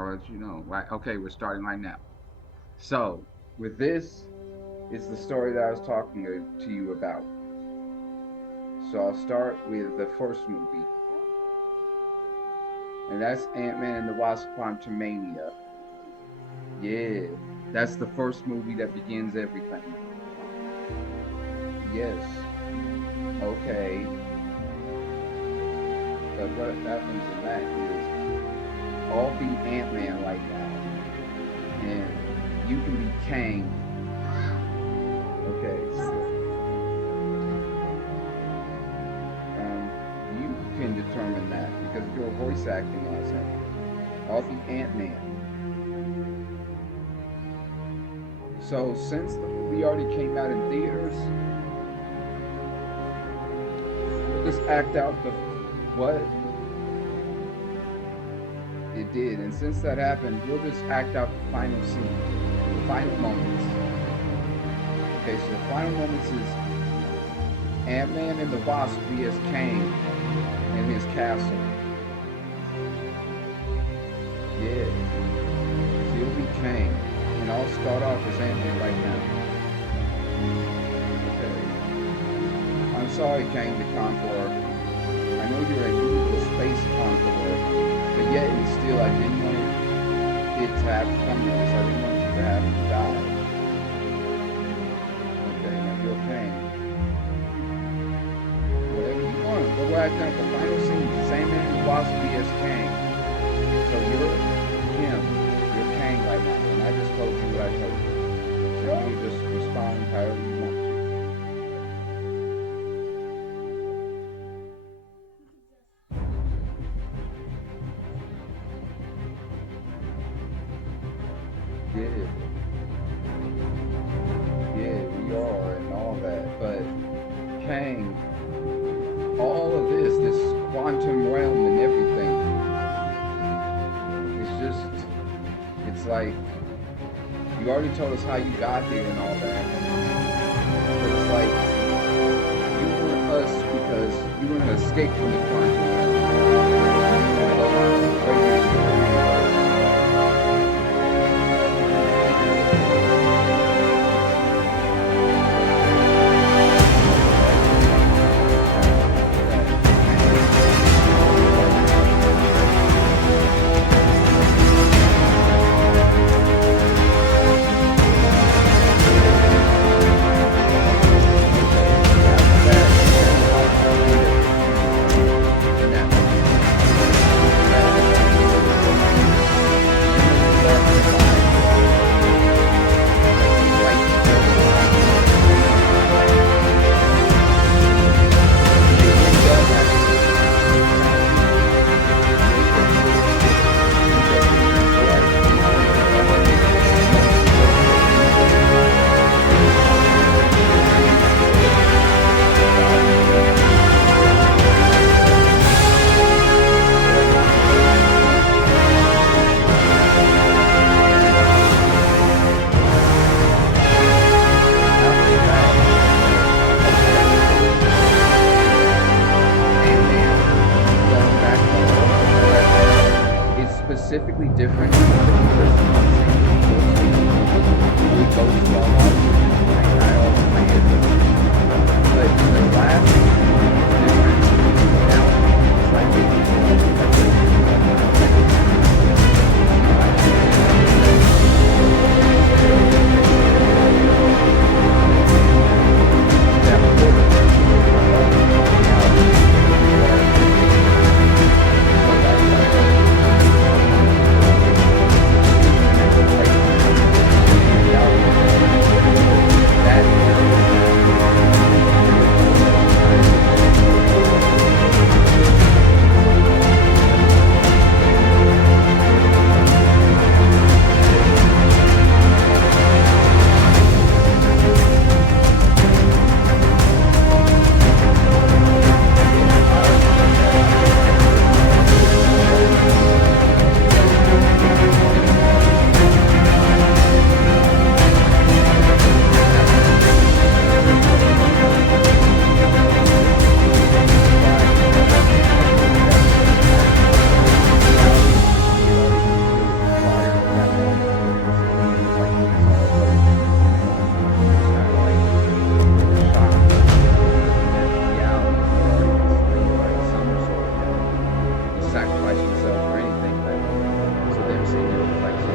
I'll let you know. Right? Okay, we're starting right now. So, with this, it's the story that I was talking to you about. So I'll start with the first movie, and that's Ant-Man and the Wasp: Quantumania. Yeah, that's the first movie that begins everything. Yes. Okay. But what happens in that is I'll be Ant-Man right now, and you can be Kang. Okay. You can determine that because you're voice acting as him. I'll be Ant-Man. So since the movie already came out in theaters, we'll just act out the what it did, and since that happened, we'll just act out the final scene, the final moments. Okay, so the final moments is Ant-Man and the Wasp vs. Kang in his castle. Yeah, so he'll be Kang. And I'll start off as Ant-Man right now. Okay. I'm sorry, Kang the Conqueror. I know you're a evil space conqueror, but yet and still I didn't want it to have to come to this. I didn't want you to have to die. Okay, now you're Kang. Whatever you want. But we're acting out the final scene. Ant-Man and Wasp vs. Kang. So you're him. You're Kang right now. I just told you what I told you. So you just respond however you want to. Yeah. Yeah, we are and all that. But Kang, all of this quantum realm and everything, it's like, you already told us how you got here and all that. But it's like, you want us because you want to escape from the quantum realm. Specifically different because we both saw I also played it. But the last difference now it's like saying it reflects it.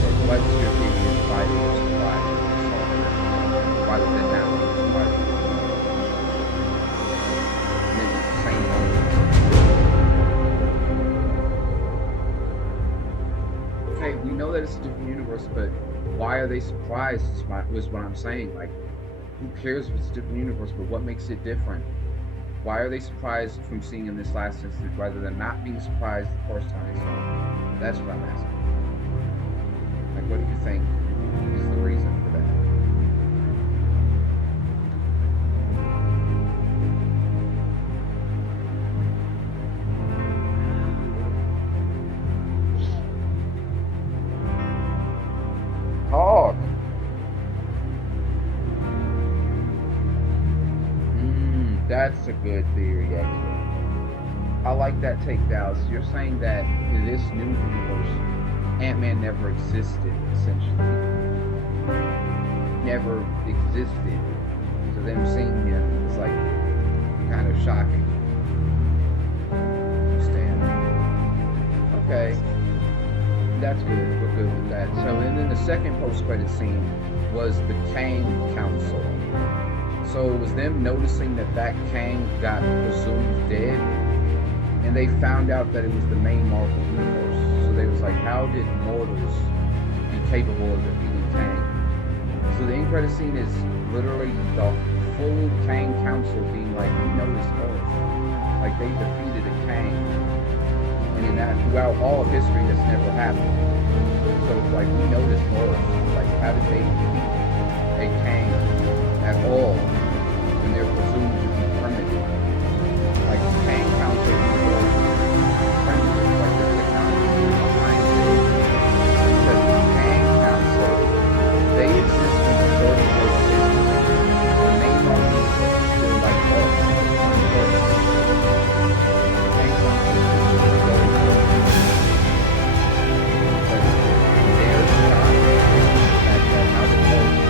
So what's your theory is why they were surprised when they saw it? Why would that not be surprised? And it was the same moment. Okay, we know that it's a different universe, but why are they surprised was what I'm saying. Like, who cares if it's a different universe, but what makes it different? Why are they surprised from seeing in this last instance rather than not being surprised the first time they saw it? That's what I'm asking. Like, what do you think is the reason for that? Talk. That's a good theory, actually. I like that take, Dallas. You're saying that in this new universe, Ant-Man never existed, essentially. Never existed. So them seeing him is like kind of shocking. Understand? Okay. That's good. We're good with that. So, and then the second post-credit scene was the Kang Council. So it was them noticing that Kang got presumed dead, and they found out that it was the main Marvel universe. So they was like, how did mortals be capable of defeating Kang? So the end credit scene is literally the full Kang Council being like, we know this Earth. Like, they defeated a Kang. And in that, throughout all of history, that's never happened. So it's like, we know this Earth. Like, how did they defeat a Kang at all when they're presumed to be primitive? Like, the Kang Council is primitive, like the technology behind it. Because the Kang Council, they exist in the 31st century. The main Marvel is still like us. The Kang Council is in the 31st century. But they're shocked at how the world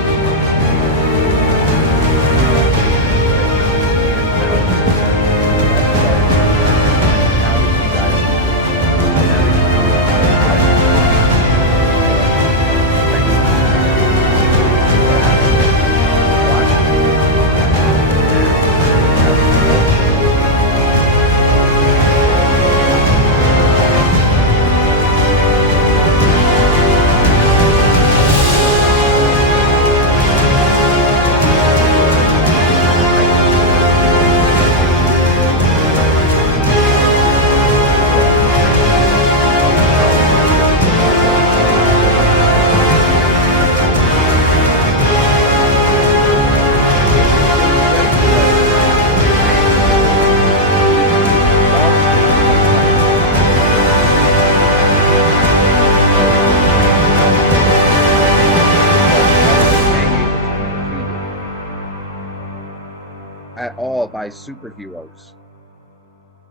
at all by superheroes.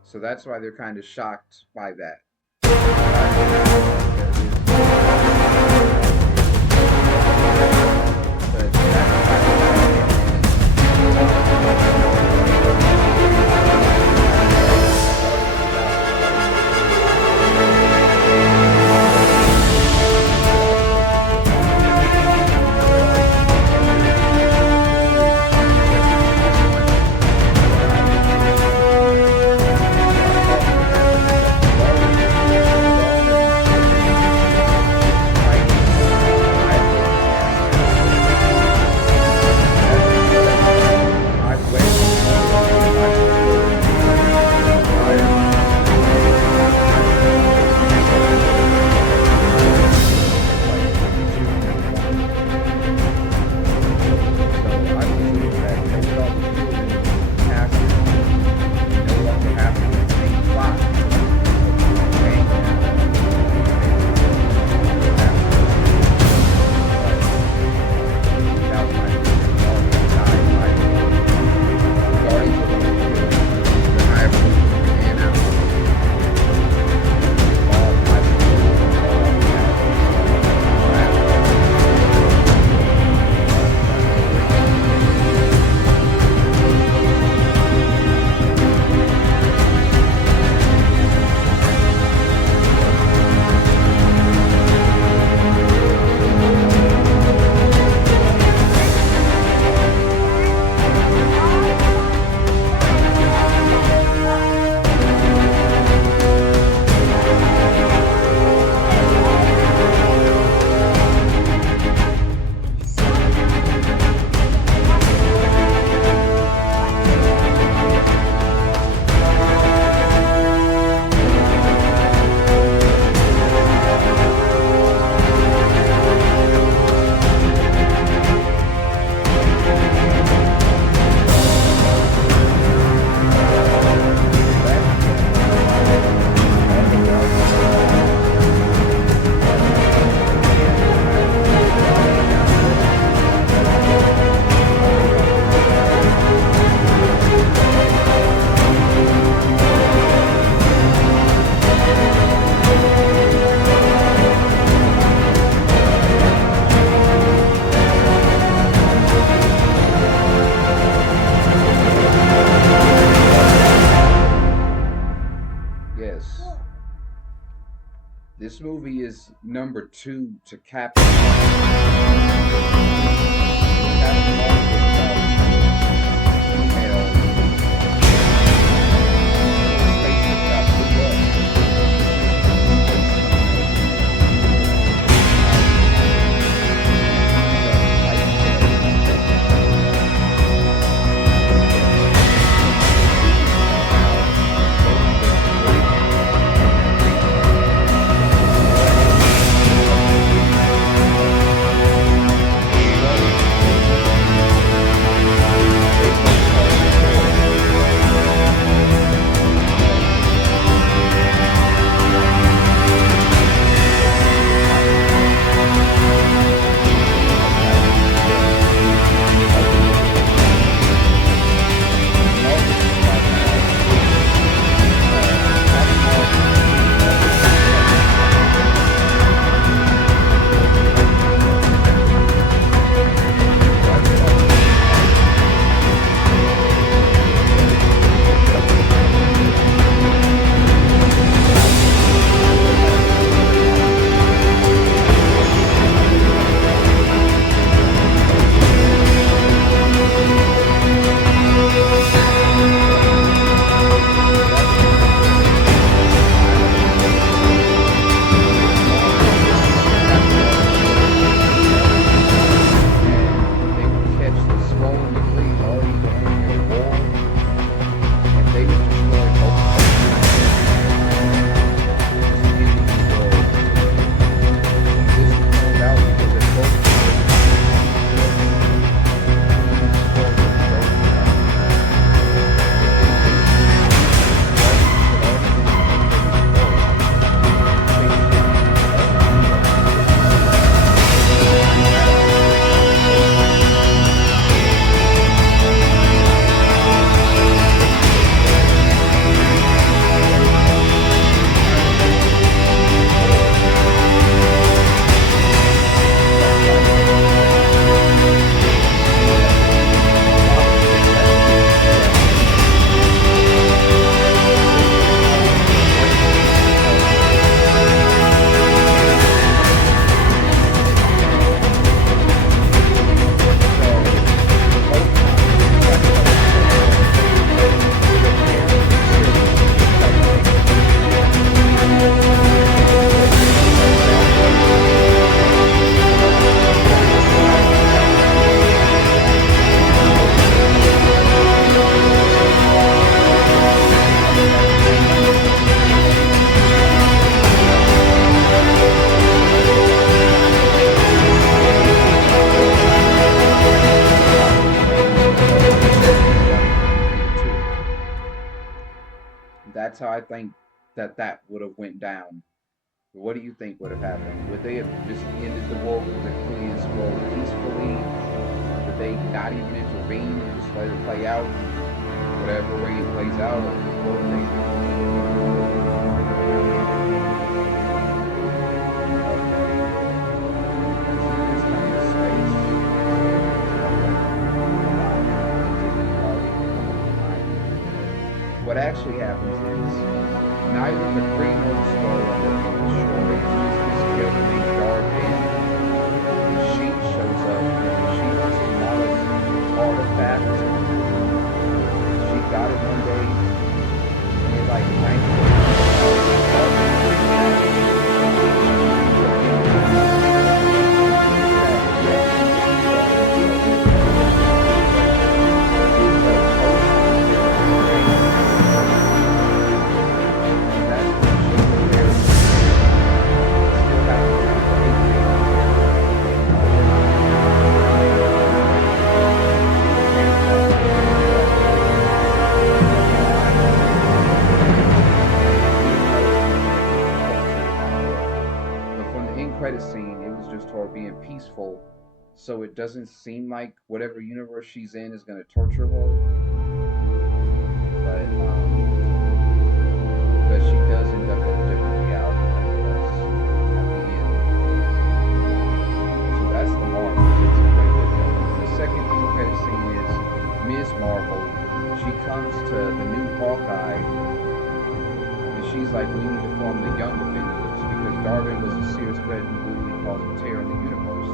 So that's why they're kind of shocked by that. This movie is number 2 to Captain Marvel. Captain Marvel was about female spaceship got blew up. That's how I think that would have went down. What do you think would have happened? Would they have just ended the war with the Kree and Skrull peacefully? Would they not even intervene and just let it play out? Whatever way it plays out, what would they do? What actually happens is neither the Kree nor the Skrull end up being destroyed. It's just this killer named Darvin. The Sheik shows up. The Sheik is a knowledge artifact. She got it one day, and it like credit scene, it was just her being peaceful, so it doesn't seem like whatever universe she's in is going to torture her. But she does end up in a different reality at the end. So that's the Marvel. It's a great good film. The second end credit scene is Ms. Marvel. She comes to the new Hawkeye, and she's like, we need to form the Young Avengers because threat who literally caused a tear in the universe.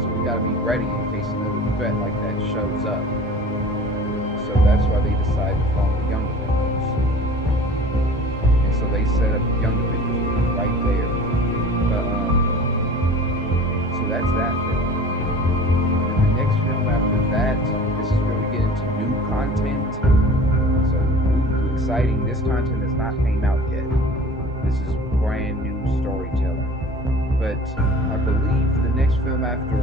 So we gotta be ready in case another threat like that shows up. So that's why they decided to form the Young Avengers. And so they set up the Young Avengers right there. So that's that film. And the next film after that, this is where we get into new content. So exciting. This content has not came out yet. This is brand new storytelling. But I believe the next film after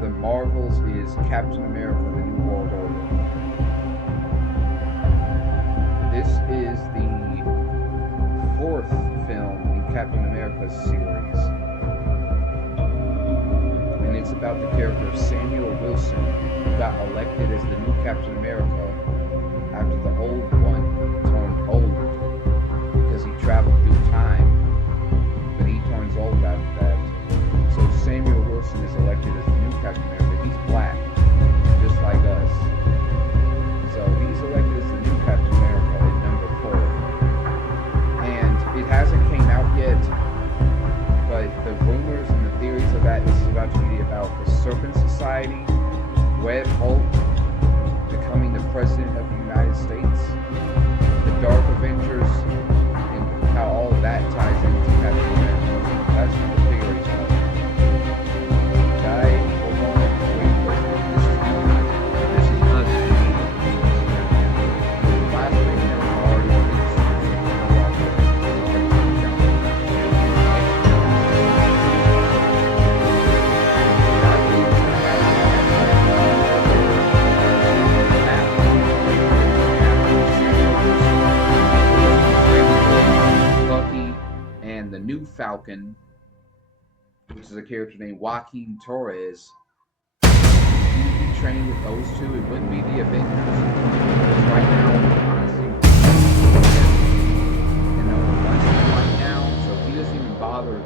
the Marvels is Captain America: The New World Order. This is the 4th film in Captain America's series. And it's about the character of Samuel Wilson, who got elected as the new Captain America after the old one turned old because he traveled through time, but he turns old after that. So Samuel Wilson is elected as the new Captain America. He's black, just like us. So he's elected as the new Captain America at number 4. And it hasn't came out yet, but the rumors and the theories of that is about to be about the Serpent Society, Red Hulk becoming the President of the United States, the Dark Avengers, and how all of that ties into Captain America. That's what the theories are. This is us. Last thing that was already the new Falcon, which is a character named Joaquin Torres. If you be training with those two, it wouldn't be the Avengers. Because right now, honestly, and no one wants him right now, so he doesn't even bother.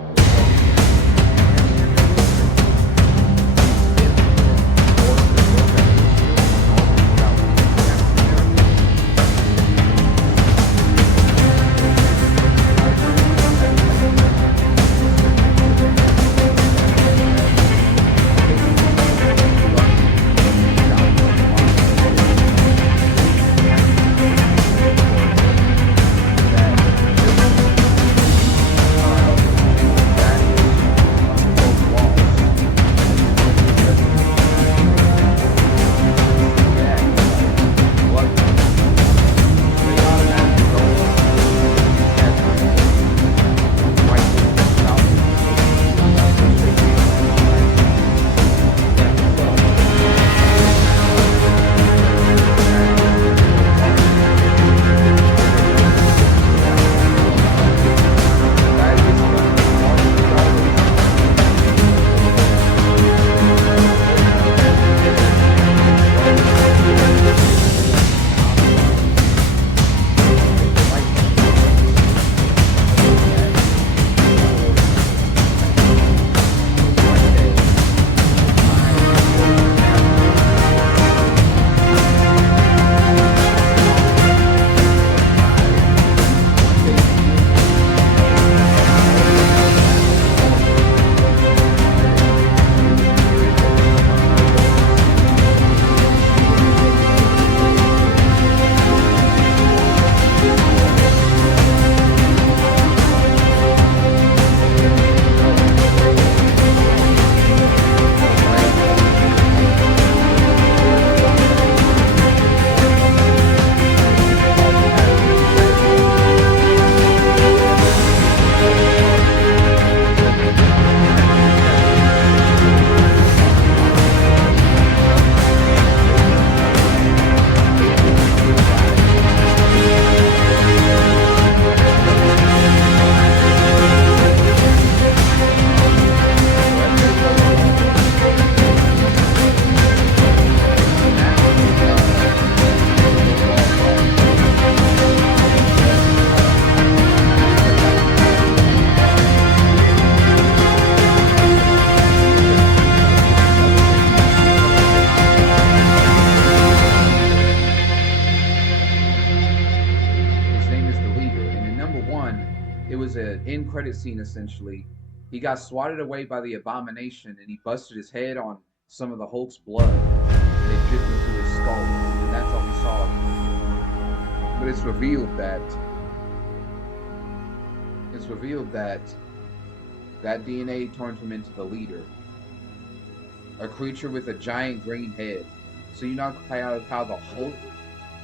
It was an end credit scene essentially He got swatted away by the Abomination, and he busted his head on some of the Hulk's blood. And it dripped into his skull, and that's all we saw. But it's revealed that that DNA turned him into the leader, a creature with a giant green head. So you know how the Hulk,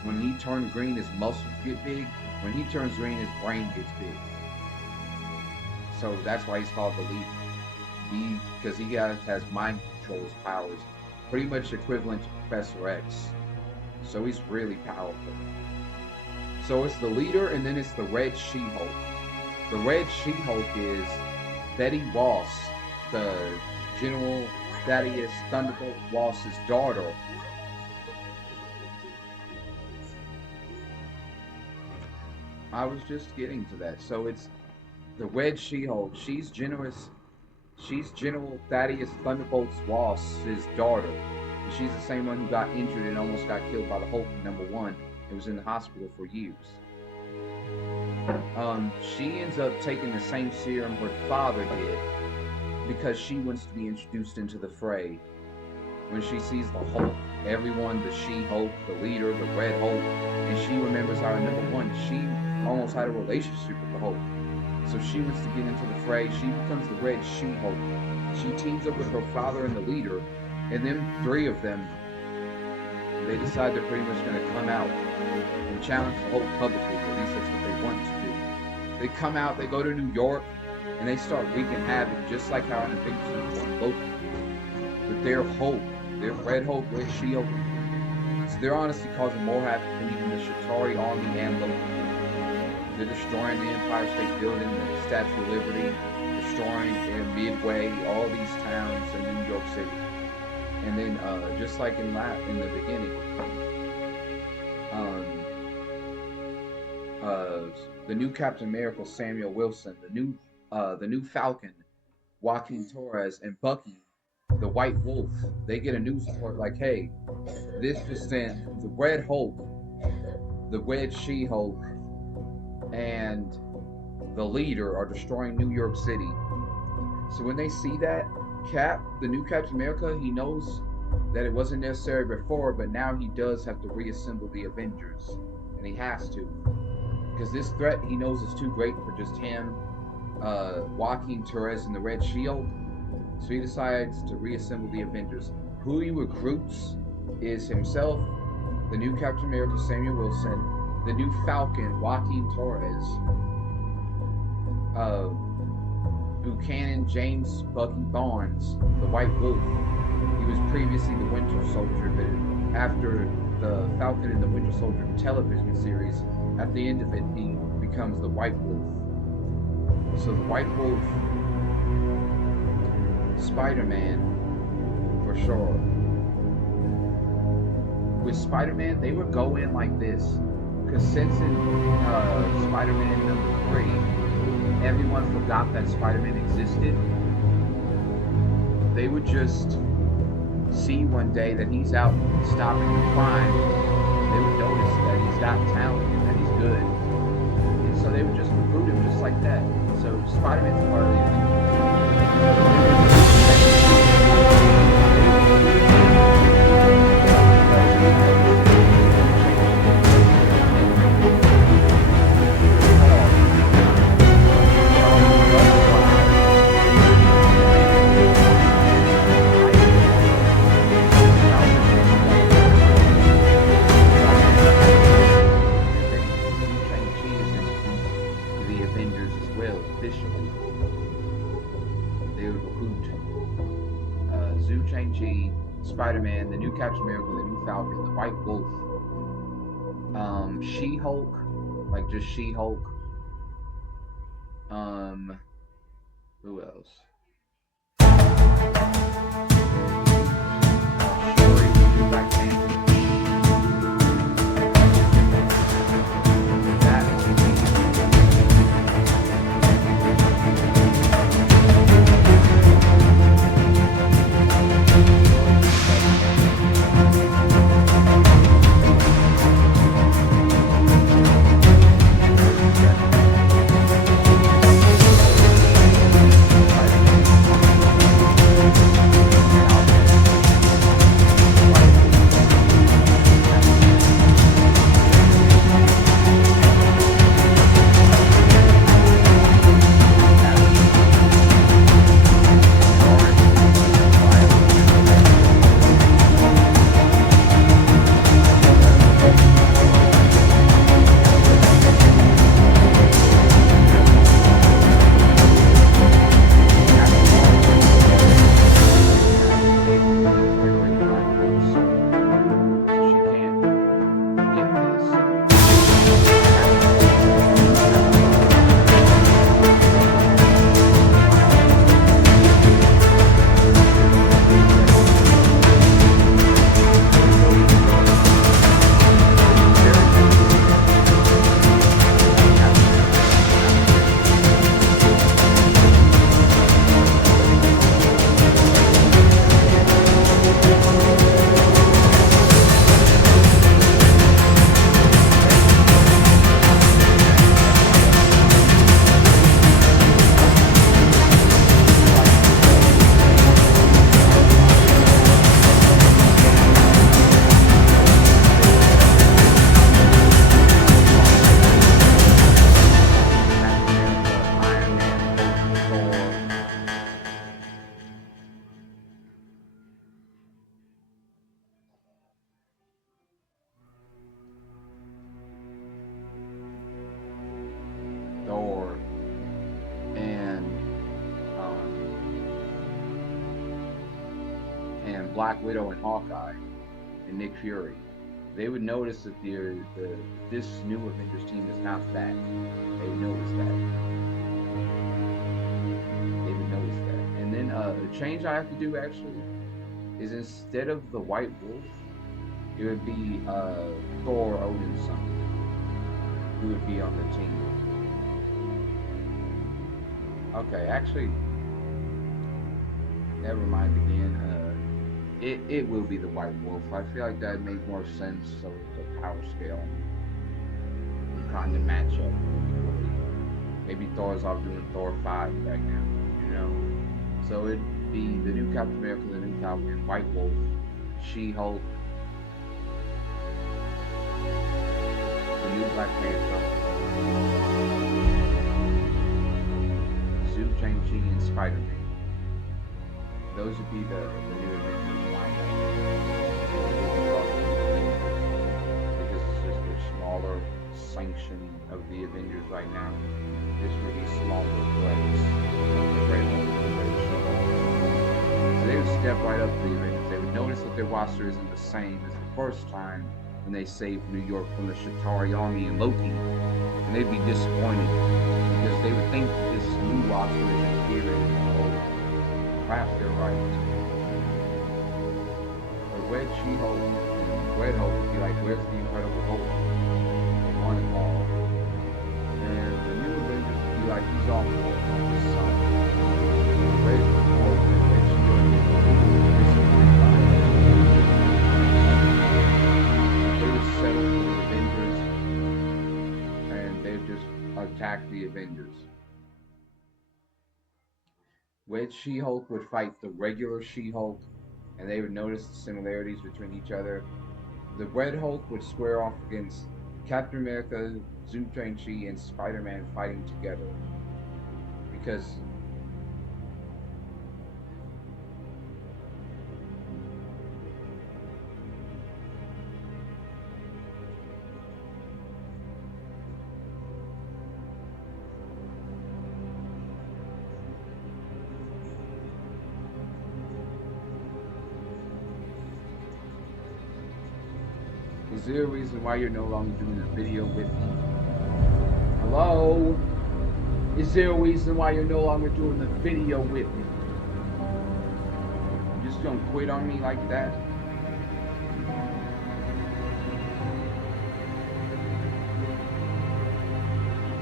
when he turns green, his muscles get big. When he turns green, his brain gets big. So that's why he's called the leader. Because he has mind control powers, pretty much equivalent to Professor X. So he's really powerful. So it's the leader, and then it's the Red She-Hulk. The Red She-Hulk is Betty Ross, the General Thaddeus Thunderbolt Ross's daughter. I was just getting to that. So it's the Red She-Hulk. She's General Thaddeus Thunderbolt Ross's daughter. And she's the same one who got injured and almost got killed by the Hulk in #1. It was in the hospital for years. She ends up taking the same serum her father did because she wants to be introduced into the fray. When she sees the Hulk, everyone, the She-Hulk, the leader, the Red Hulk, and she remembers how in #1 she almost had a relationship with the Hulk. So she wants to get into the fray. She becomes the Red She-Hulk. She teams up with her father and the leader, and then 3 of them, they decide they're pretty much going to come out and challenge the Hulk publicly. At least that's what they want to do. They come out, they go to New York, and they start wreaking havoc, just like how in Avengers Loki. But their Hulk, their Red Hulk, Red She-Hulk, so they're honestly causing more havoc than even the Chitauri army and Loki. They're destroying the Empire State Building, the Statue of Liberty, destroying Midway, all these towns in New York City. And then, just like in the beginning, the new Captain America, Samuel Wilson, the new Falcon, Joaquin Torres, and Bucky, the White Wolf, they get a news report like, hey, this just in, the Red Hulk, the Red She-Hulk, and the leader are destroying New York City. So when they see that, the new Captain America, he knows that it wasn't necessary before, but now he does have to reassemble the Avengers, and he has to, because this threat he knows is too great for just him, Joaquin Torres, and the Red She-Hulk. So he decides to reassemble the Avengers. Who he recruits is himself, the new Captain America, Samuel Wilson, the new Falcon, Joaquin Torres, Buchanan James Bucky Barnes, the White Wolf. He was previously the Winter Soldier, but after the Falcon and the Winter Soldier television series, at the end of it, he becomes the White Wolf. So the White Wolf, Spider-Man, for sure. With Spider-Man, they would go in like this, because since in Spider-Man #3, everyone forgot that Spider-Man existed, they would just see one day that he's out stopping crime. They would notice that he's got talent and that he's good, and so they would just recruit him just like that. So Spider-Man's part of the Avengers as well, officially. They would recruit Zhu Chang-Chi, Spider-Man, the new Captain America, the new Falcon, the White Wolf, She-Hulk, like just She-Hulk. Who else? Black Panther. and Black Widow and Hawkeye and Nick Fury, they would notice that this new Avengers team is not that. They would notice that. They would notice that. And then the change I have to do actually is instead of the White Wolf, it would be Thor Odin's son who would be on the team. Okay, actually, never mind again. It will be the White Wolf. I feel like that made more sense, so the power scale and kind of match up. Maybe Thor's off doing Thor 5 right now, you know? So it'd be the new Captain America, the new Falcon, White Wolf, She-Hulk, the new Black Panther, Shang-Chi, and Spider-Man. Those would be the new Avengers lineup. Because it's just a smaller sanction of the Avengers right now. This really smaller place. So they would step right up to the Avengers. They would notice that their roster isn't the same as the first time when they saved New York from the Chitauri army and Loki. And they'd be disappointed because they would think that this new roster is inferior to old. Perhaps they're right. The Red She-Hulk and Red Hulk would be like, where's the Incredible Hulk? They want it all. And the new Avengers would be like, he's off on his son. Red Hulk and Red She-Hulk they would settle for the Avengers and they'd just attack the Avengers. Red She-Hulk would fight the regular She-Hulk, and they would notice the similarities between each other. The Red Hulk would square off against Captain America, Shang-Chi, and Spider-Man fighting together. Because is there a reason why you're no longer doing a video with me? Hello? Is there a reason why you're no longer doing the video with me? You're just gonna quit on me like that?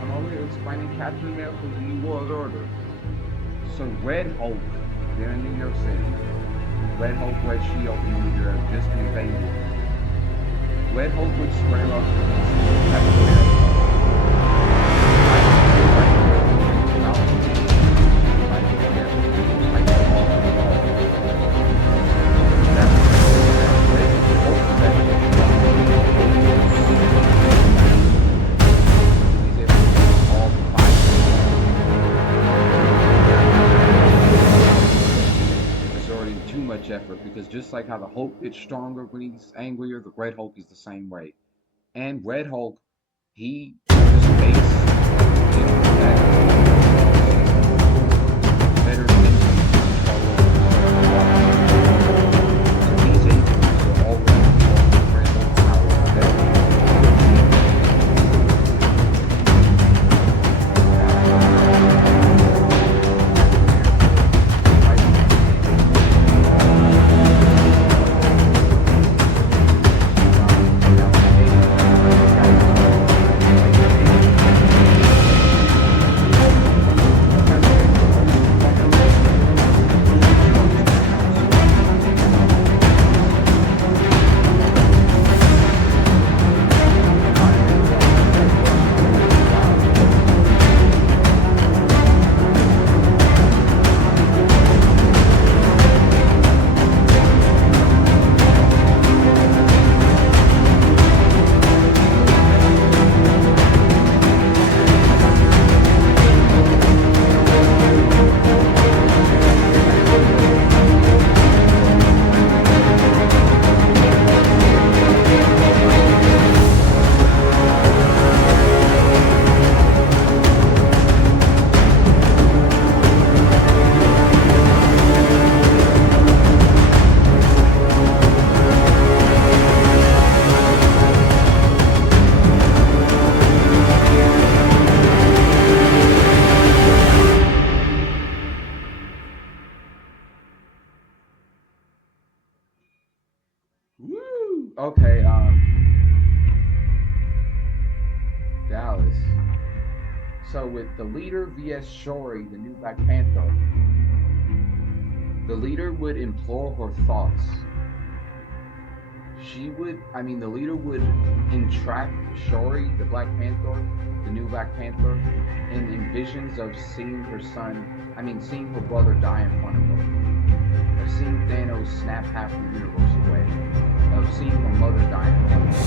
I'm over here explaining Captain America's New World Order. So Red Hulk, they're in New York City. Red Hulk, Red She-Hulk in New York just invaded. Red Hulk would square off against Captain America. Effort, because just like how the Hulk gets stronger when he's angrier, the Red Hulk is the same way. And Red Hulk, he just makes better than Okay, Dallas. So with the leader vs. Shuri, the new Black Panther, the leader would implore her thoughts. The leader would entrap Shuri, the Black Panther, the new Black Panther, in visions of seeing seeing her brother die in front of her, of seeing Thanos snap half the universe away, of seeing her mother die in front of her.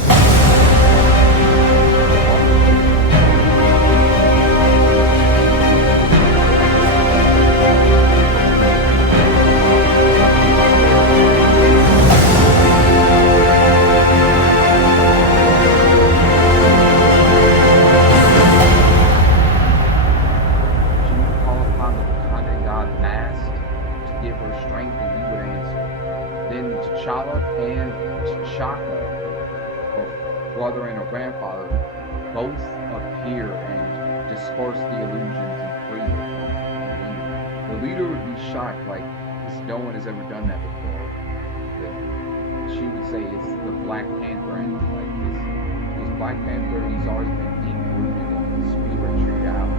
Brother and her grandfather both appear and disperse the illusions and free her. The leader would be shocked, like no one has ever done that before. She would say it's the Black Panther, and like this Black Panther, he's always been deep rooted in the spirit out,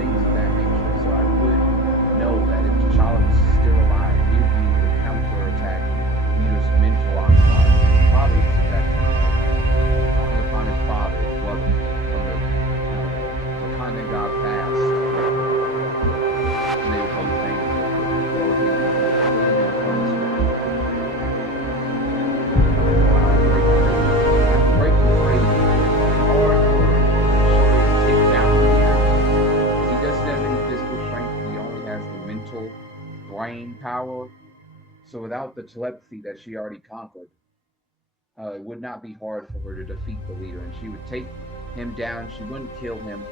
things of that nature. So I would know that if T'Challa was still alive, he'd be able to counterattack the leader's mental onslaught. Probably upon his father, brother, from the Wakanda God past. And they would both things. Break the free. Or take down the leader. He doesn't have any physical strength, he only has the mental brain power. So without the telepathy that she already conquered, it would not be hard for her to defeat the leader, and she would take him down. She wouldn't kill him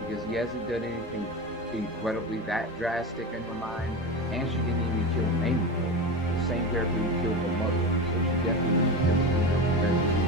because he hasn't done anything incredibly that drastic in her mind, and she didn't even kill Mamie, the same character who killed her mother. So she definitely didn't kill the leader because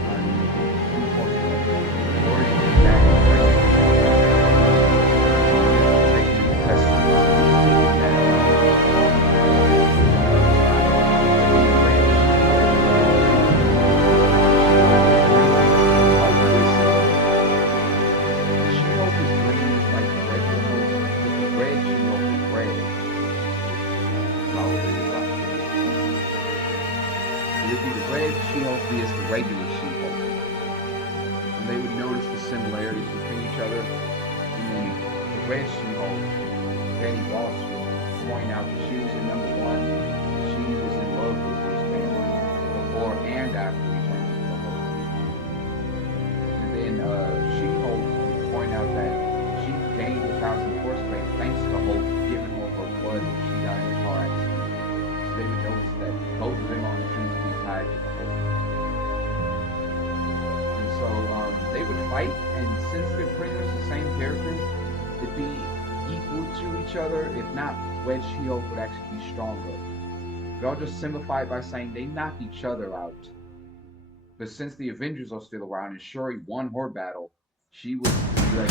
is the regular She-Hulk. And they would notice the similarities between each other. And then the red She-Hulk, Betty Ross, would point out that she was in number one. She was in love with his family before and after he turned into the Hulk. And then She-Hulk would point out that she gained 1,000 horsepower thanks to Hulk giving her her blood when she got in a car accident. So they would notice that both of them are intrinsically tied to the Hulk. So they would fight, and since they're pretty much the same characters, it'd be equal to each other. If not, Red She-Hulk would actually be stronger. But I'll just simplify it by saying they knock each other out. But since the Avengers are still around and Shuri won her battle, she would be like,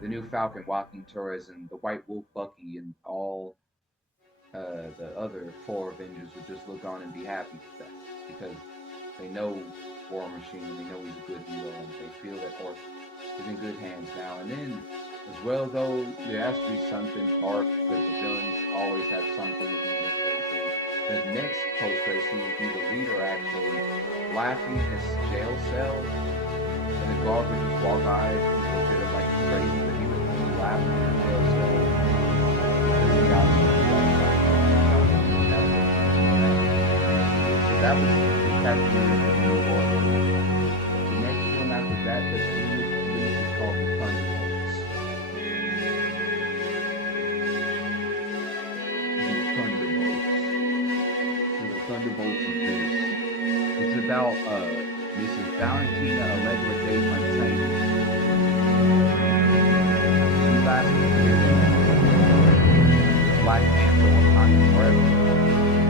the new Falcon, Joaquin Torres, and the White Wolf, Bucky, and all the other 4 Avengers would just look on and be happy with that because they know War Machine, and they know he's a good hero, and they feel that Orc is in good hands now. And then, as well, though, there has to be something dark because the villains always have something in the next post-credit scene would be the leader actually laughing in his jail cell, and the guard would just walk by and look at him like he's crazy, but he would be laughing in his jail cell because he got so that was the Captain America New York. The next film after that that's released is called The Thunderbolts. The Thunderbolts is this. It's about Mrs. Valentina Allegra de Fontaine. She last appeared in Black Panther Wakanda Forever.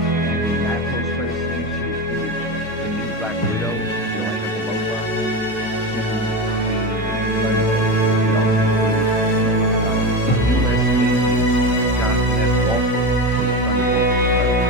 And in that post-credit scene, she recruited the new Black Widow, Yelena Belova, to the U.S. agent Jonathan S. Walker for the Thunderbolts as well.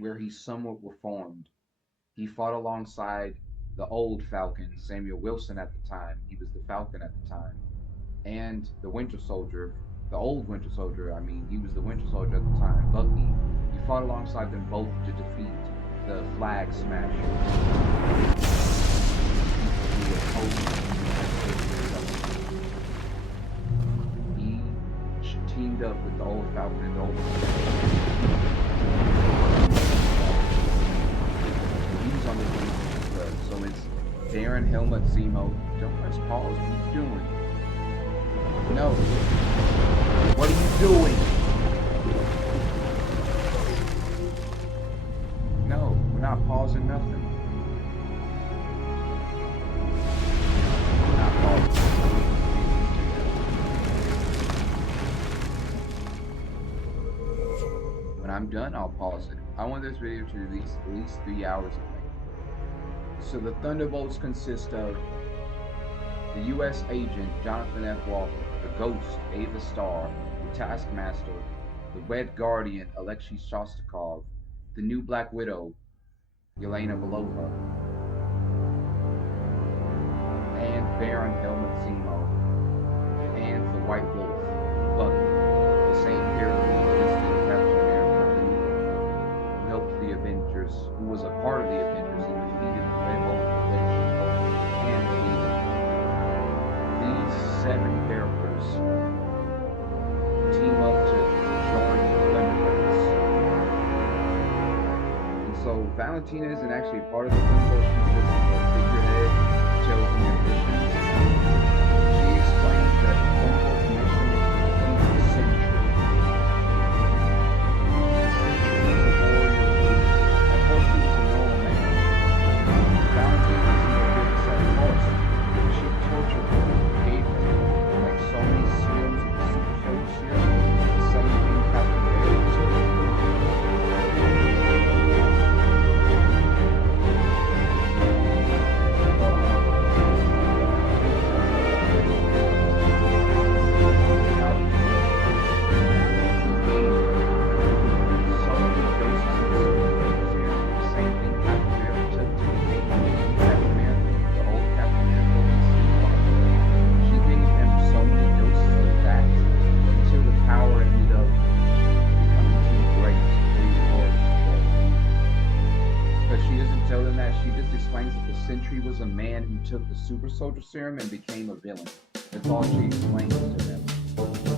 Where he's somewhat reformed. He fought alongside the old Falcon, Samuel Wilson at the time. He was the Falcon at the time. And the Winter Soldier, the old Winter Soldier, I mean, he was the Winter Soldier at the time, Bucky. He fought alongside them both to defeat the Flag Smasher. He teamed up with the old Falcon and the old on this one, so it's Darren Helmut Zemo. Don't press pause. What are you doing? No. What are you doing? No, we're not pausing nothing. We're not pausing. When I'm done, I'll pause it. I want this video to release at least 3 hours of it. So the Thunderbolts consist of the U.S. agent Jonathan F. Walker, the Ghost Ava Starr, the Taskmaster, the Red Guardian Alexei Shostakov, the new Black Widow Yelena Belova, and Baron Helmut Zemo, and the White Wolf Bucky, the same character who listed Captain America, who helped the Avengers, who was a part of the Avengers and defeated the Red Wolf and These 7 characters team up Valentina isn't actually a part of the Thunderbolts. She's just a figurehead, chosen their missions. She explains that the Thunderbolts' mission is to defeat the Sentry. The Sentry is a warrior who, at first, he was a normal man. Valentina doesn't know who to set force. She tortured him, gave him like so many serums of the super soldier serum, the same thing Captain America took. Sentry was a man who took the super soldier serum and became a villain. That's all she explains to them.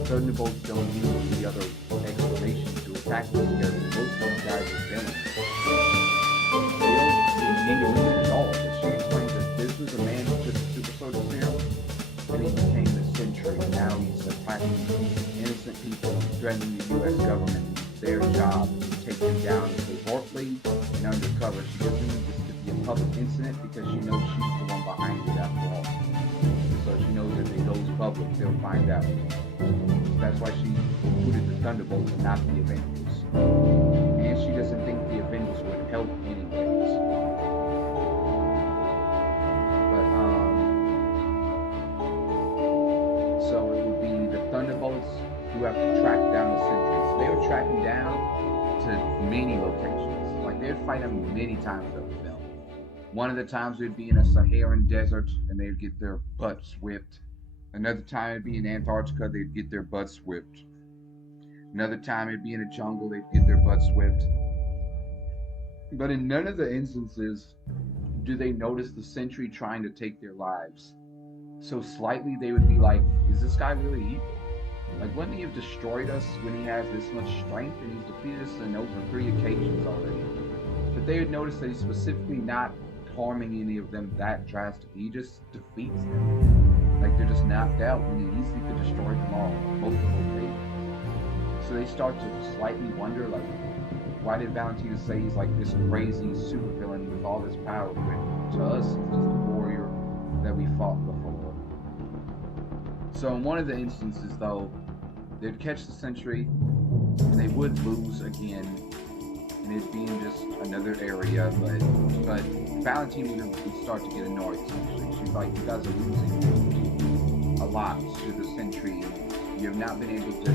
Thunderbolts don't use the other explanations to attack this character. Most of these guys are villains. They don't need a reason at all, but she explains that this was a man who took the super soldier serum and he became the Sentry. Now he's attacking innocent people, threatening the U.S. government, their job, to take them down covertly and undercover. She doesn't need this to be a public incident because she knows she's the one behind it after all. So she knows if it goes public, they'll find out. That's why she included the Thunderbolts and not the Avengers. And she doesn't think the Avengers would help anyways. But, so it would be the Thunderbolts who have to track down the Sentry. So they were tracking down to many locations. Like, they'd fight them many times over the film. One of the times they'd be in a Saharan desert and they'd get their butts whipped. Another time it'd be in Antarctica, they'd get their butts whipped. Another time it'd be in a jungle, they'd get their butts whipped. But in none of the instances do they notice the Sentry trying to take their lives. So slightly they would be like, is this guy really evil? Like, wouldn't he have destroyed us when he has this much strength and he's defeated us in over 3 occasions already? But they would notice that he's specifically not harming any of them that drastically. He just defeats them. Like, they're just knocked out when he easily could destroy them all, multiple occasions. So they start to slightly wonder, like, why did Valentina say he's like this crazy supervillain with all this power? But to us, he's just a warrior that we fought before. So in one of the instances, though, they'd catch the Sentry, and they would lose again, and it'd be in just another area, but Valentina would start to get annoyed, essentially. She's like, you guys are losing a lot to the Sentry, and you have not been able to,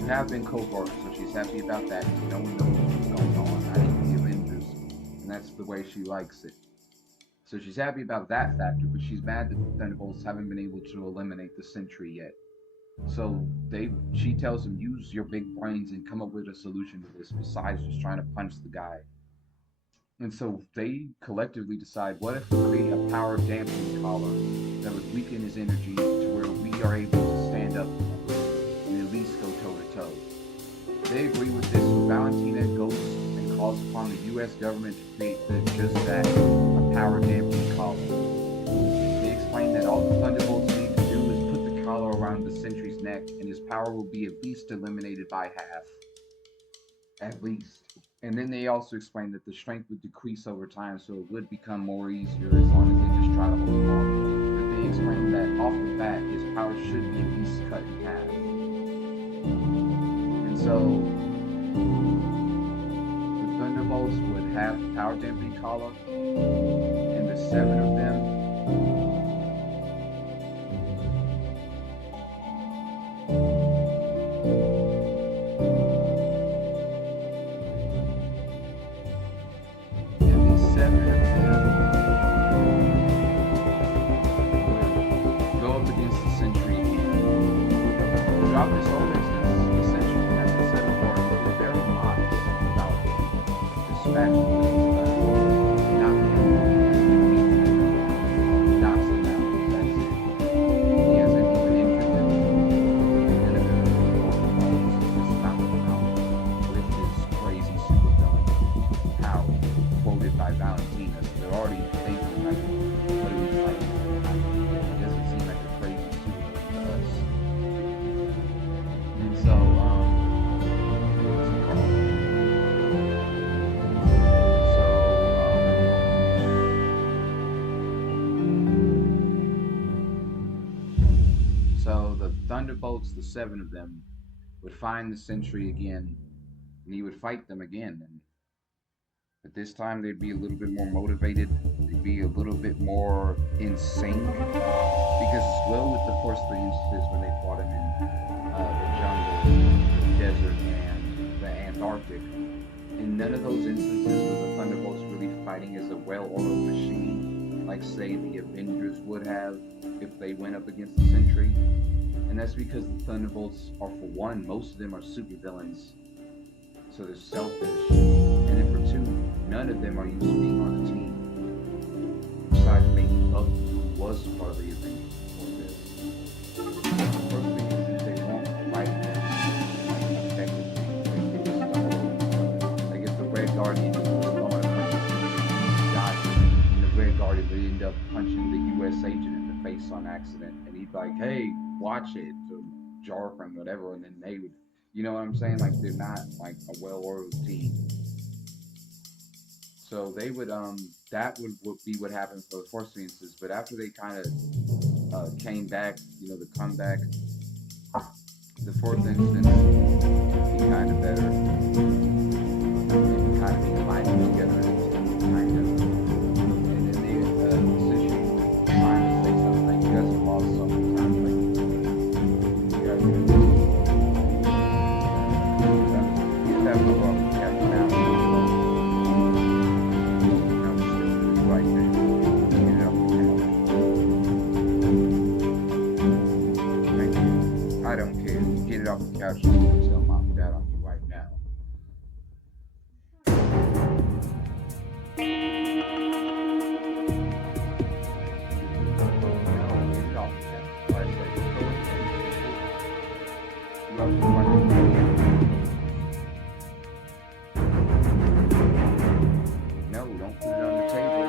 you have been covert, so she's happy about that. No one knows what's going on, not even the Avengers, and that's the way she likes it. So she's happy about that factor, but she's mad that the Thunderbolts haven't been able to eliminate the Sentry yet. So she tells them, use your big brains and come up with a solution to this besides just trying to punch the guy. And so they collectively decide, what if we create a power dampening collar that would weaken his energy to where we are able to stand up and at least go toe to toe. They agree with this, so Valentina goes and calls upon the U.S. government to create just that, a power dampening collar. They explain that all the Thunderbolts need to do is put the collar around the Sentry's neck and his power will be at least eliminated by half. At least. And then they also explain that the strength would decrease over time, so it would become more easier as long as they just try to hold on. But they explain that off the bat, his power should be at least cut in half. And so the Thunderbolts would have the power dampening collar, and the 7 of them go up against the Sentry. Throughout this whole instance, the Sentry has been set apart with very modest about dispatching not knocks them out. That's it. He hasn't even injured them. And if just knocked them out with his crazy super villain power. Thunderbolts, the 7 of them, would find the Sentry again, and he would fight them again. But this time they'd be a little bit more motivated. They'd be a little bit more in sync. Because as well with the first 3 instances when they fought him in the jungle, the desert, and the Antarctic, in none of those instances were the Thunderbolts really fighting as a well-oiled machine, like say the Avengers would have if they went up against the Sentry. And that's because the Thunderbolts are, for one, most of them are supervillains, so they're selfish. And then for 2, none of them are used to being on a team. Besides maybe Buck, who was part of the Avengers before this. The first thing is that they won't fight them effectively. Like if the Red Guardian was going to punch Dodger, and the Red Guardian would end up punching the U.S. agent in the face on accident, and he'd be like, hey, watch it, to jar from whatever, and then they would, you know what I'm saying? Like, they're not like a well-oiled team. So they would, that would be what happened for the first 3 instances. But after they kind of came back, you know, the comeback, the 4th instance, be kind of better. They kind of be fighting together, kind of. And then they essentially trying to say something like, you guys have lost so many times, like, you guys are going to get that move off the captain now. Right there. Get it off the couch. Thank you. I don't care. Get it off the couch. I'm going to tell mom and dad on you right now. No, don't put it on the table.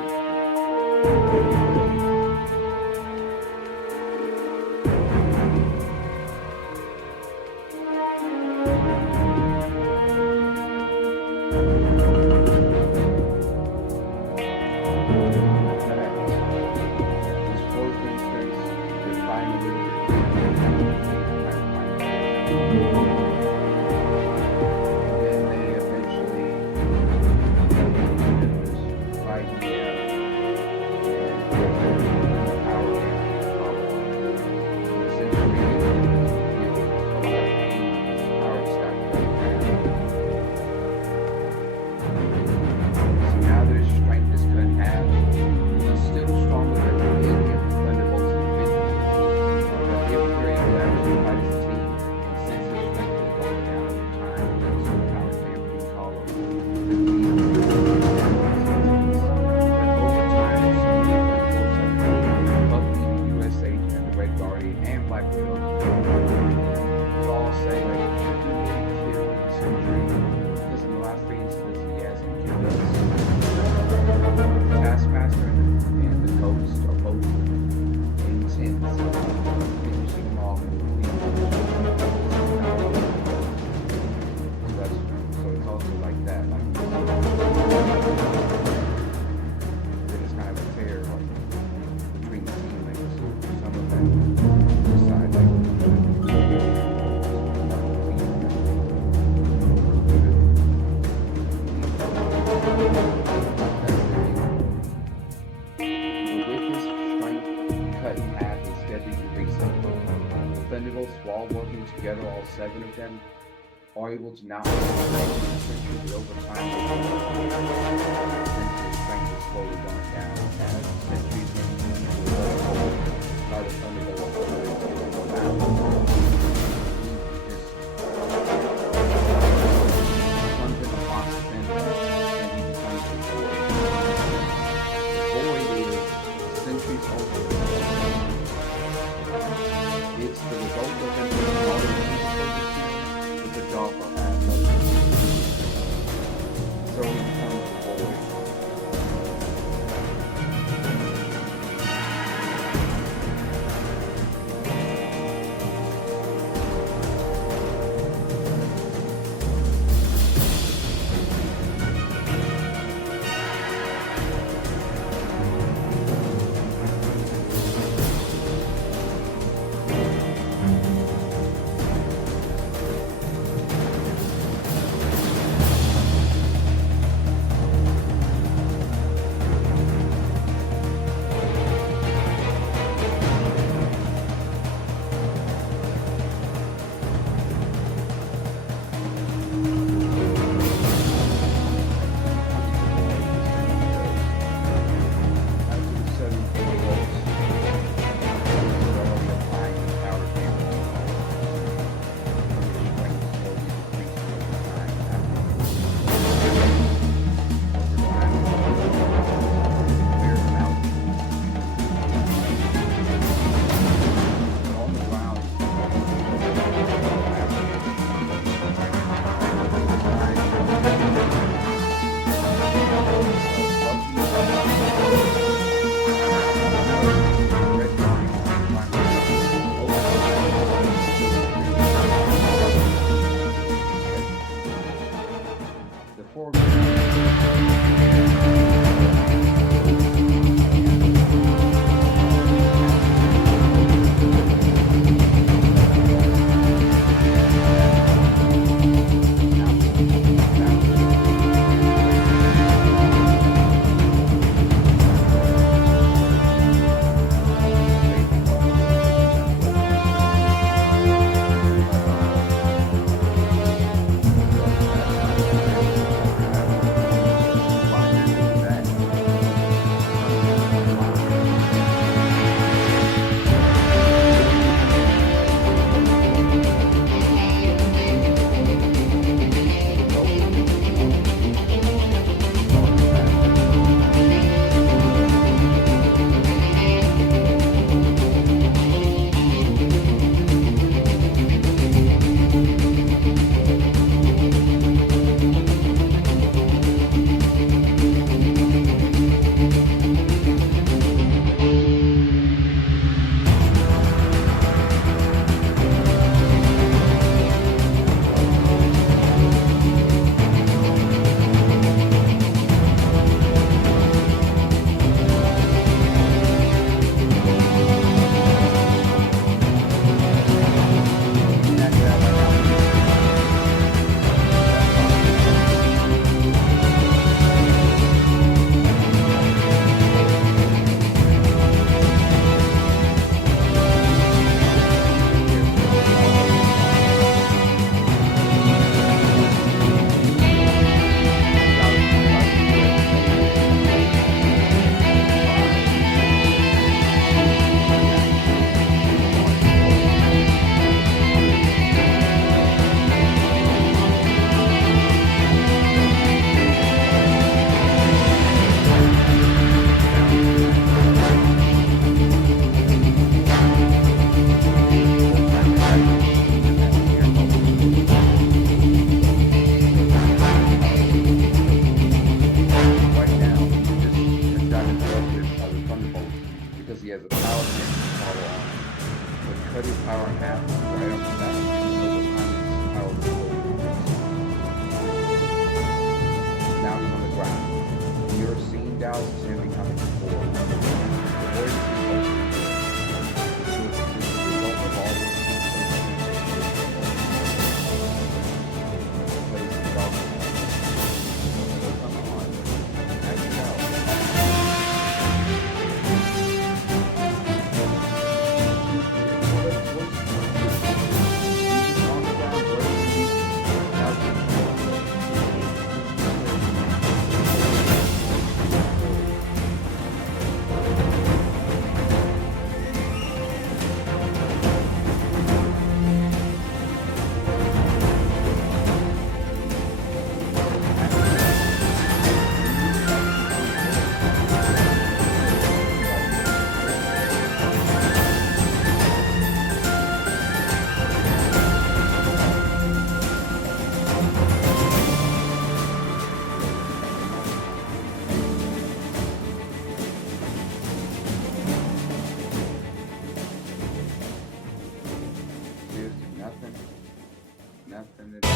Together, all 7 of them are able to not only but over time the strength is slowly going down as centuries by the Thunderbolt comes in a box of and he becomes the void. The void is centuries over. It's the result of them being with the dog on that. So he becomes the void. and that's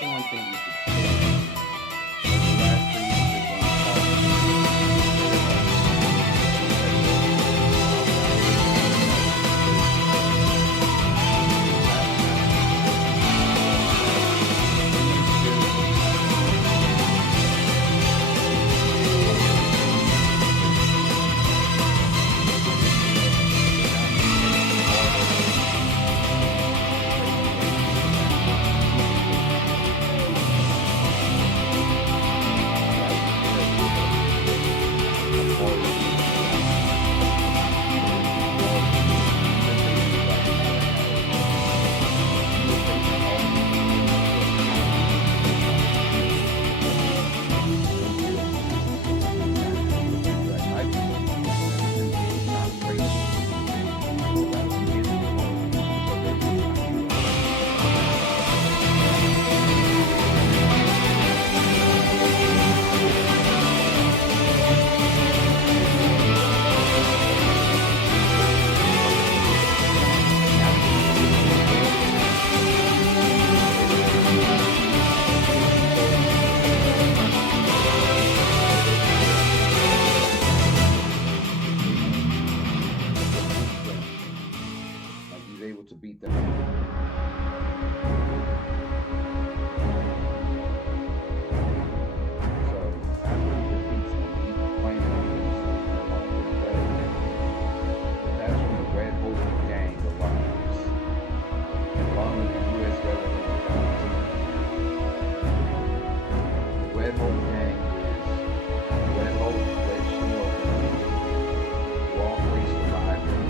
the one thing you should say. The last thing you should to beat them. So after he defeats the elite planet, that's when the Red Hope gang arrives, along with the U.S. government and bounty. The Red Hope gang is Red Hope, Red Shield, who all three survived and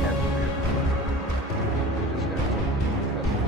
Captain America. Just got to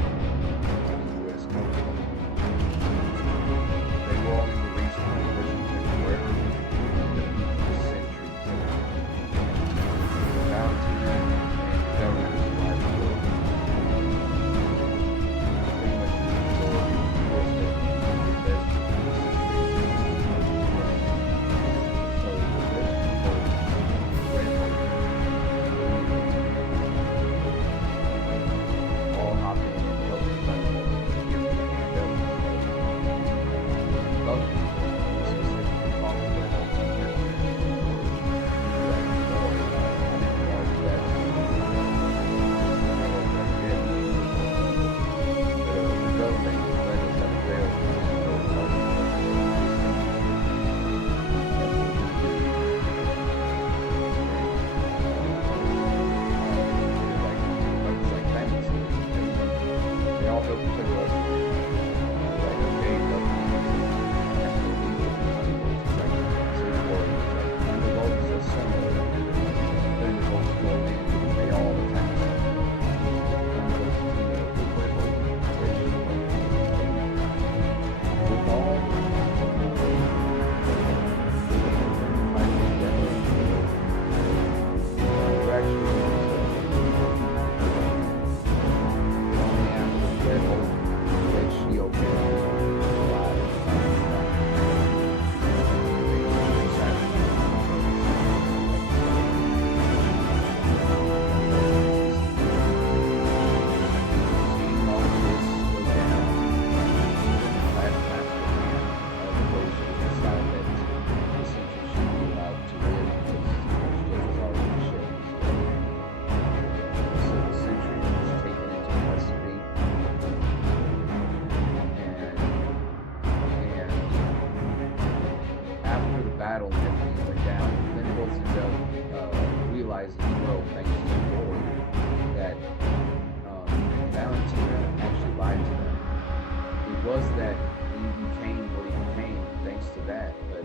was that he became what he became thanks to that, but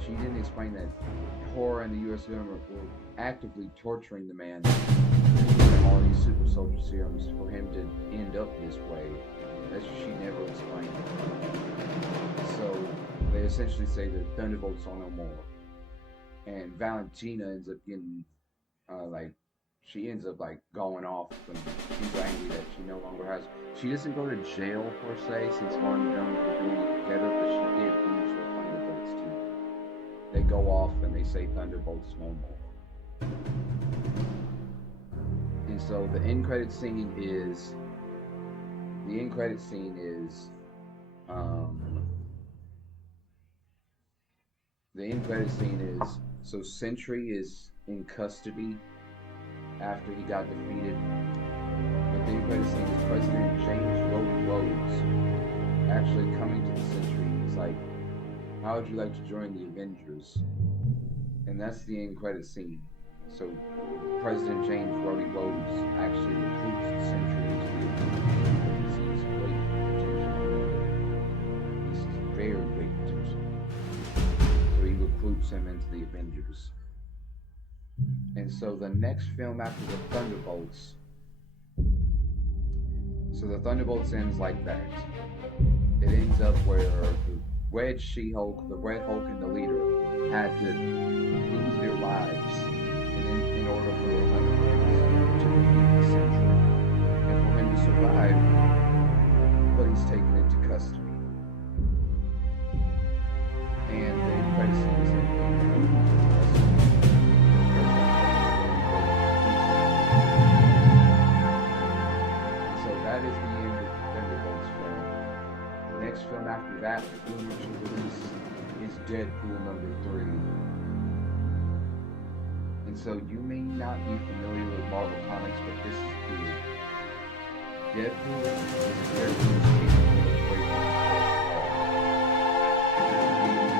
she didn't explain that Horror and the US government were actively torturing the man, all these super soldier serums for him to end up this way. That's what she never explained. So they essentially say that Thunderbolts are no more. And Valentina ends up getting, she ends up going off when she's angry that she no longer has. She doesn't go to jail per se, since Martin and Jones were doing it together, but she did lose her Thunderbolts too. They go off and they say Thunderbolts no more. And so the end credit scene is so Sentry is in custody after he got defeated. But the end credit scene is President James Rhodes actually coming to the Sentry. He's like, how would you like to join the Avengers? And that's the end credit scene. So President James Rhodes actually recruits the Sentry into the Avengers because he sees great potential. He sees very great potential. So he recruits him into the Avengers. And so the next film after the Thunderbolts, so the Thunderbolts ends like that. It ends up where the Red She-Hulk, the Red Hulk and the leader had to lose their lives in order for the Thunderbolts to defeat the Sentry. And for him to survive, but he's taken into custody. And the credit scene is in that is the end of the Thunderbolts film. The next film after that, the commercial release, is Deadpool #3. And so you may not be familiar with Marvel Comics, but this is cool. Deadpool is a character who's capable of breaking the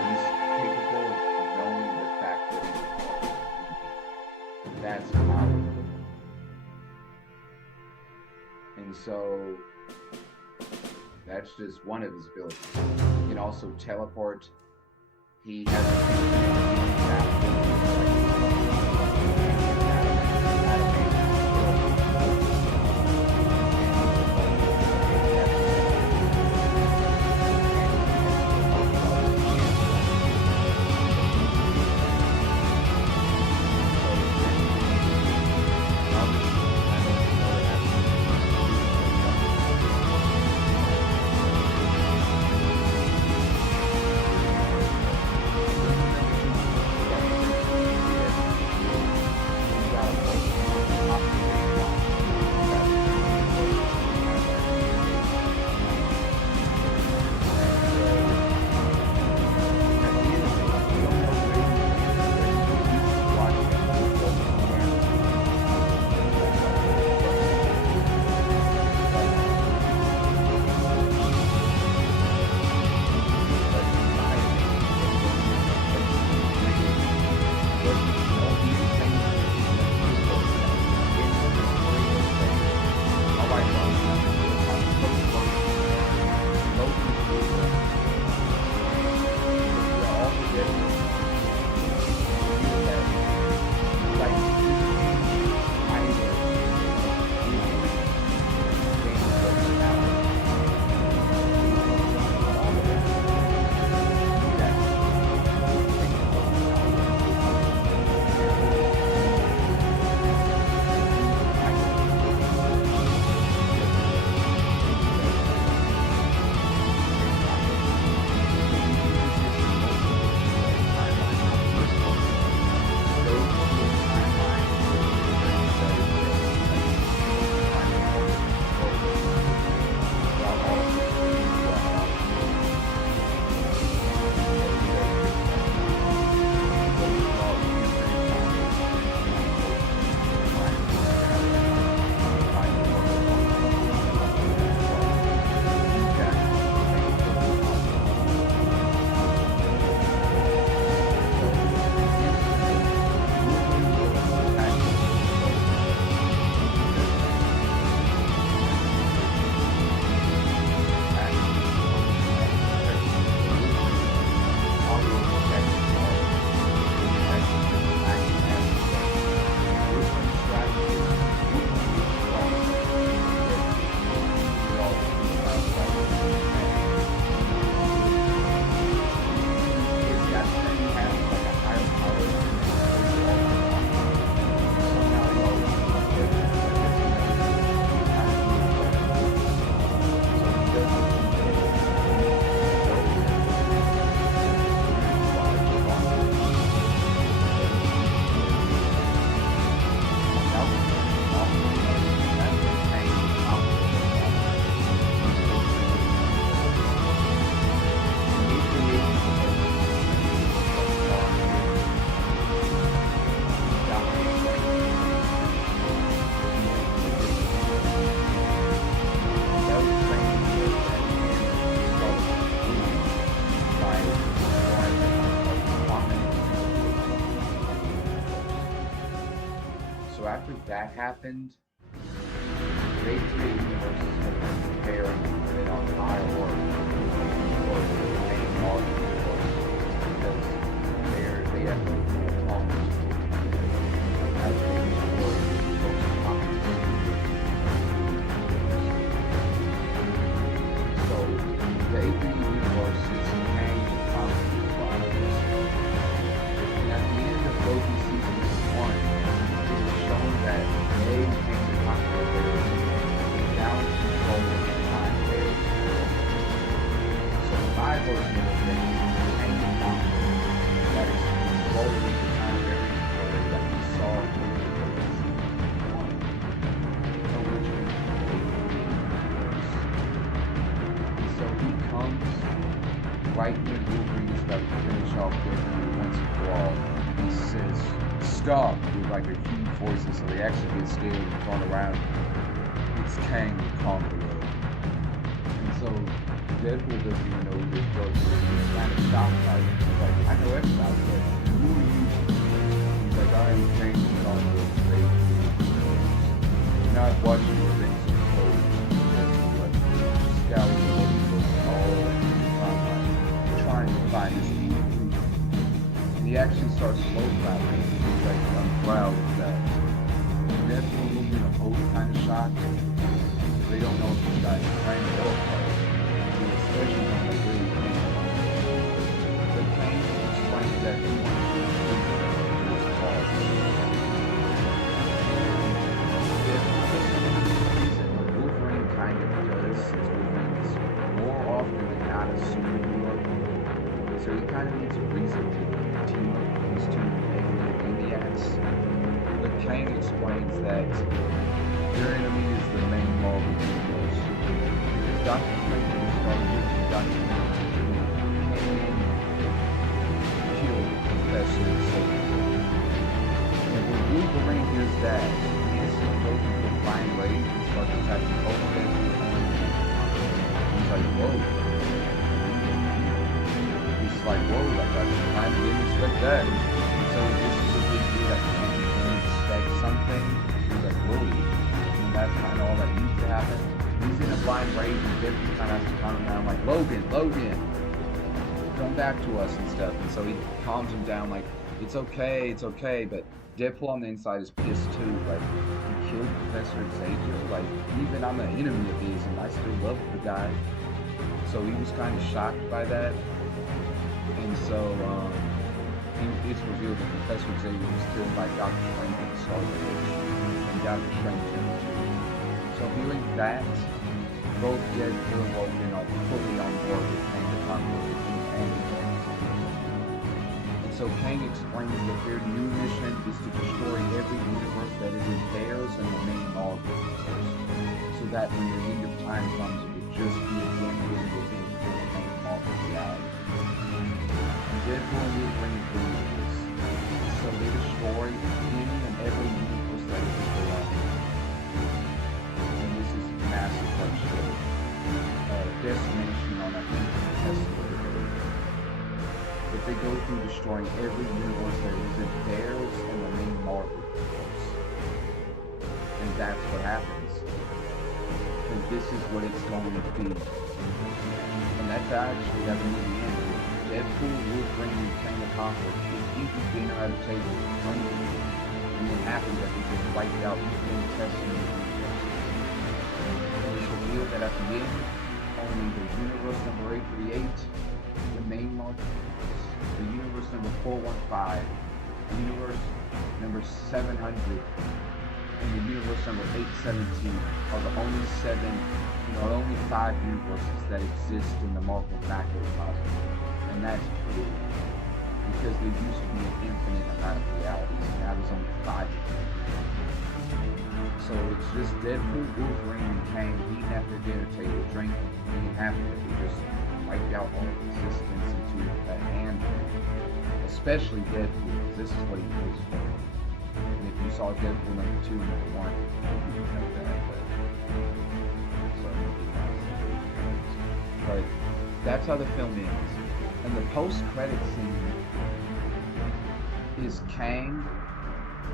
He's capable of knowing the fact that he's that's powerful. And so that's just one of his abilities. He can also teleport. He has that happened, they create universes that are comparing it on high or the main Marvel universe because they have almost as they were most comics. So the AVN universe is Kang and Conqueror's lives. And at the end of Loki season 1, it was shown that Kang and Conqueror down control of the time barrier. So my version of things is Kang and Conqueror that is controlling the time barrier that we saw in Loki season 1. Originally, so he comes right when Wolverine is about to finish off Wolverine once and for all. He says, "Stop!" with like a huge voice, so they actually get scared and thrown around. It's Kang the Conqueror. And so Deadpool doesn't even know who this joke is. He's kind of shocked by it. He's like, "I know everybody, but who are you?" He's like, "I am Kang the Conqueror." You're not watching the things of the code. Scouting the world all trying to find his new truth. And he actually starts slow traveling. He's like, "I'm proud of that." Deadpool will be a whole kind of shock. They don't know if this guy's trying or part, especially when they really think about it. But Kang explains that he wants to do his cause. Wolverine kind of does, since Wolverine is more often than not a superhero. So he kind of needs a reason to team up with these two maniacs. But Kang explains that their enemy is the main Marvel universe. Because Dr. Strange was started with Dr. Strange came in, killed Professor Xavier. And when Wolverine hears that, he instantly goes into a flying rage and starts attacking both Deadpool and he's like, "Whoa." He's like, "Whoa, like I kind of didn't expect that." So this is a big deal that Kang didn't expect something. He's like, "Whoa." And that's kind of all that needs to happen. He's in a blind rage and Deadpool kind of has to calm him down like, Logan, come back to us and stuff. And so he calms him down like, it's okay, but Deadpool on the inside is pissed too. Like, he killed Professor Xavier. Like, even I'm an enemy of his and I still love the guy. So he was kind of shocked by that. And so it's revealed that Professor Xavier was killed by Dr. Strange at the start of the age. And Dr. Strange him. So hearing that, both Deadpool and Logan are fully on board with Kang the Conqueror and so Kang explains that their new mission is to destroy every universe that is in theirs and the main Marvel universe. So that when the end of time comes, it will just be a game within the main Marvel reality. And Deadpool and Wolverine prove this. So they destroy any and every universe that is in their own. And this is massive bloodshed. Decimation on a Tesla. But they go through destroying every universe that is in theirs and the main Marvel universe. And that's what happens. And this is what it's going to be. And that's actually happening in the end. Deadpool, Wolverine, and Kang the Conqueror eating dinner at a table, drinking, being happy that they just wiped out the intestine of the universe. And it's revealed that at the end, only the universe number 838, the main Marvel universe, the universe number 415, the universe number 700, and the universe number 817 are the only only 5 universes that exist in the Marvel macrocosm. And that's cool. Because there used to be an infinite amount of realities, and now there's only 5 of them. So it's just Deadpool, Wolverine, and Kang eating at their dinner table, drinking, being happy that they just wiped out all existence into a handful. Especially Deadpool, because this is what he lives for. And if you saw Deadpool number 2 and number 1, you would know that. But that's how the film ends. And the post-credit scene is Kang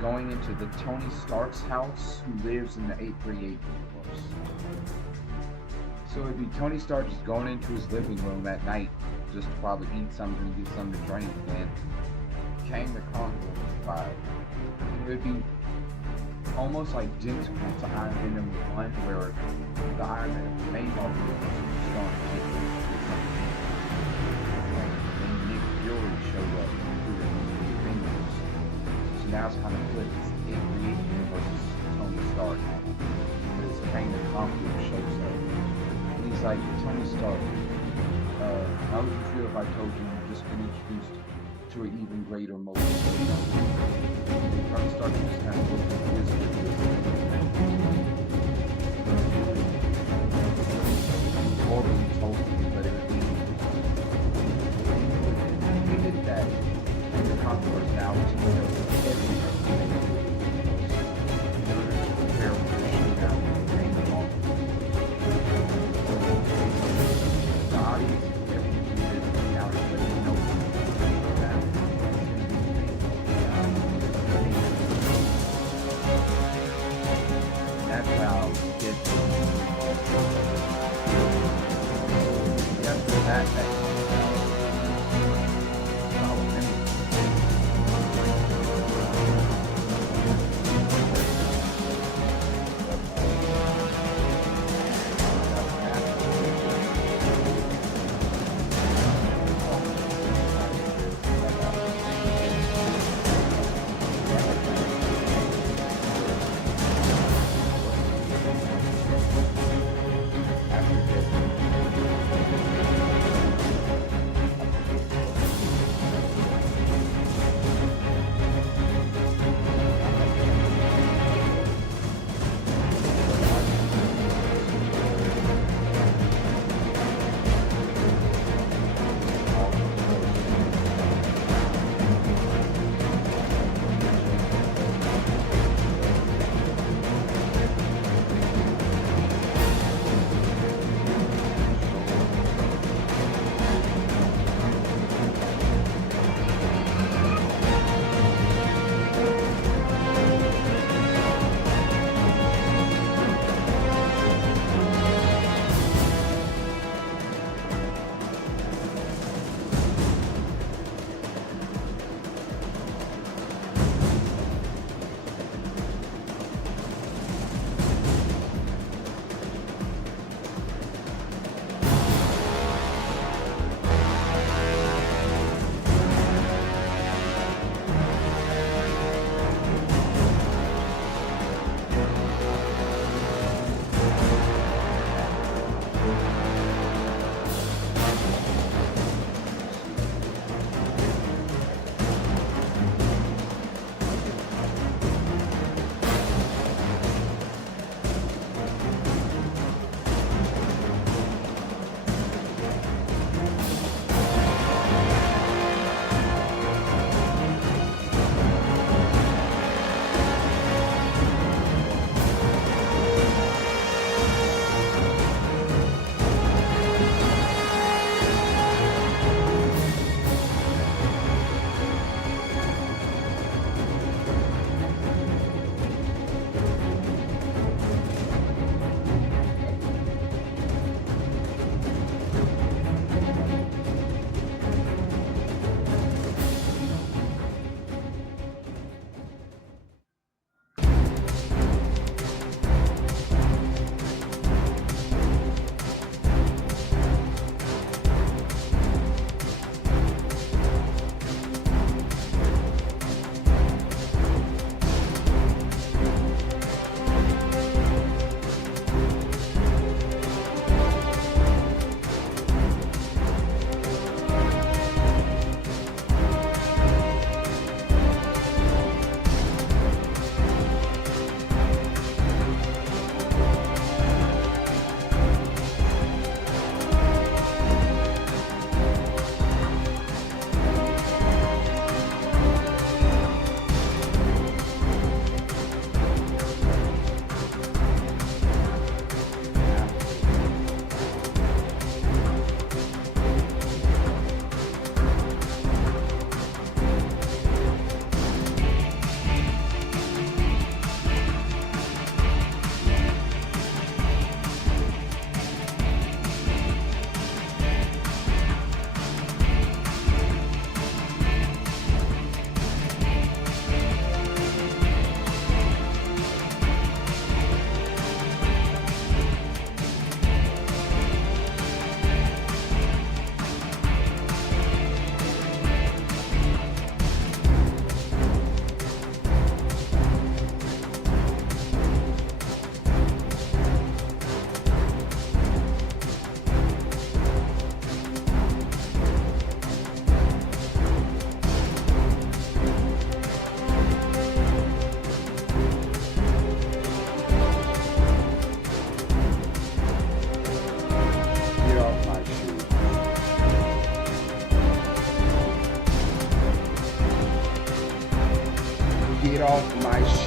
going into the Tony Stark's house, who lives in the 838 universe. So it'd be Tony Stark just going into his living room at night, just to probably eat something, get something to drink, and Kang the Conqueror would fight. It would be almost identical to Iron Man #1, where the Iron Man main Marvel was going to take it. And Nick Fury showed up through the Avengers. So now it's kind of flipped. It's 838 versus Tony Stark. But it's Kang the Conqueror shows up. And he's like, Tony Stark, how would you feel if I told you you've just been introduced to an even greater multiverse? Tony Stark just kind of looked at this Corbin told me, but it would be he did that, and the Conqueror now is every in order to prepare for the showdown with the Kang the Conqueror. The audience is every now and then, you know, that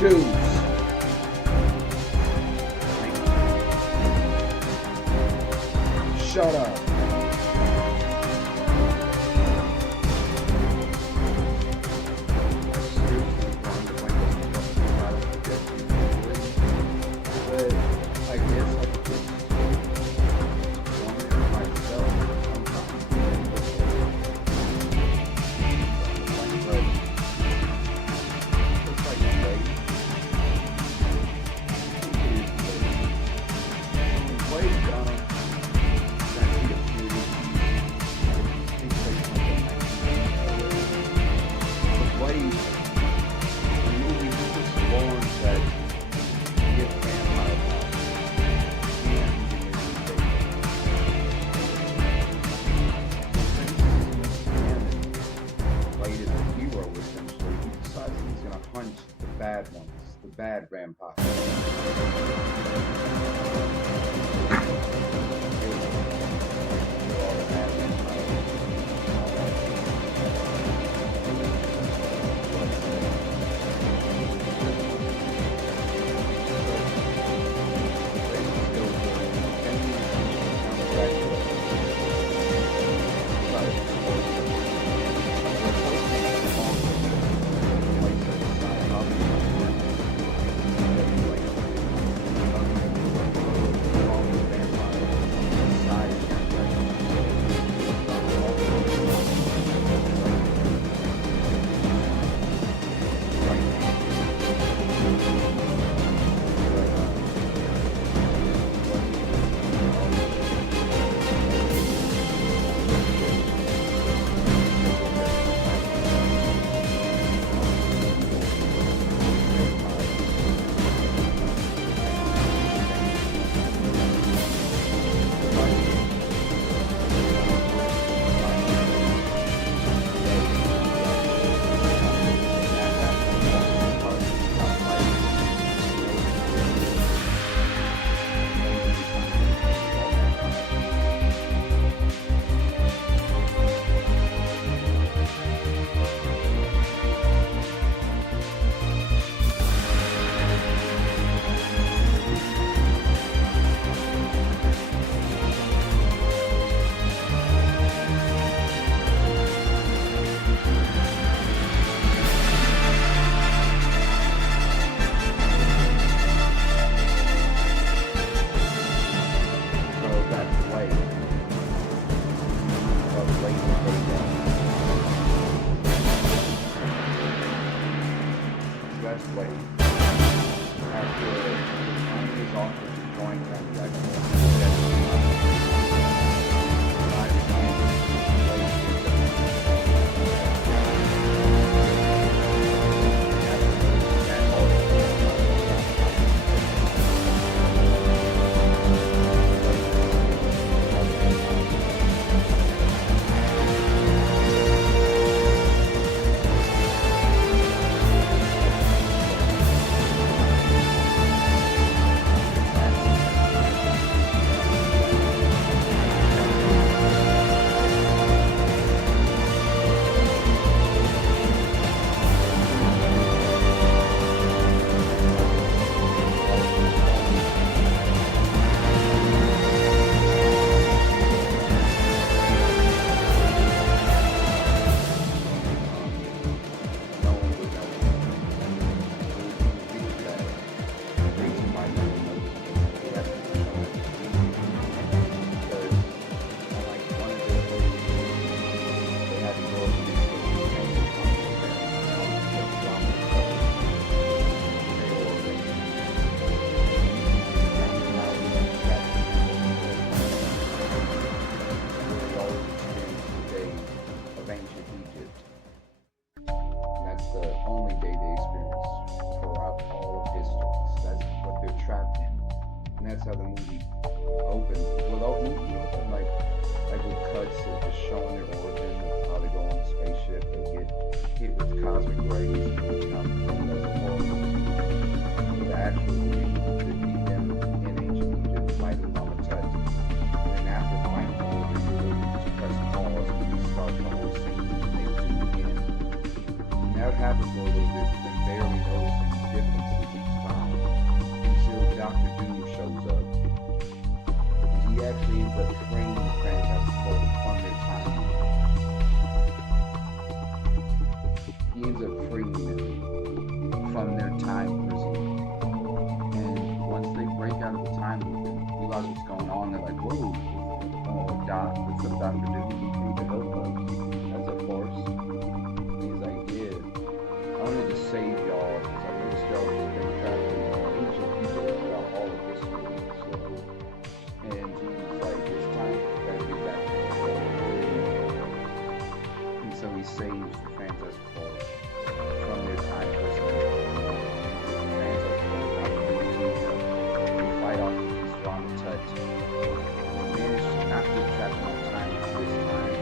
tubes. Shut up. I guess I could just wonder myself bad ones, the bad vampires. That's how the movie opens. Without movie open, like with cuts of just showing their origin of how they go on the spaceship, they get hit with cosmic rays, and the actual movie to beat them in ancient Egypt, fighting Mama Tut. And then after the final order, you just press pause and you start the whole scene and they do it again. And that would happen for a little bit, but then barely noticing the differences up freeing the Fantastic Four from their time loop. He ends up freeing them from their time prison. And once they break out of the time loop and realize what's going on, they're like, whoa, Doc, what's up, Dr. Doom? You need to help us. That's of course. He's like, yeah, I wanted to save y'all because I noticed y'all just been trapped in ancient people throughout all of history. So, and he's like, it's time for us to get back to the world. And so he saves the Fantastic Four from their time prison. The Fantastic Four they fight off against Ron and Tut. They manage to not get trapped in time this time,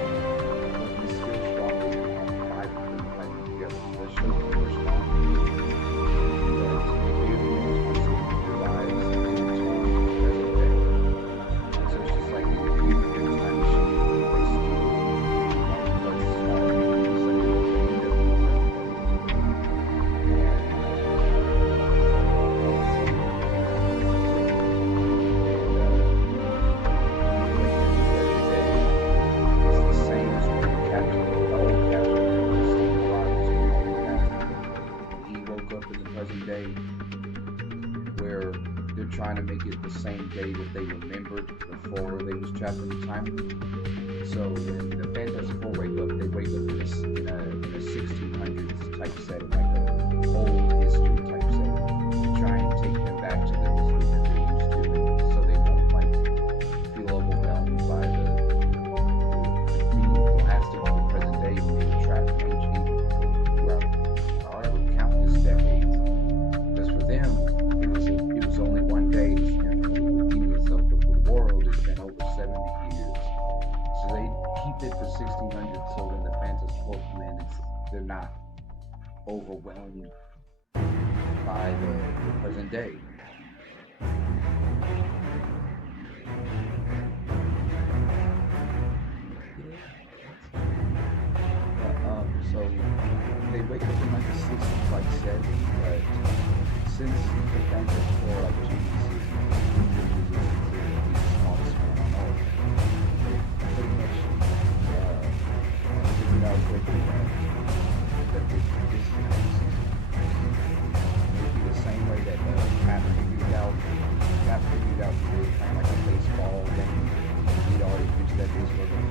but he's still stronger than all five of them fighting together. That shows that they're strong. But they do manage to save their lives and return to the present day. And so it's just like they defeat their time machine. They still but small people so they end up in the present day, where they're trying to make it the same day that they remembered before they was trapped in the time loop. So when the Fantastic Four wake up, they wake up in a 1600s type setting, like a old history type setting, to try and take them back to the history that they're used to, so they won't like feel overwhelmed by the being blasted in the present day when they were trapped in ancient Egypt throughout however countless decades. Because for them, it was only one day, and for the world it's been over 70 years. So they keep it for 1600, so when the Fantastic Four come in, they're not overwhelmed by the present day. So they wake up in like the 60s, like 70, but since the Fantastic Four, like Jesus is the smallest man on earth, they pretty much figured out quickly that this is maybe the same way that Cap figured out that they were playing like a baseball game. He'd already reached that baseball game.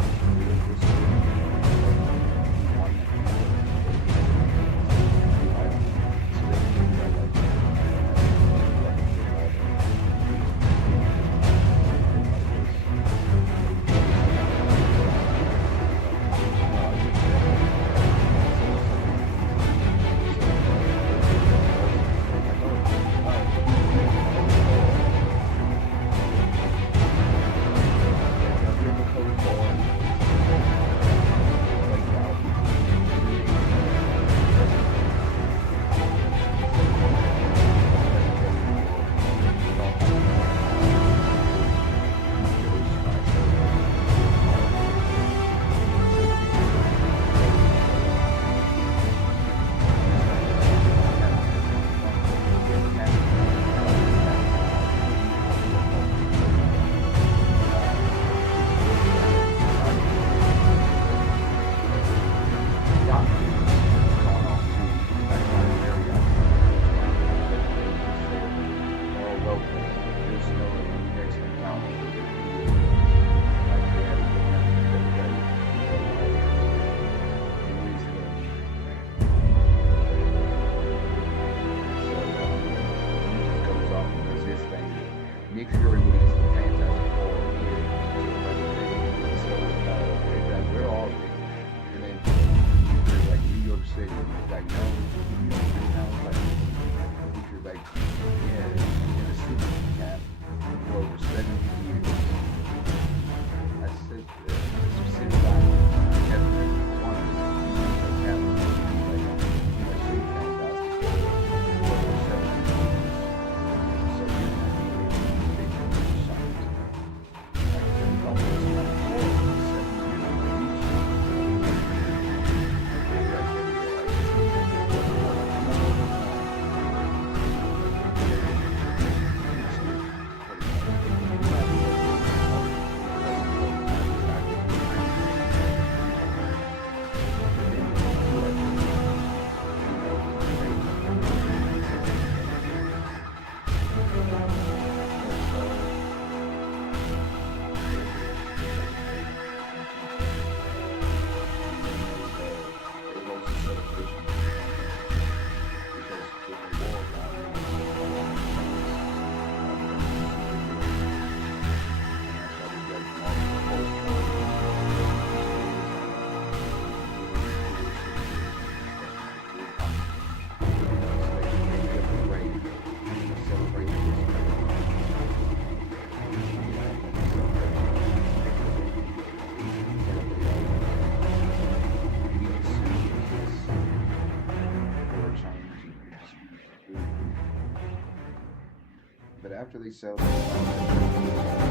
after they sell their product.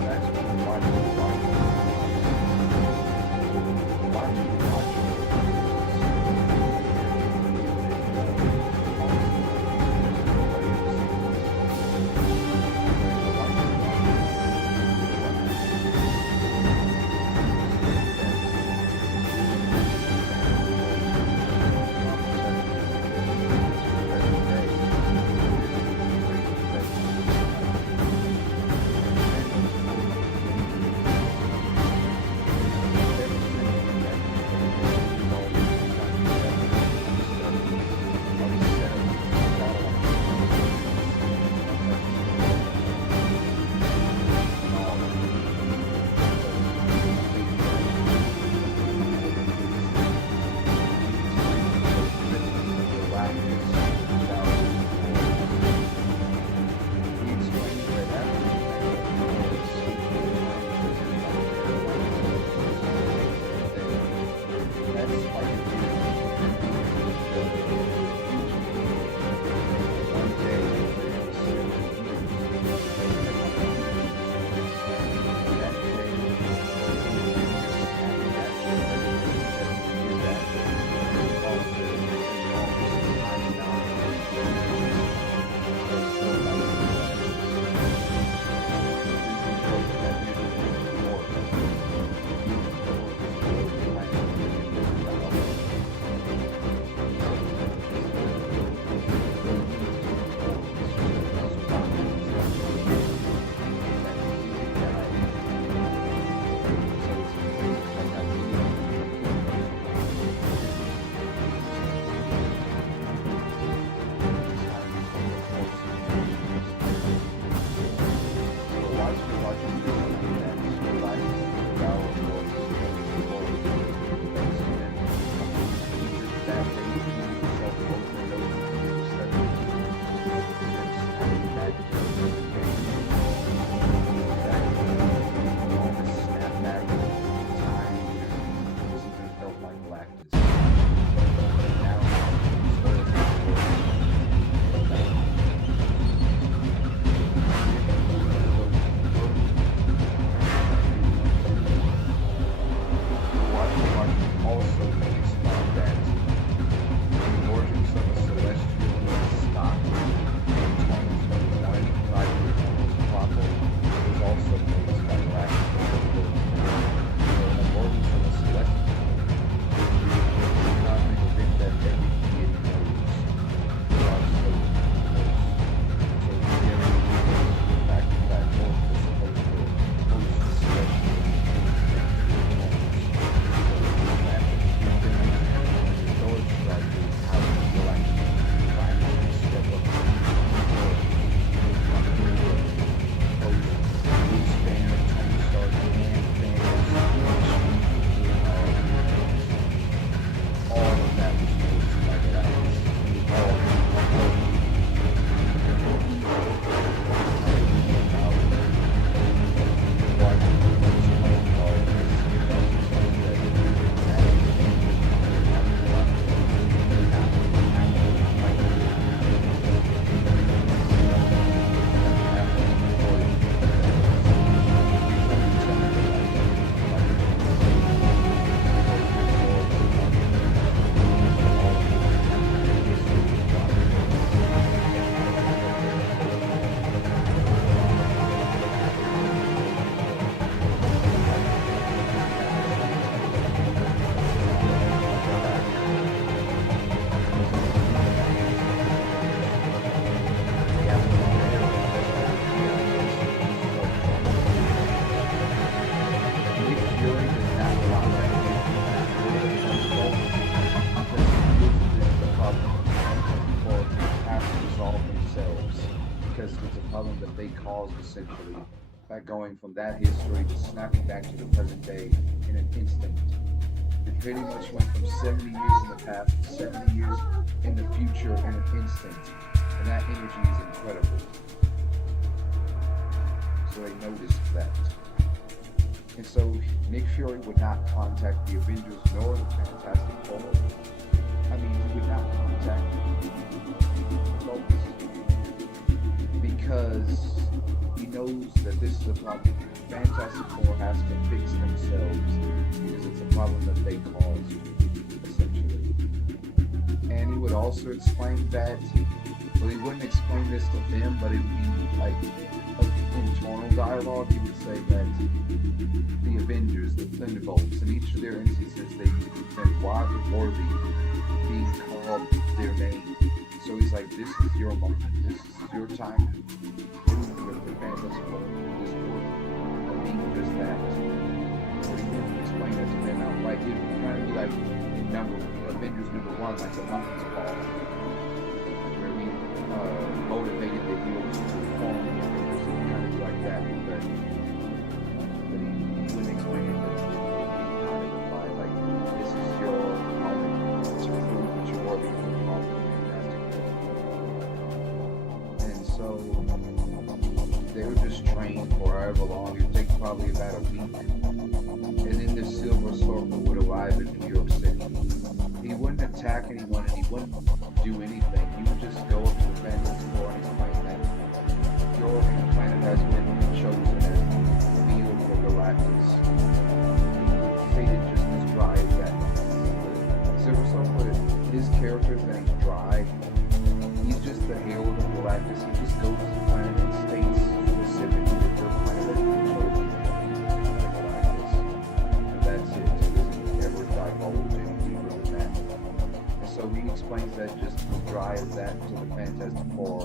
That's why you watch essentially, by going from that history to snapping back to the present day in an instant. It pretty much went from 70 years in the past to 70 years in the future in an instant. And that energy is incredible. So they noticed that. And so Nick Fury would not contact the Avengers nor the Fantastic Four. I mean, he would not contact the because he knows that this is a problem. Fantastic Four has to fix themselves because it's a problem that they caused, essentially. And he would also explain that, well, he wouldn't explain this to them, but it would be like internal dialogue. He would say that the Avengers, the Thunderbolts, in each of their instances, they said, why would Worthy being called their name? So he's like, this is your moment. This is your time to prove with the Fantastic Four this world of being just that. But he didn't explain that to them outright. It would kind of be like in Avengers #1, like the Monkey's Paw, where he motivated the heroes to perform the Avengers, and kind of like that. But he wouldn't explain it, but he kind of implied like, this is your moment to prove that you're worthy of being called the Fantastic Four. And so they were just trained for however long. It would take probably about a week. And then the Silver Surfer would arrive in New York City. He wouldn't attack anyone and he wouldn't do anything. He would just go up to the Fantastic Four and explain that your planet has been chosen as the field for Galactus. He stated just as dry as that. The Silver Surfer, his character is that he's dry. He's just the herald of Galactus. He just goes to the planet and states specifically that your planet has been chosen by Galactus. And that's it. He doesn't ever divulge any deeper than that. And so he explains that just as dry as that to the Fantastic Four.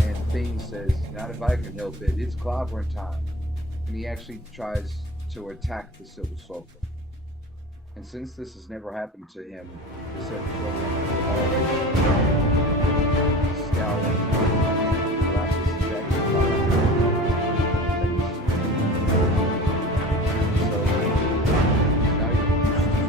And Thing says, not if I can help it, it's clobbering time. And he actually tries to attack the Silver Surfer. And since this has never happened to him, the Silver Surfer will always scowl at him. Galactus is actually clobbering. So now you're used to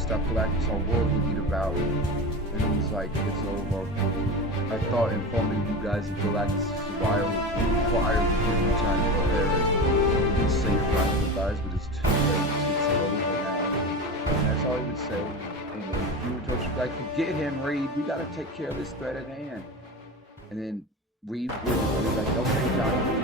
stuff Galactus, our world will be devoured. And he's like, it's over. I thought informing you guys of Galactus' survival would require you give me time to prepare it. You can say your final goodbyes, but it's too late. It's over now. And that's all he would say. And you were told, like, forget him, Reed. We gotta take care of this threat at hand. And then Reed was like, okay, Johnny.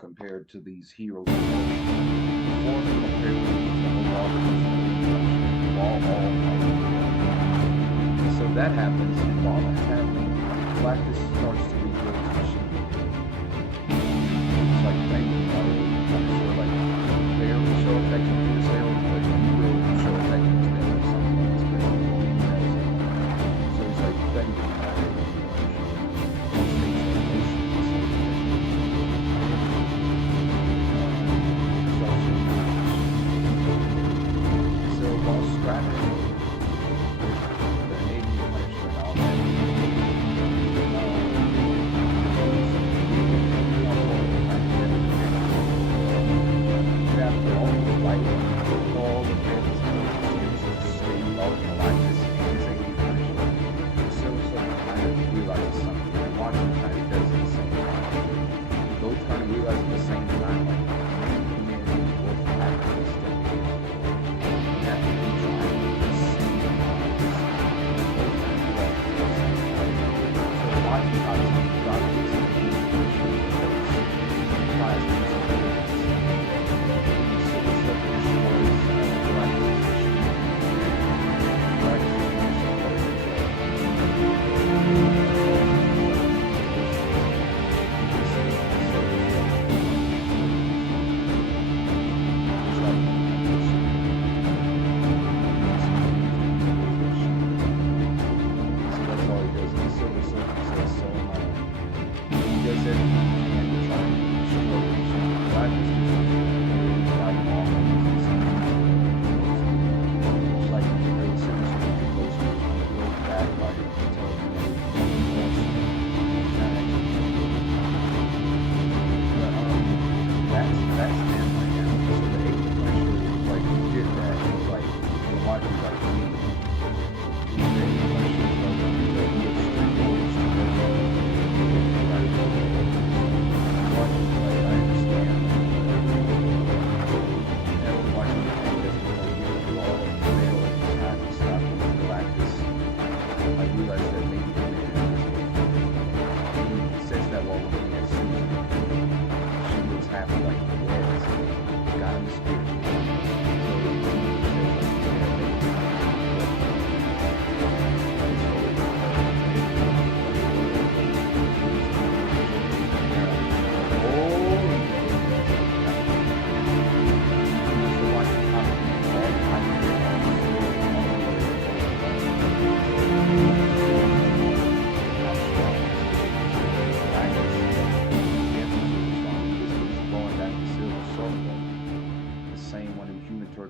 Compared to these heroes. So that happens, and while that's happening, Galactus starts to rebuild his machine. It's like things like they will show affection to the sailors, but you will show affection to them or something that's very important. So it's like thank you.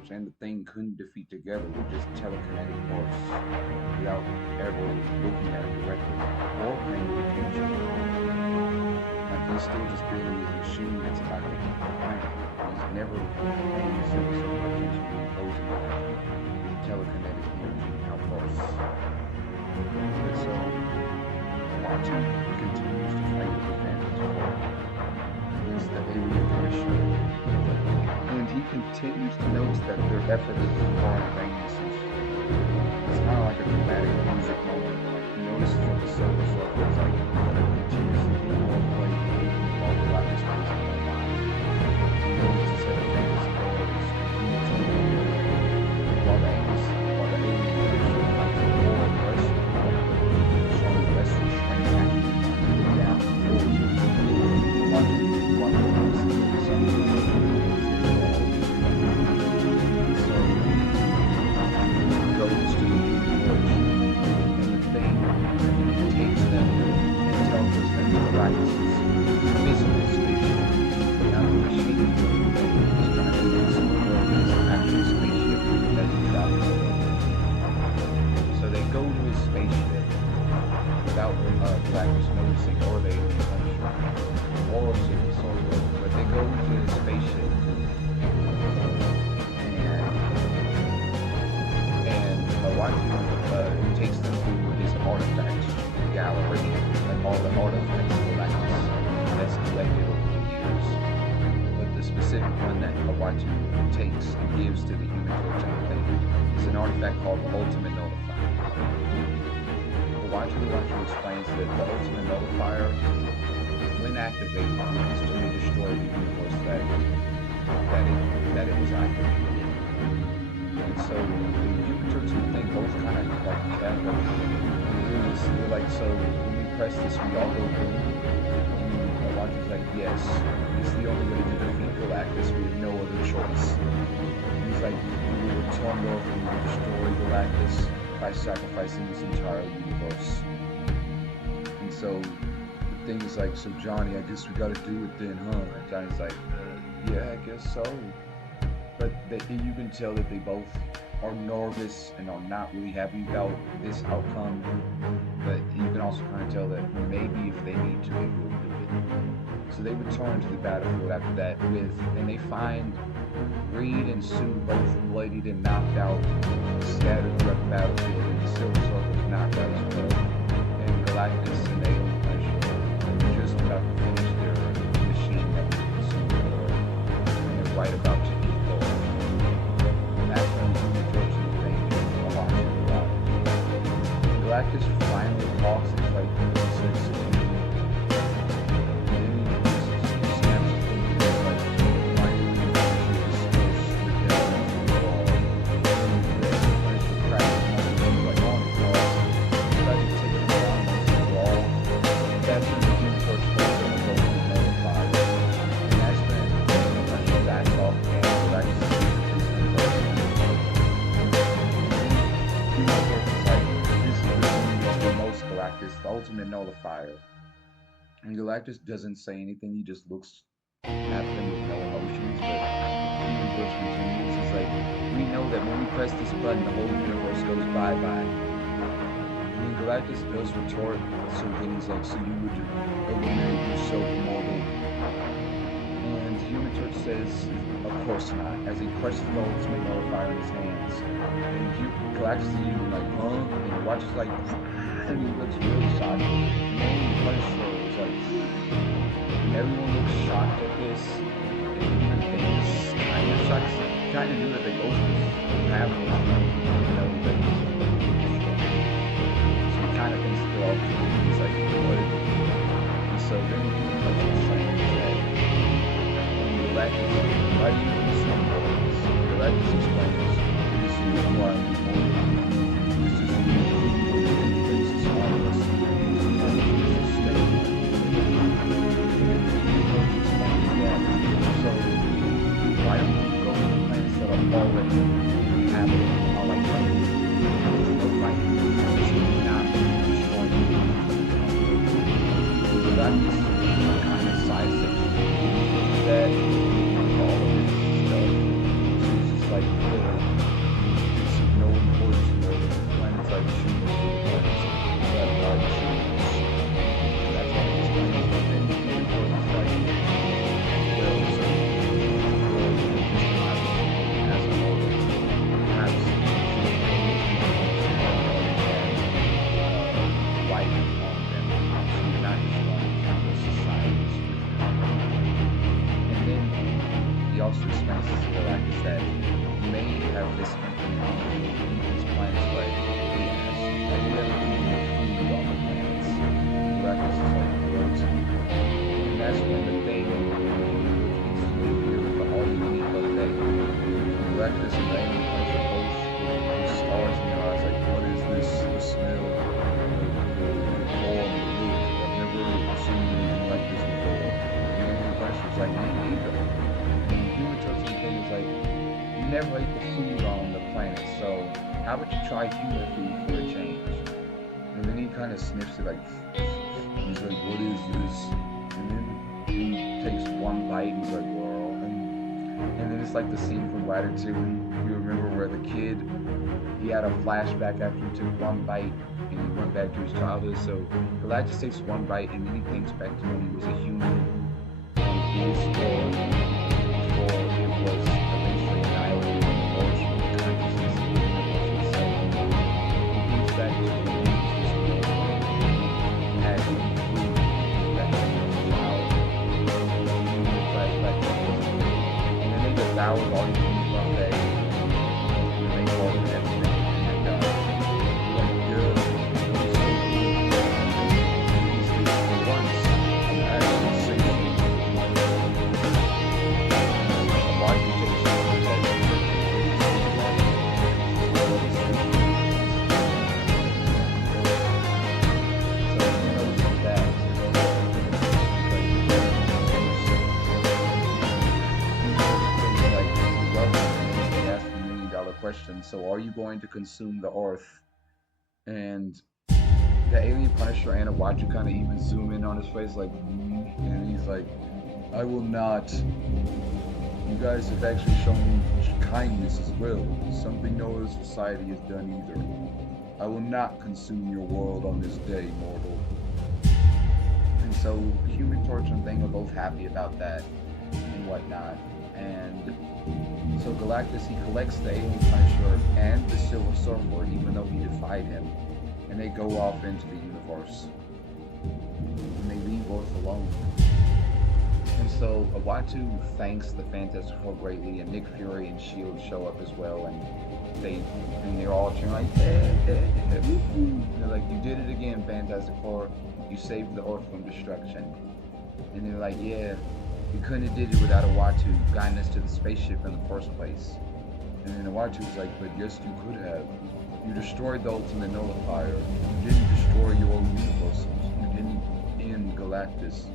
universe and the Thing couldn't defeat together with just telekinetic force without ever looking at it directly or paying attention. Like he's still just building his machine that's about to keep the planet. He's never paying himself so much attention to opposing with telekinetic energy outbursts. But so, watching continues to fight with the Phantom's war against the alien pressure. And he continues to notice that their efforts are in vain essentially. It's kind of like a dramatic music moment. Like he notices from the silver circle, it's like continuously getting more play while the light is facing their mind. He notices that advanced colors while the alien pressure like the more aggressive, showing less restraint acting down forward. Goes to the universe, and the Thing takes them and tells us that the Galactus is physical spaceship, not a machine. It's trying to make some world is an actual spaceship that he travels with. So they go to his spaceship without Galactus noticing, or they or safety source, but they go to his spaceship and Watu takes them through his artifact gallery, like all the artifacts that's collected over the years. But the specific one that Watu takes and gives to the Human Torch, I think, is an artifact called the Ultimate Nullifier. Watu explains that the Ultimate Nullifier, when activated, instantly destroy the universe that it was activated. And so the Human Torch and the Thing both kind of like chat up. We're like, so when we press this, we all go through. And Watu's like, yes, it's the only way to defeat Galactus. We have no other choice. And he's like, we will return Earth and we will destroy Galactus by sacrificing this entire universe. And so the Thing is like, so Johnny, I guess we gotta do it then, huh? And Johnny's like, yeah, I guess so. But you can tell that they both are nervous and are not really happy about this outcome. But you can also kind of tell that maybe if they need to, they will do it. So they return to the battlefield after that and they find Reed and Sue both bloodied and knocked out, scattered throughout the battlefield, and the Silver Circle's knocked out as well. And Galactus and the alien pressure are just about to finish their machine that was consumed with her. And they're right about to keep going. And that's when Human Torch and the Thing are watching the light. Galactus finally talks and like he says, the Ultimate Nullifier. And Galactus doesn't say anything, he just looks at them with no emotions, but Human Torch continues. It's like, we know that when we press this button, the whole universe goes bye-bye. And Galactus does retort, so then he's like, so you would eliminate yourself immortal. And Human Torch says, of course not, as he crushes the Ultimate Nullifier in his hands. And Galactus is even like, huh? And he watches like, and he looks really shocked. And Punisher is like, everyone looks shocked at this. And even Things kind of shocked. Kind of knew that they both have those, that he's destroyed. So he kind of thinks they're all true. He's like, what? And so then he touches saying that Galactus, why do you do some words? Galactus explains, this is why I'm important. This is the basis on us. So why don't we go to planets that are already inhabited? Are like there's no life. It's not destroying the so Galactus kind of size it that all of this stuff. So it's just like how about you try human food for a change? And then he kind of sniffs it like, he's like, what is this? And then he takes one bite and he's like, well, and then it's like the scene from Ratatouille. You remember where the kid, he had a flashback after he took one bite and he went back to his childhood. So Galactus takes one bite and then he thinks back to when he was a human. And his world, it was eventually annihilated and merged with the consciousness of the universe itself. He thinks back to when he was this world and had food that he was a child. And then the flashback to and then they devoured all you eat one day. And then they called it everything. And like, good. For once, I'm actually satiated. Why do you take something that question. So are you going to consume the earth? And the alien Punisher and Awatu kind of even zoom in on his face like, and he's like, I will not. You guys have actually shown me kindness as well, something no other society has done either. I will not consume your world on this day, mortal. And so Human Torch and Thing are both happy about that and whatnot. And so Galactus, he collects the alien Punisher and the Silver Surfer, even though he defied him, and they go off into the universe. And they leave Earth alone. And so Awatu thanks the Fantastic Four greatly, and Nick Fury and S.H.I.E.L.D. show up as well, and they're all cheering like, they're like, you did it again, Fantastic Four. You saved the Earth from destruction. And they're like, yeah, we couldn't have did it without Awatu guiding us to the spaceship in the first place. And then Awatu was like, but yes, you could have. You destroyed the Ultimate Nullifier. You didn't destroy your own universe. You didn't end Galactus.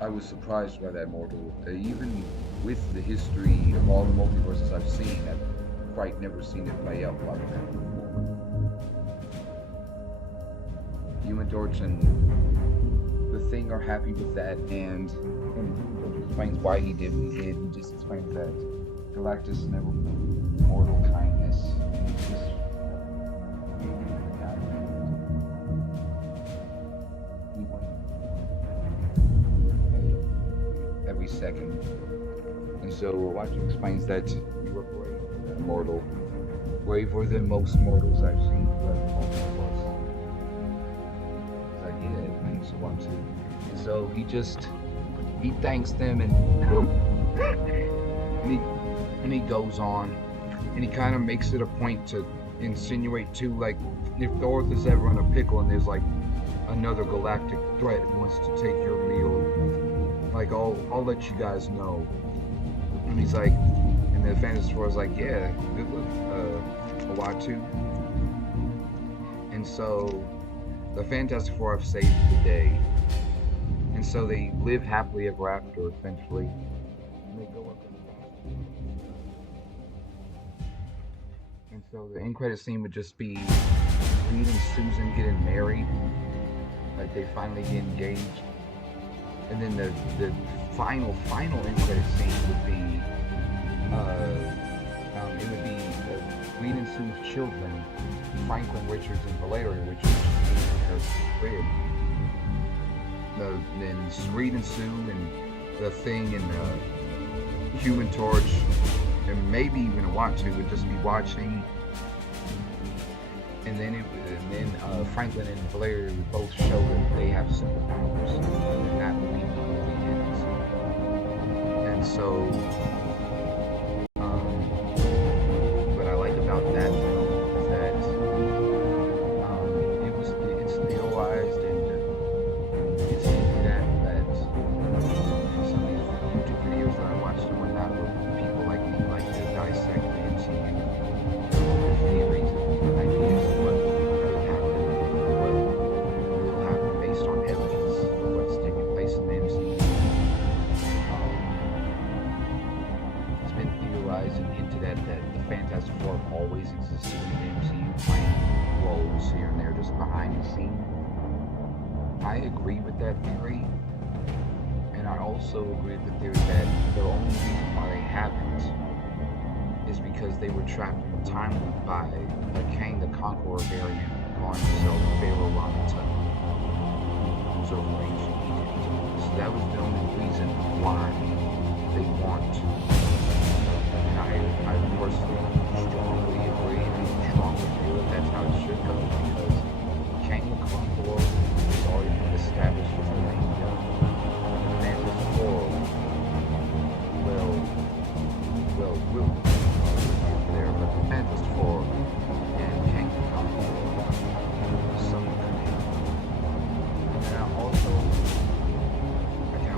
I was surprised by that, mortal. Even with the history of all the multiverses I've seen, I've quite never seen it play out like that before. Human Torch and the Thing are happy with that, and Human Torch explains why he did what he did. He just explains that Galactus never knew mortal kindness. He just every second. And so Awatu explains that you were brave, mortal, braver than most mortals I've seen. He's like, yeah, thanks Awatu. And so he thanks them and he goes on, and he kind of makes it a point to insinuate too, like, if the Earth is ever in a pickle and there's like another galactic threat who wants to take your meal, like, I'll let you guys know. And he's like, and the Fantastic Four is like, yeah, good luck, Awatu. And so the Fantastic Four have saved the day. And so they live happily ever after, essentially. And they go up in the and so the end credit scene would just be Reed and Susan getting married. Like, they finally get engaged. And then the final end credit scene would be Reed and Sue's children, Franklin Richards and Valeria Richards, her crib. Then Reed and Sue and the Thing and Human Torch, and maybe even Awatu would just be watching. And then Franklin and Valeria would both show that they have superpowers, and that would be the ends. And so, what I like about that film is that it's theorized, and it's hinted at that some of these YouTube videos that I watched and whatnot, where people like me like to dissect the MCU, theories and ideas. always existed in the MCU, playing roles here and there, just behind the scenes. I agree with that theory, and I also agree with the theory that the only reason why they haven't is because they were trapped in a time loop by a Kang the Conqueror variant calling himself Pharaoh Ramata, so from ancient Egypt. So that was the only reason why they want to. And I personally strongly agree and strongly feel that that's how it should go, because Kang the Conqueror has already been established as the main villain. And Fantastic Four will there, but the Fantastic Four and Kang the Conqueror some connection. And also,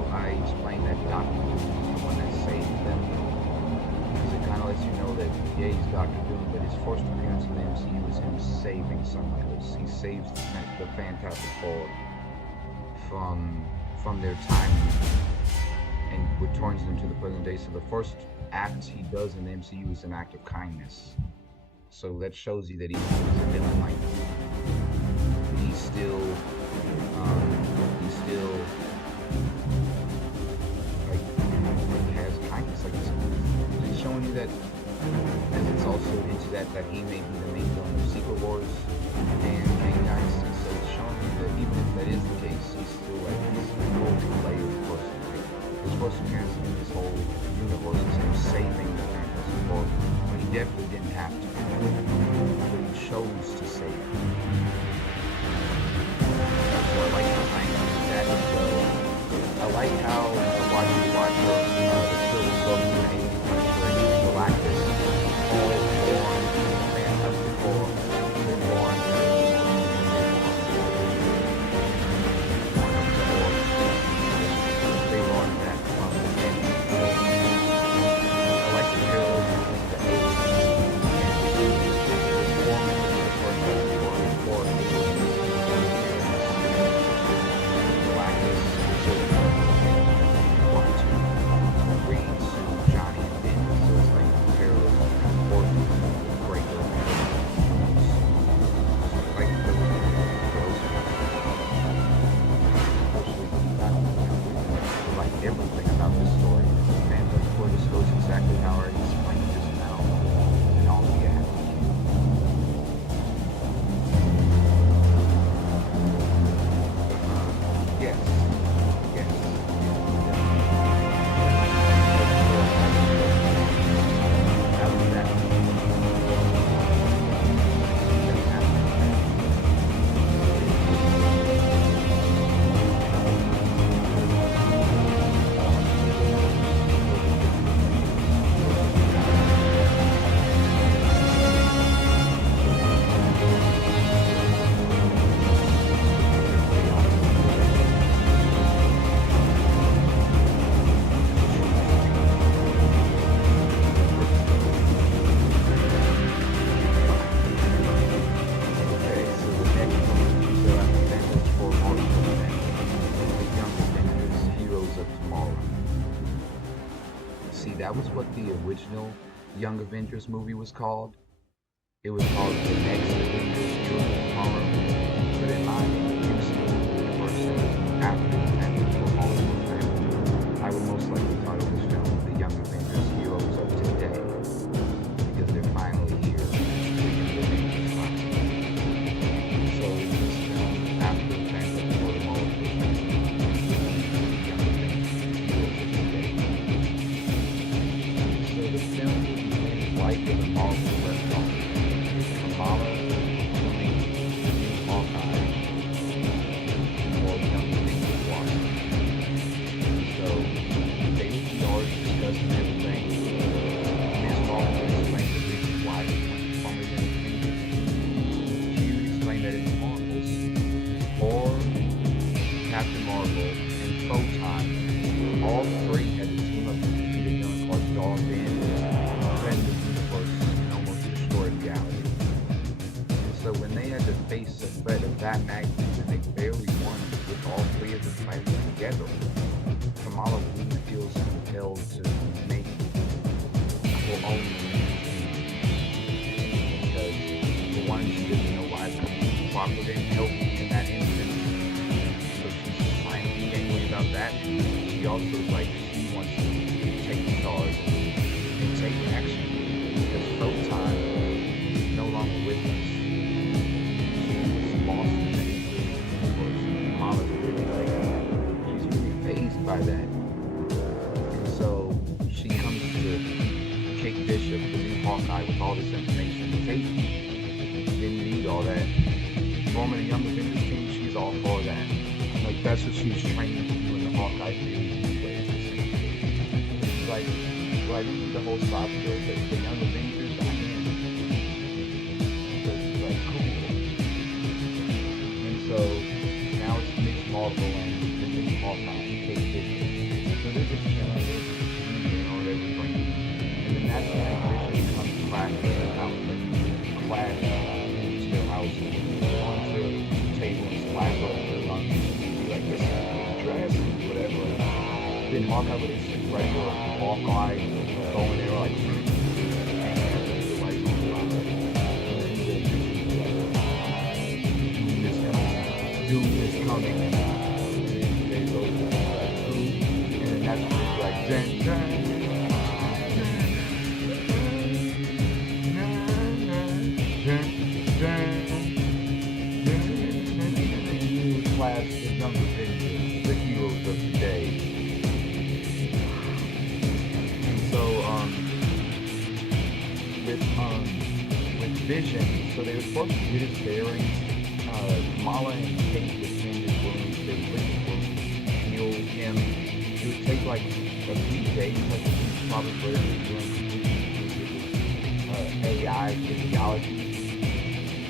I explained that Dr. Doom is the one that saved them, because it kind of lets you know that, yeah, he's Dr. Doom, but his first appearance in the MCU is him saving someone else. He saves the Fantastic Four from their time and returns them to the present day. So the first act he does in the MCU is an act of kindness. So that shows you that he's a villain. Like he's still like has kindness. Like he's showing you that, as it's also into that he may be the main villain of Secret Wars and Kang Dynasty. So it's showing you that even if that is the case, he's still like this multi-layered person. His first appearance in this whole universe is him saving the Fantastic Four when he definitely didn't have to, but he chose to save them. So I like the language of that as well. I like how watching the Silver Surfer and Amy Punisher and Galactus all born Fantastic Four. They're born they learned that from the beginning. I like the parallels between the aliens everything about this story. Fantastic Four just goes exactly how I already explained just now, and all the actors. Yes. How was that? That was what the original Young Avengers movie was called. It was called The Next Avengers Heroes of Tomorrow. But in my universe, after the Fantastic Four Multiversal, I would most likely title this film The Young Avengers Heroes of Today, because they're finally here. So this film, after the Fantastic Four Multiversal, the film is like the Marvel restaurant. Kamala filming Hawkeye or Young Avengers Watch. So they already discussed everything. Ms. Marvel explained the reason why they went from it in She explained that it's Marvel's or Captain Marvel and Photon. All three had to team up to defeat a villain called DAVON. So when they had to face a threat of that magnitude and they barely won with all three of the planets together, Kamala really feels compelled to make her own. Papa didn't help in that instance, so she's finally angry about that. She also like she wants to take charge and take action because Photon is no longer with us. She was lost in the universe. Mama's really like she's really fazed by that, and so she comes to Kate Bishop, the new Hawkeye, with all this information. Kate didn't need all that. Forming a young Avengers team, she's all for that. Like that's what she was trained to do in the Hawkeye series. Like, well, I didn't need the whole side story, but the young Avengers, I am. It's like cool. And so now it's Miss Marvel and the new Hawkeye, Kate Bishop. So they're just chilling, they're or whatever bringing. And then that's when Vision comes crashing in the house, like clash into their house, onto the table and splash over their lungs. Like this is dress, whatever. Then Hawkeye would just sit right there, Hawkeye going there like doom is coming, and then they go to and then that's when it's like dun, dun. Class is number 50, the heroes of today. And so, with Vision, so they were supposed to get his bearings. Kamala and Kate would send his wounds, they would lick his wounds, heal him. It would take like a few days, like probably for them to do AI physiology.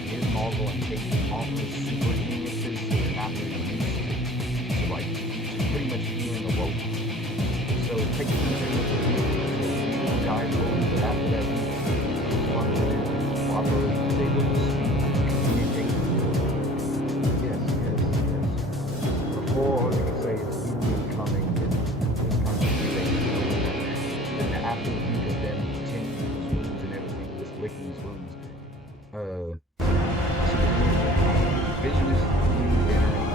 His Marvel and Kate's almost super geniuses, so they're not really used to like pretty much healing a rope. So it takes some guys, but after that, properly was able to speak and communicate. Yes. Before they could say it's coming, it's coming to say. And after the week of them tending his wounds and everything, just licking his wounds, Vision is entering,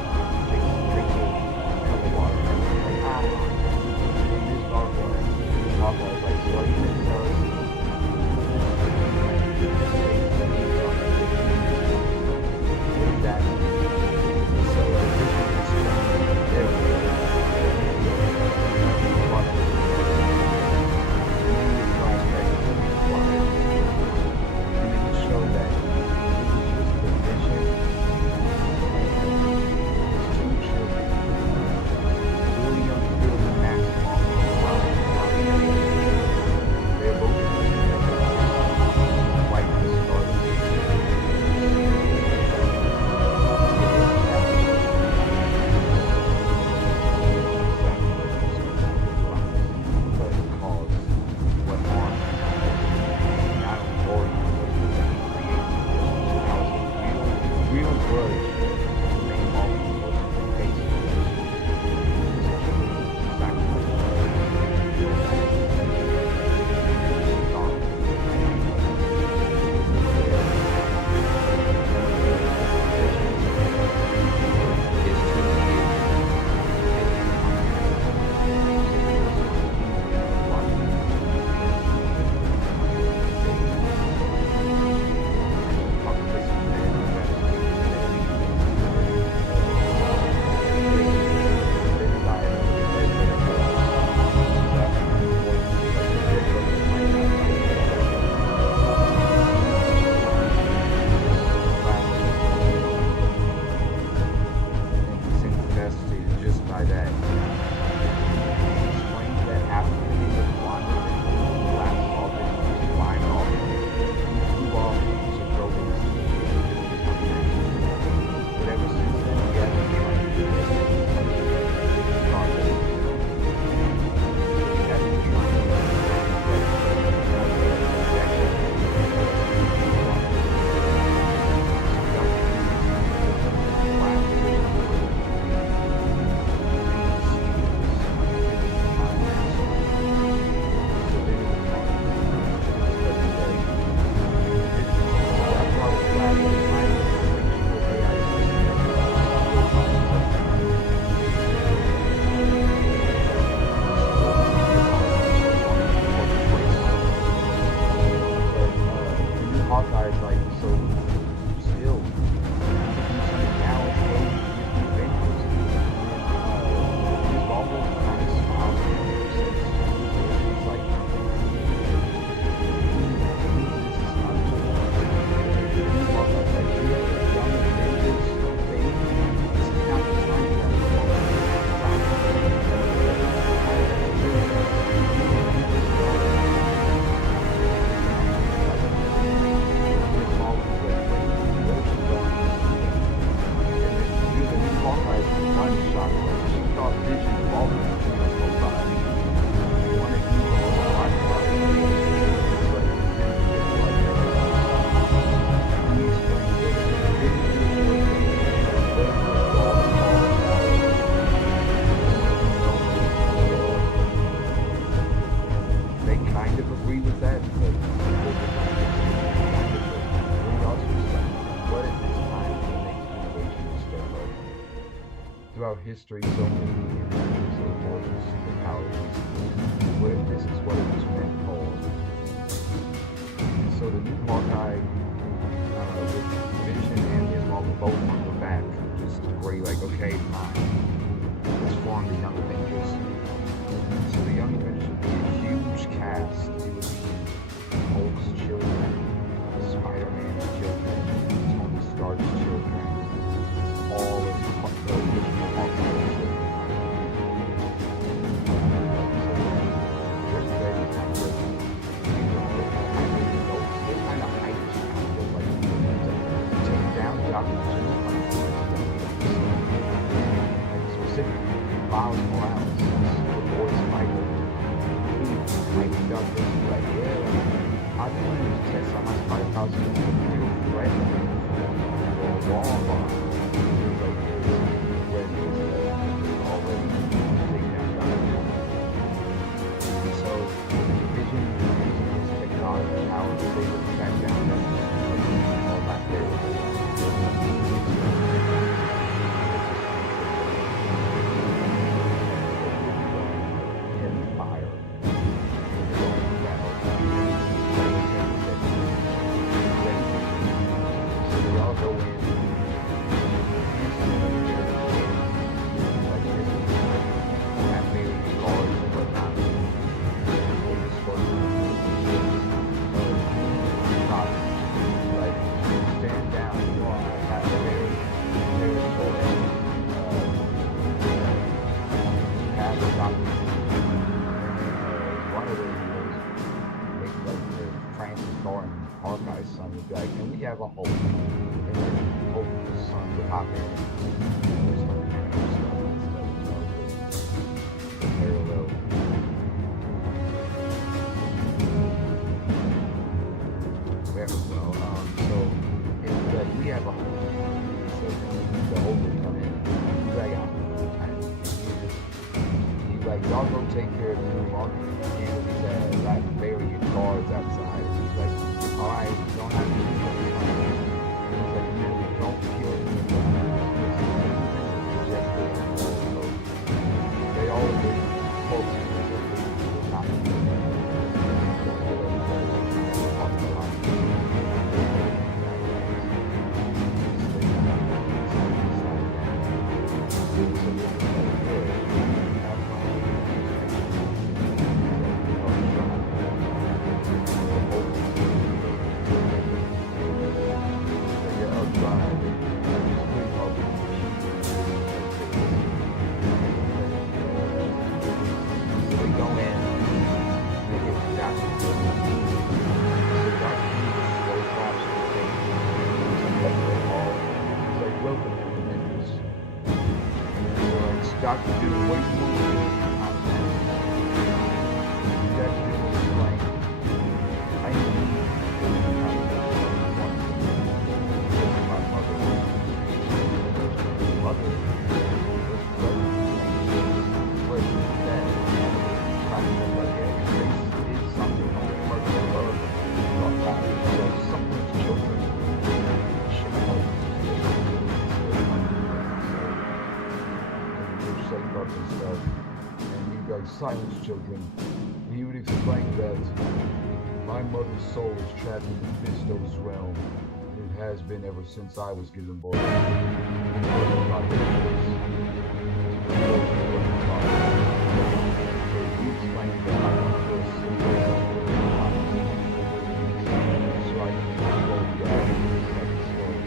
takes a cup of water, and it's like, this dark water. Hawkeye is like, so are you in sorry? Exactly. So So still, now it's going with the Avengers. His Marvel kind of smiles at him ever since. It's like, this is not just like we have the young Avengers thing. This is not just like they kind of agree with that, but what if it's time for the next generation to step up? Throughout history, so many individuals are gorgeous, the powerless. What if this is what it was meant for? And so the new Hawkeye, with Vision and his Marvel both on the back, just agree like, okay, fine, let's form the Young Avengers. So the Young Avengers would be a huge cast. It would be Hulk's children, Spider-Man's children, Tony Stark's children, all of the original Hawkeye children. So they're ready kind of like, they're kind of hyped, kind of like, to take down Dr. Doom. Like specifically, Miles Morales, the boys fighter. Like, Dr. Doom, like, yeah, I think we just test out my spider powers and it's a real threat for a long run. It's like, ready to already take down Dr. Doom. So, Vision using his technology power to be able to track down Dr. Doom, all back there. Hawkeye's son would be like, can we have a Hulk? And then Hulk's son would hop in and start doing stuff and stuff, the parallel. So it's like we have a Hulk. So the Hulk would come in and be like, he's like, y'all go take care of the new Mark. And he's at like bury your cards outside. He's like, alright, you don't have to do anything. And he's like, man, we don't kill anybody. They all agree, folks, will not kill Dr. Doom, what do you want to do? Dr. Doom will explain, I need my mother. Mother was broken. Was dead. Trying to look like it is something only mother love. So something's children should help. Up and stuff, and you guys silence children. And he would explain that my mother's soul is trapped in Mephisto's realm. has been ever since I was getting born. He explained that I want this so I can control reality like a story.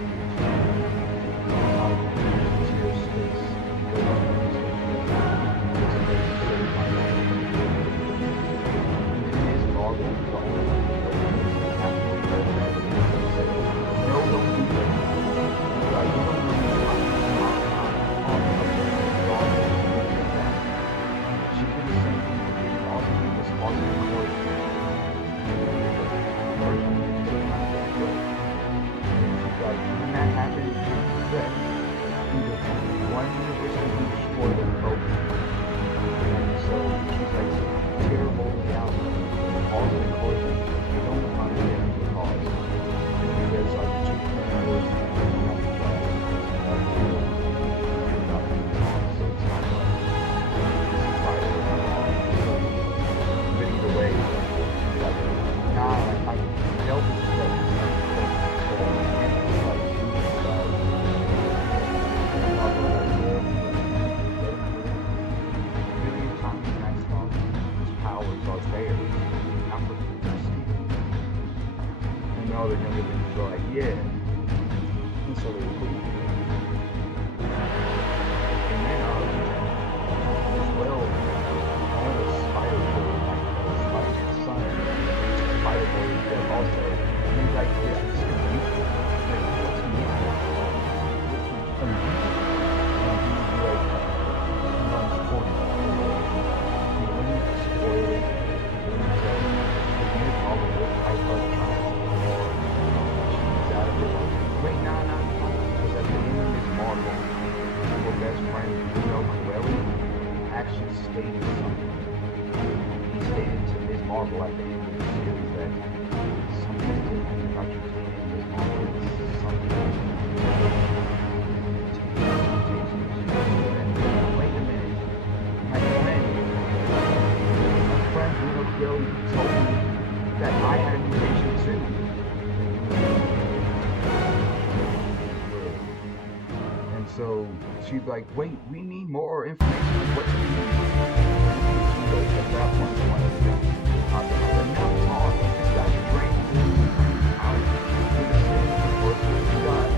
So she'd be like, wait, we need more information. What do you need? At that point, I wanted to talk about it. Now talk. This guy's great. How did you do this thing? What you got?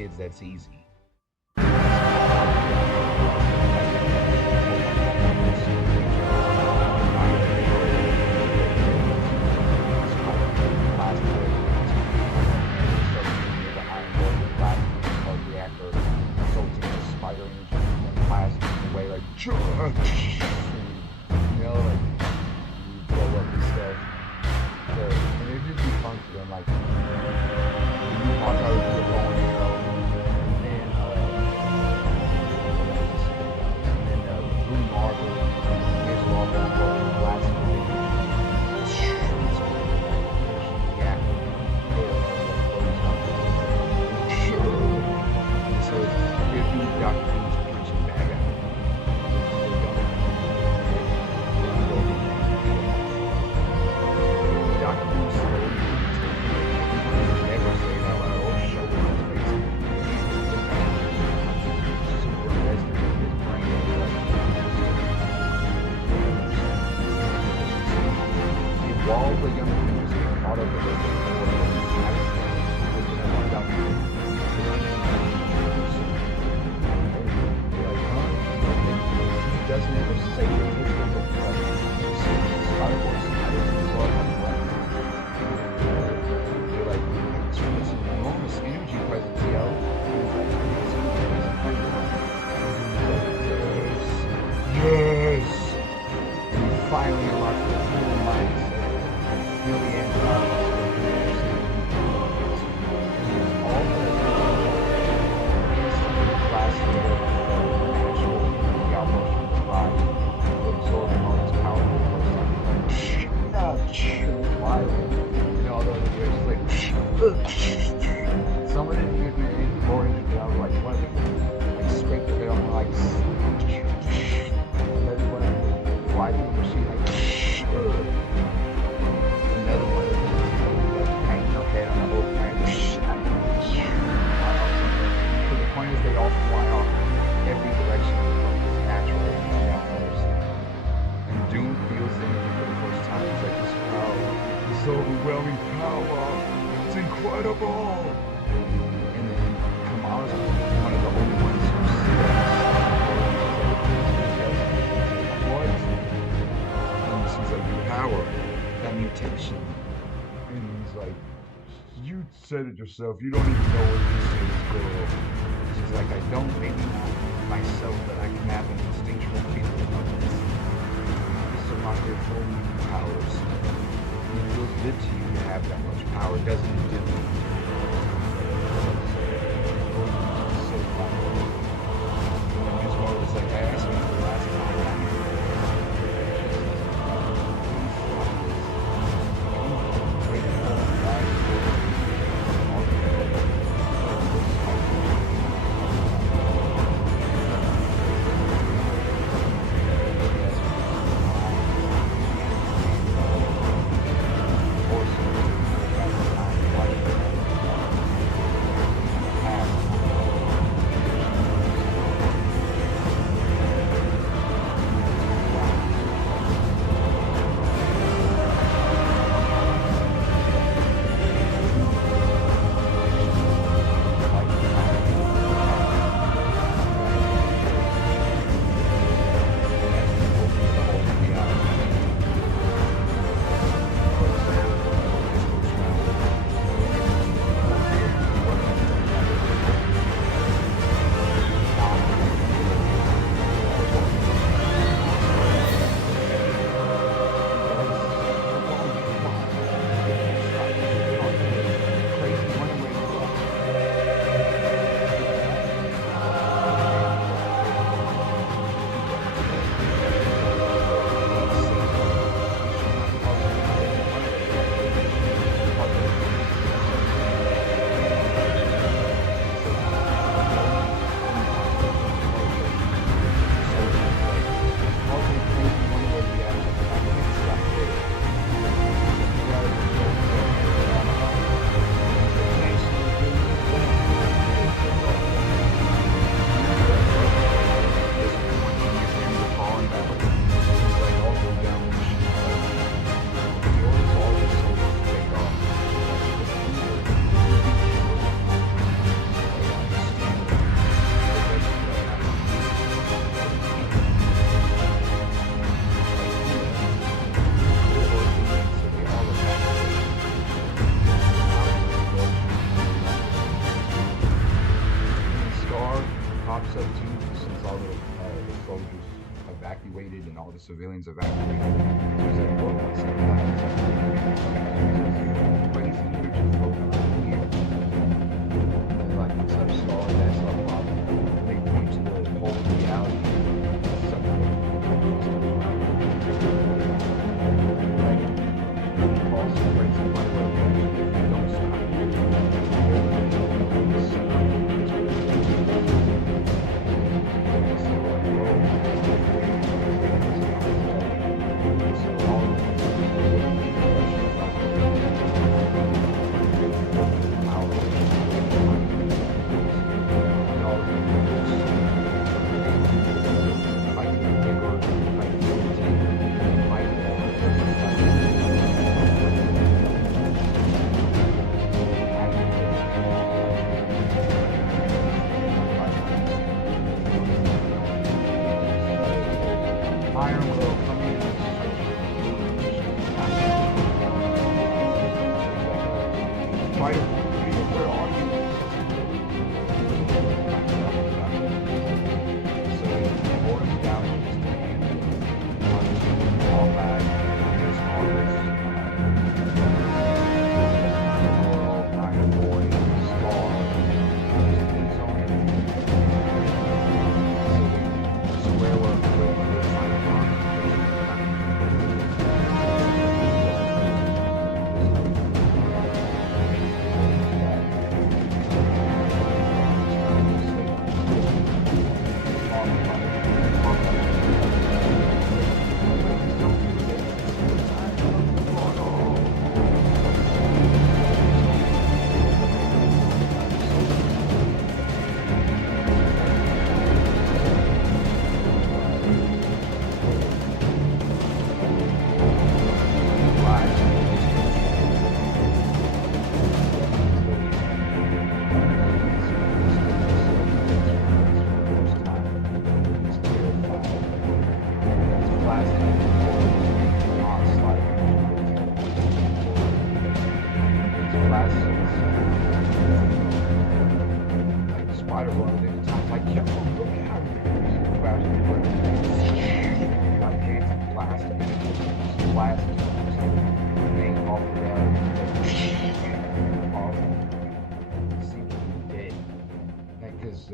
kids, that's easy. You know, like you blow up and stuff. So, and it'd just be fun for them. Like, you walk out with your phone, you know, and Blue Marble, here's all the glass so if you Dr. Who's punching bag out. While the young Avengers get caught up in the he doesn't ever say that he's going to Star-Wars they're like, it's an enormous energy presence, yo. Yes! And he finally unlocks the full mindset. Really ends up all the class natural the outmost from the body, absorbing all this power for the first time. Wild. You know, although they're just like some of it is more interesting. I was like, one of them like scrape the bit on like another one fly through the machine like another one like hanging their head on the whole thing. So the point is they all fly off every direction from this natural universe. And Doom feels the energy for the first time. He's like, this power, this overwhelming power, it's incredible. And then Kamala's one of the only ones who what? And she's like, the power, that mutation. And he's like, you said it yourself, you don't even know what this is, girl. She's like, I don't, maybe not myself, but I can have an instinctual feeling of this. These are not your full powers. And it feels good to you to have that much power, doesn't it, Jimmy? So fun. His mother was like, I asked you the last time. evacuated and all the civilians evacuated. He was like, whoa, what's that? Crazy pictures floating around here. They're like, what's up, Star? That's our problem. They point to the whole reality. Also crazy, by the way, if you don't stop. Iron will come in. Why where are you? So he brought him down with his hand. All back. Iron Boy, Star. Square work.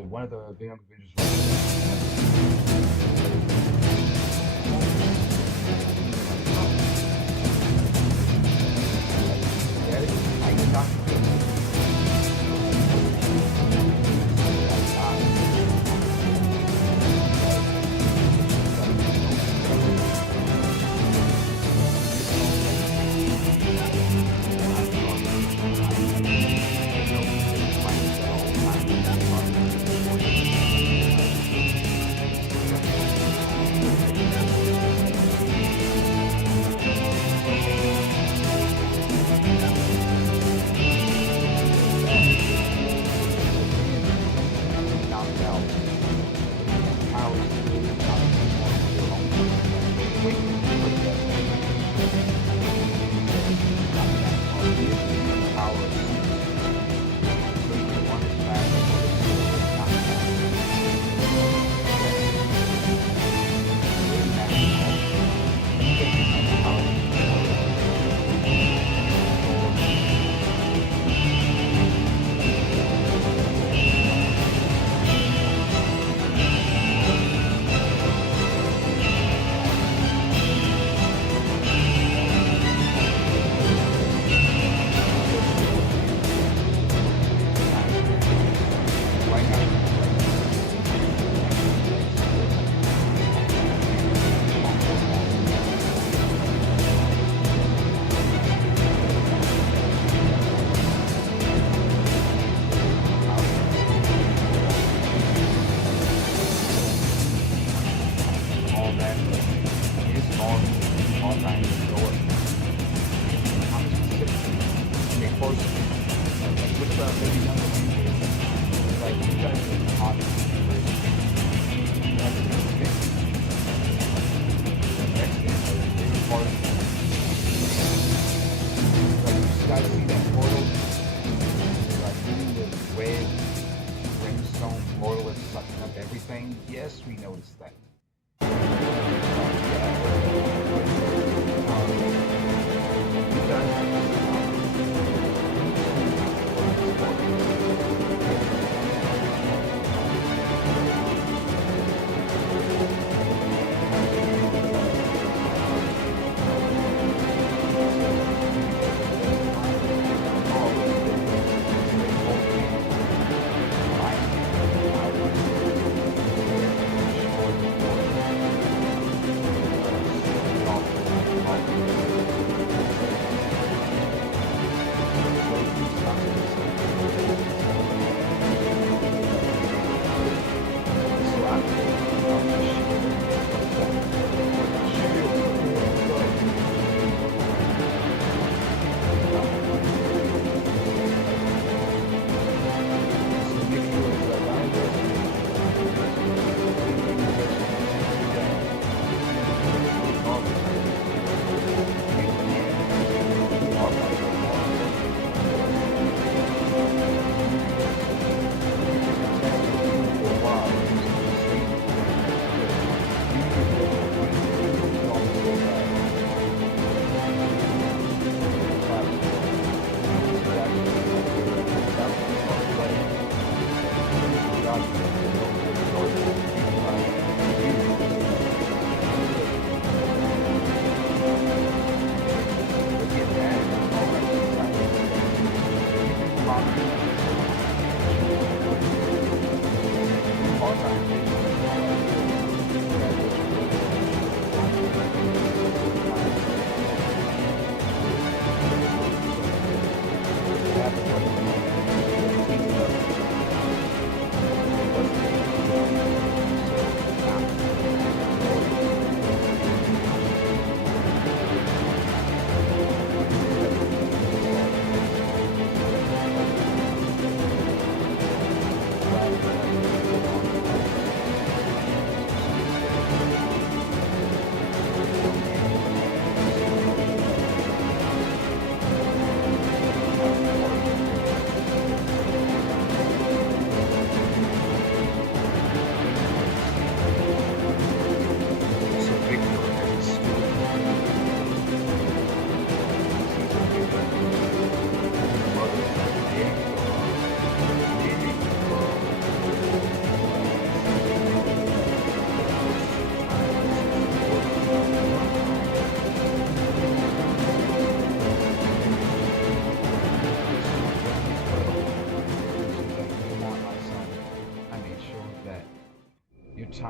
One of the Avengers Yes, we noticed that.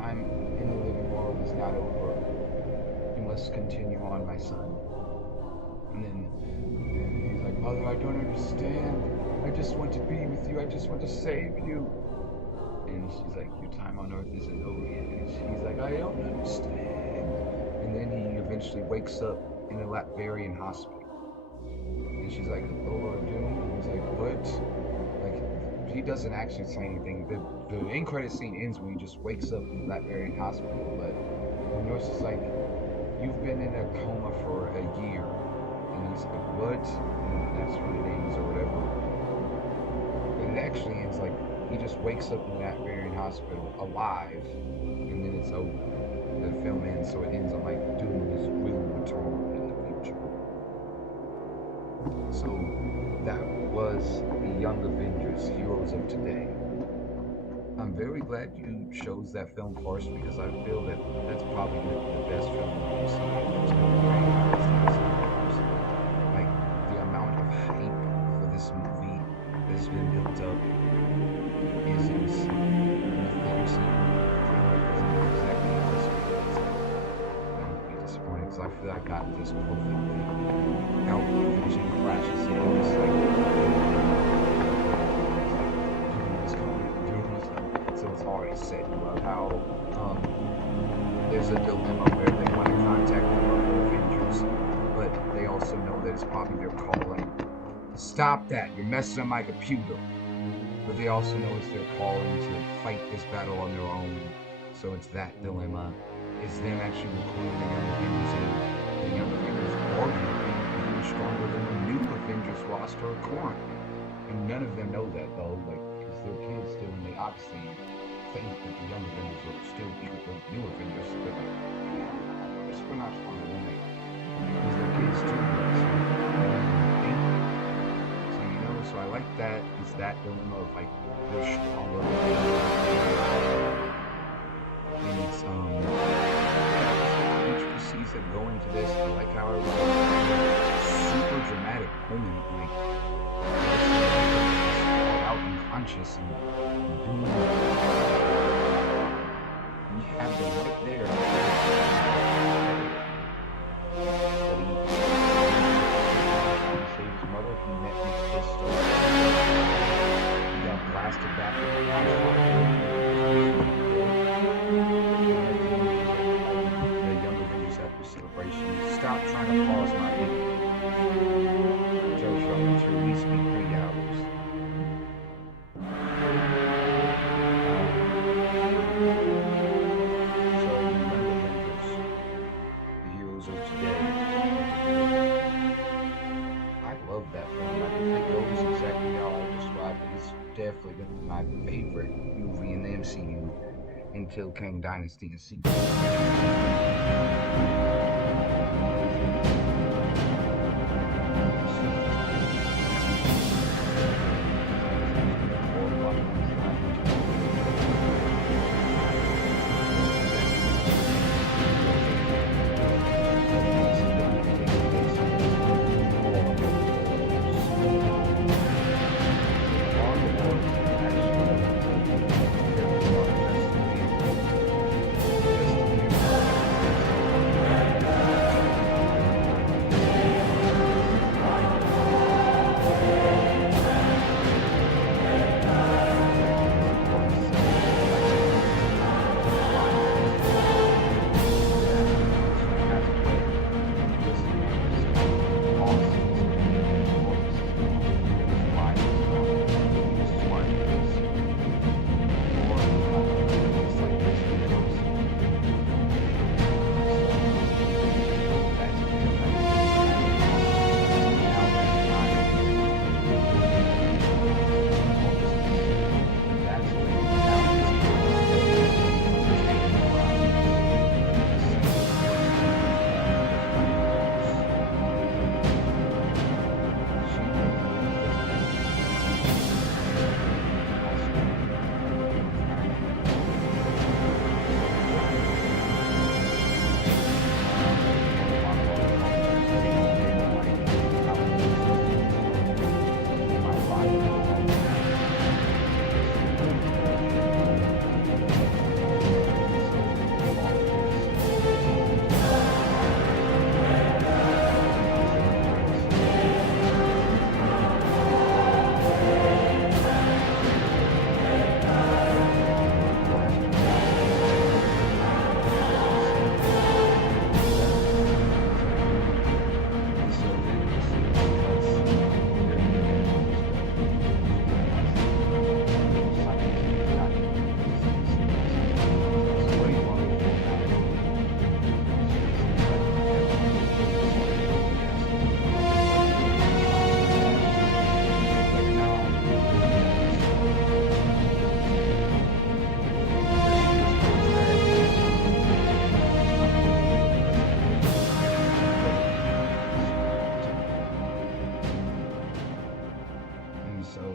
time in the living world is not over. You must continue on, my son. And then he's like, Mother, I don't understand. I just want to be with you. I just want to save you. And she's like, your time on earth isn't over yet. And he's like, I don't understand. And then he eventually wakes up in a Latvian hospital. And she's like, Lord Doom. And he's like, what? Like, he doesn't actually say anything. The end credit scene ends when he just wakes up in the Latvian hospital. But the nurse is like, you've been in a coma for a year. And he's like, what? And that's when it ends or whatever. But it actually ends like, he just wakes up in that Latvian hospital alive. And then it's over. The film ends, so it ends on like, Doom is will return in the future. So that was the Young Avengers, Heroes of Today. I'm very glad you chose that film first because I feel that that's probably the best film you've seen. Like the amount of hype for this movie that's been built up is insane. And the film scene isn't exactly anticipated. I would be disappointed because I feel I got this perfectly. How Vision crashes in, it's like Doom is coming. So it's already set. You love how there's a dilemma where they want to contact the Avengers, but they also know that it's probably their calling. Stop that! You're messing up my computer. But they also know it's their calling to fight this battle on their own. So it's that dilemma. It's them actually recruiting the Young Avengers, and the Young Avengers arguably being stronger than the new Avengers roster currently. And none of them know that though, like, because they're kids still, and they obviously think that the Young Avengers are still equal to the new Avengers. They're like, yeah, we're not stronger than they. Because they're kids too. So you know, so I like that. It's that dilemma of like they're stronger. And it's intricacies that go into this. I like how it was super dramatic moment, like out unconscious and boom. You have them right there. He saved his mother from that mixed pistol. He got blasted back to the Young Avengers after celebration. Stop trying to pause my video. Joe showing to at least be 3 hours. So, the Young Avengers, the heroes of today. I love that film. I think it goes exactly how I described it. It's definitely going to be my favorite movie in the MCU until Kang Dynasty and sequel.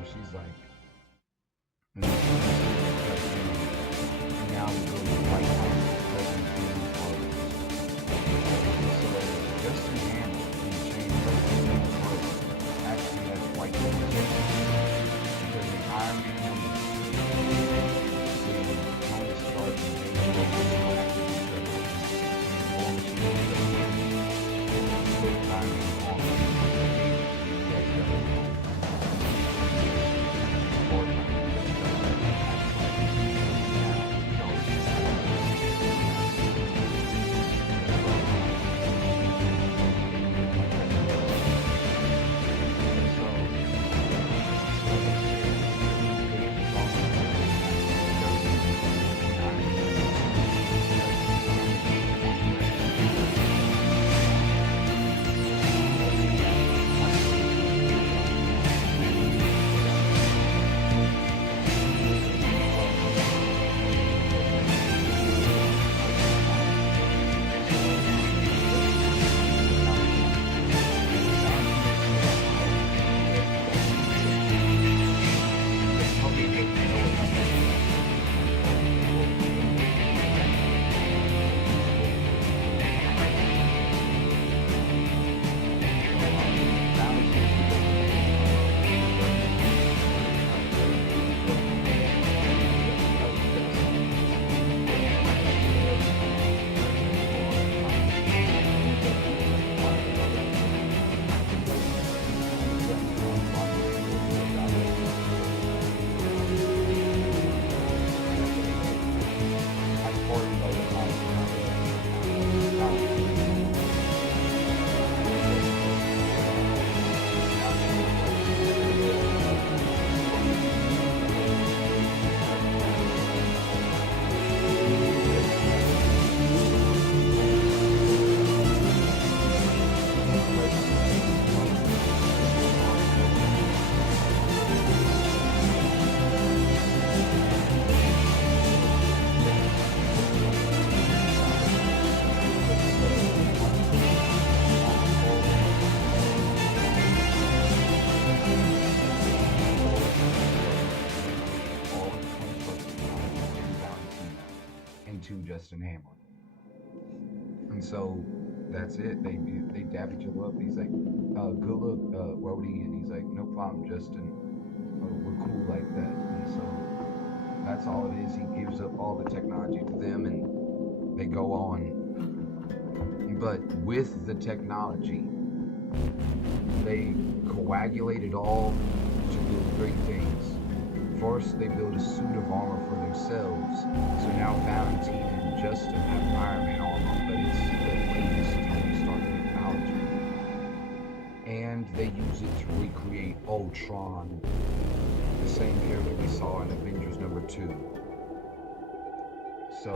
she's like, and now we go to the White House, the president's being parties. So Justin Hammer and Shane President actually has white people. Because the Iron Man number 2, when Tony Stark and James Rhodes go after each other, and War Machine does win, the Iron Man armor. Justin Hammer. And so that's it. They dap each other up. He's like, good luck, Rhodey, and he's like, no problem, Justin. We're cool like that. And so that's all it is. He gives up all the technology to them, and they go on. But with the technology, they coagulate it all to build great things. First, they build a suit of armor for themselves. So now Valentine and Justin have Iron Man armor, but it's the latest Tony Stark technology. And they use it to recreate Ultron, the same character we saw in Avengers number 2. So,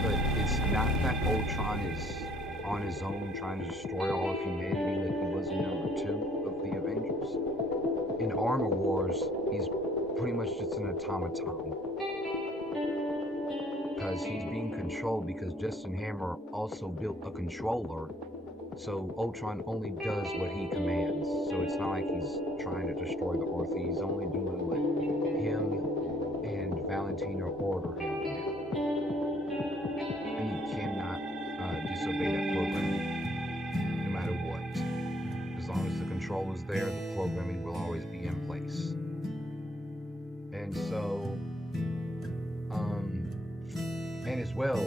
but it's not that Ultron is on his own trying to destroy all of humanity like he was in number 2 of the Avengers. In Armor Wars, he's pretty much just an automaton. Because he's being controlled because Justin Hammer also built a controller. So Ultron only does what he commands. So it's not like he's trying to destroy the Earth. He's only doing what him and Valentina order him to do. And he cannot disobey that programming, no matter what. As long as the control is there, the programming will always be in place. And so, and as well,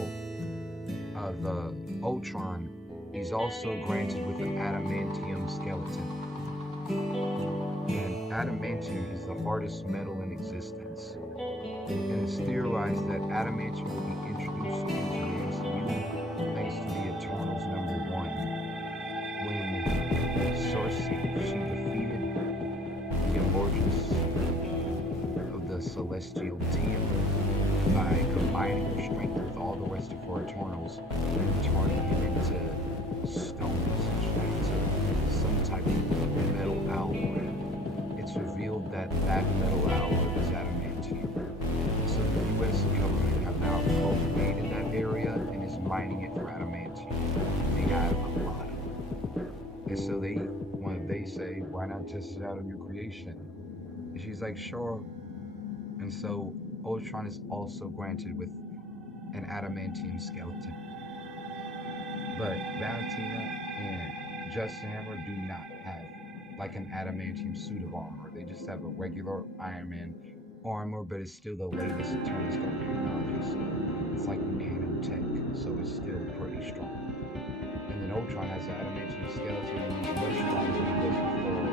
the Ultron, he's also granted with an adamantium skeleton. And adamantium is the hardest metal in existence. And it's theorized that adamantium will be introduced into the MCU thanks to the Eternals number 1. When Cersei, she defeated the Immortals of the Celestial Team by combining her strength with all the rest of her Eternals and turning him into stone, essentially, into some type of metal alloy. It's revealed that that metal alloy is adamantium. So the U.S. government have now cultivated that area and is mining it for adamantium. They have a lot of it. And so they say, why not test it out on your creation? And she's like, sure. And so Ultron is also granted with an adamantium skeleton. But Valentina and Justin Hammer do not have like an adamantium suit of armor. They just have a regular Iron Man armor, but it's still the latest Tony Stark technology. So it's like nanotech, so it's still pretty strong. And then Ultron has an adamantium skeleton and he's much stronger than he was before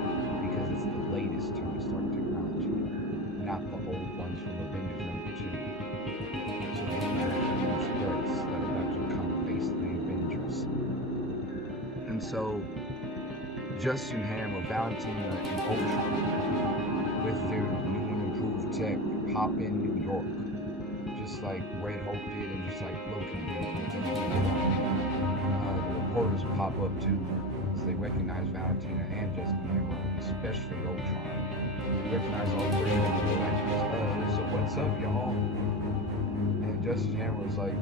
because it's the latest Tony Stark technology, not the old ones from Avengers #2. So they don't have these threats that are about to come and face the Avengers. And so Justin Hammer, Valentina, and Ultron, with their new and improved tech, pop in New York, just like Red Hulk did and just like Loki did. The reporters pop up too, because they recognize Valentina and Justin Hammer, especially Ultron. They recognize all three of them. They're like, so what's up, y'all? And Justin Hammer was like,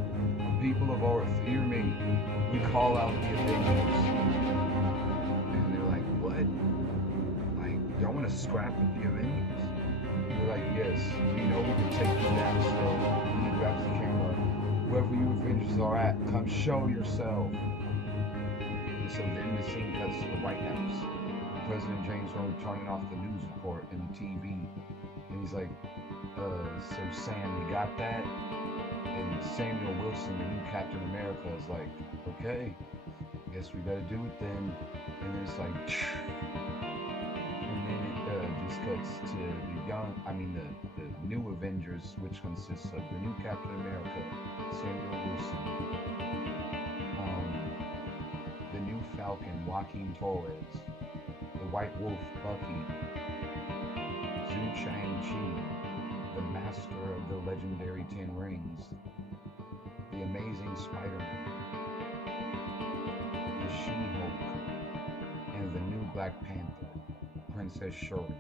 people of Earth, hear me. We call out the Avengers. And they're like, what? Like, y'all want to scrap with the Avengers? And they're like, yes, you know we can take them down slow. And he grabs the camera. Whoever you Avengers are at, come show yourself. And so then the scene cuts to the White House. President James Rhodes turning off the news report and the TV. And he's like, so Sam, you got that? And Samuel Wilson, the new Captain America, is like, okay, guess we gotta do it then. And it's like, and then it just cuts to the new Avengers, which consists of the new Captain America, Samuel Wilson, the new Falcon, Joaquin Torres, the White Wolf, Bucky, Zhu Chang-Chi, the master of the legendary 10 rings, the amazing Spider-Man, the She-Hulk, and the new Black Panther, Princess Shuri.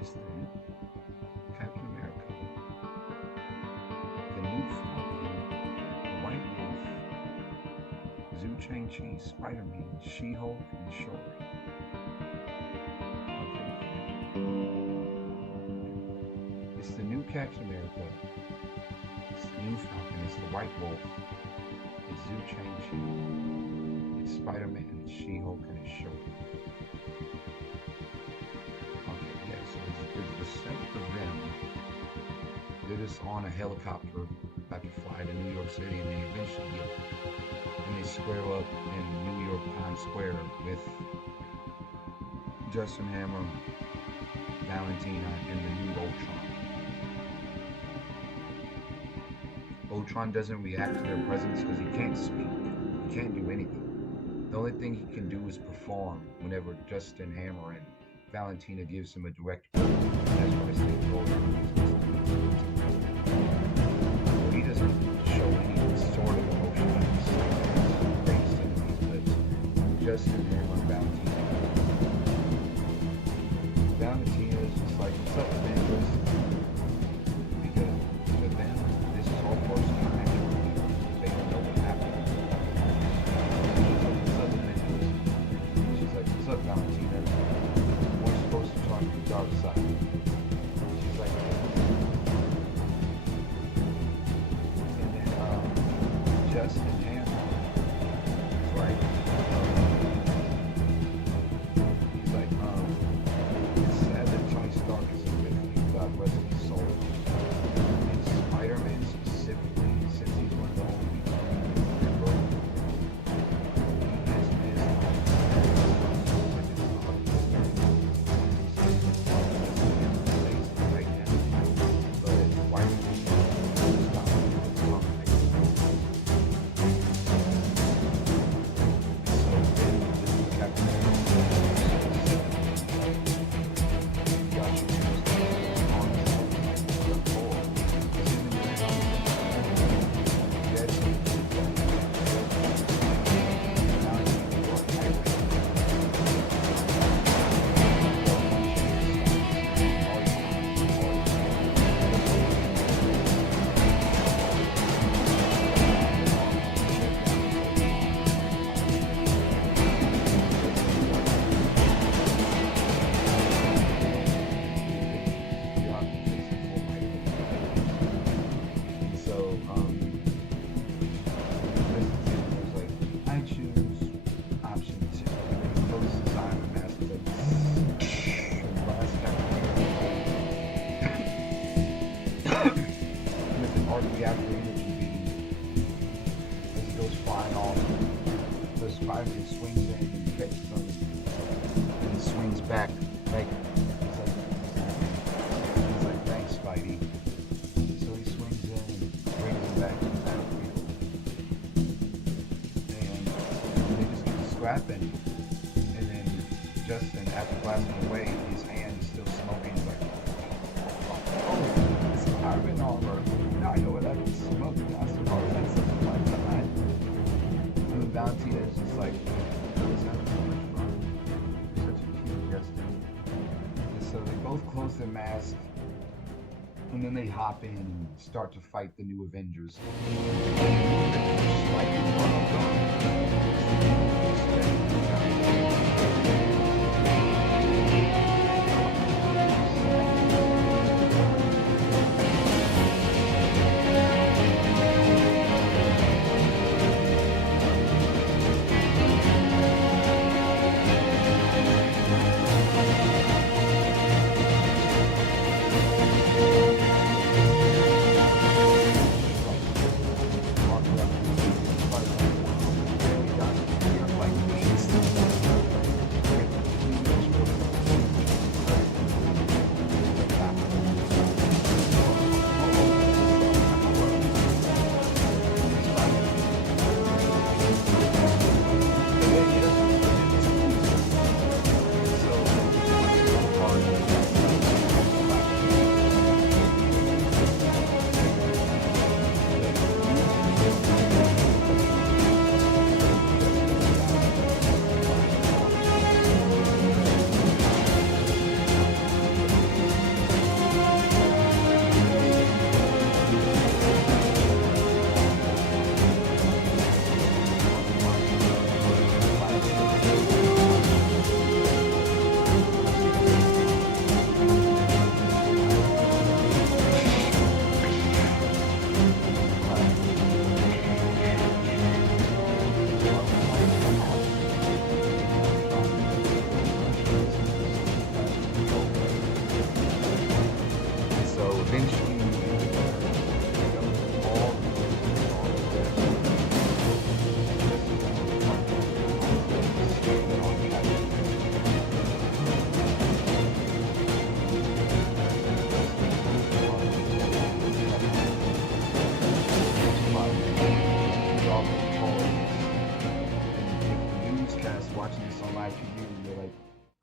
It's the new Captain America, the new Falcon, the White Wolf, Zhu Chang-Chi, Spider-Man, She-Hulk, and Shuri. Okay. It's the new Captain America. It's the new Falcon. It's the White Wolf. It's Zhu Chang-Chi. It's Spider-Man. It's She-Hulk, and it's Shuri. Okay, yeah. So it's the set of them. They're just on a helicopter about to fly to New York City, and they eventually get. And they square up in New York Times Square with Justin Hammer, Valentina, and the new Ultron. Ultron doesn't react to their presence because he can't speak. He can't do anything. The only thing he can do is perform whenever Justin Hammer and Valentina gives him a direct order. That's why I say he doesn't show any sort of emotion. Justin Hammer and Valentina. Valentina is just like, what's up, Avengers? Because for them, this is all first time actually. They don't know what happened. What's up, Avengers? She's like, what's up, Valentina? We're supposed to talk to the dark side. after energy beam as he goes flying off. The Spider-Man swings in and catches him and he swings back. Like, he's like, thanks, Spidey. So he swings in and brings him back to the battlefield. And they just keep scrapping. And then Justin, after blasting away, his hand is still smoking. He's like, oh, it's carbon armor. Now I know what that is smoking. I suppose that's something like that. And the Valentina is just like, that was having so much fun. Such a cute Justin. And so they both close their masks. And then they hop in and start to fight the new Avengers.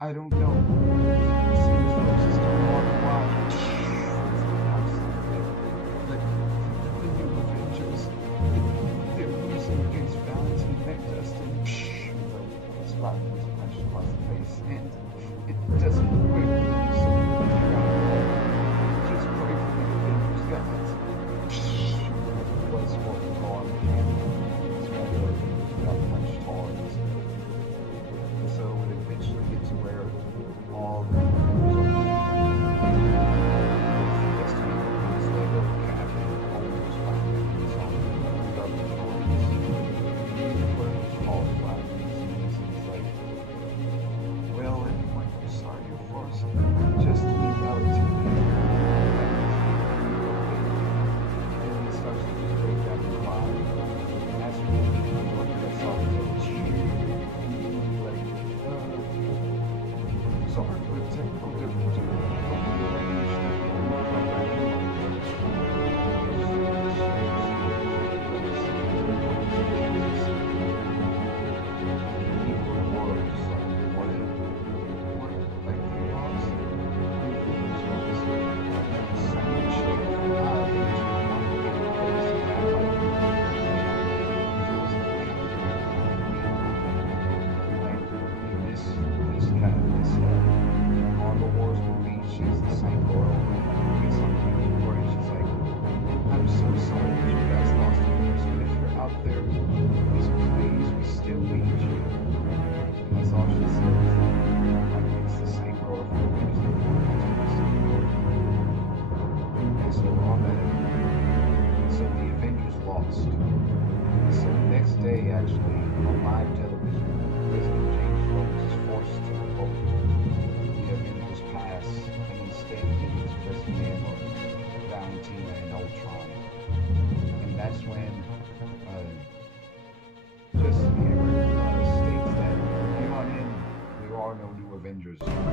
I don't know. But the new Avengers, they're losing against Valentine and Justin. Spider was punched across the face, and it doesn't work. So just pray for the Avengers, guys. Was walking on and got punched hard. So it eventually gets to where all the well, anyone who saw you force just to be Valentine. And he starts to just break down the line. And that's when I saw the sorry for the technical difficulty. Valentina and Ultron. Avengers.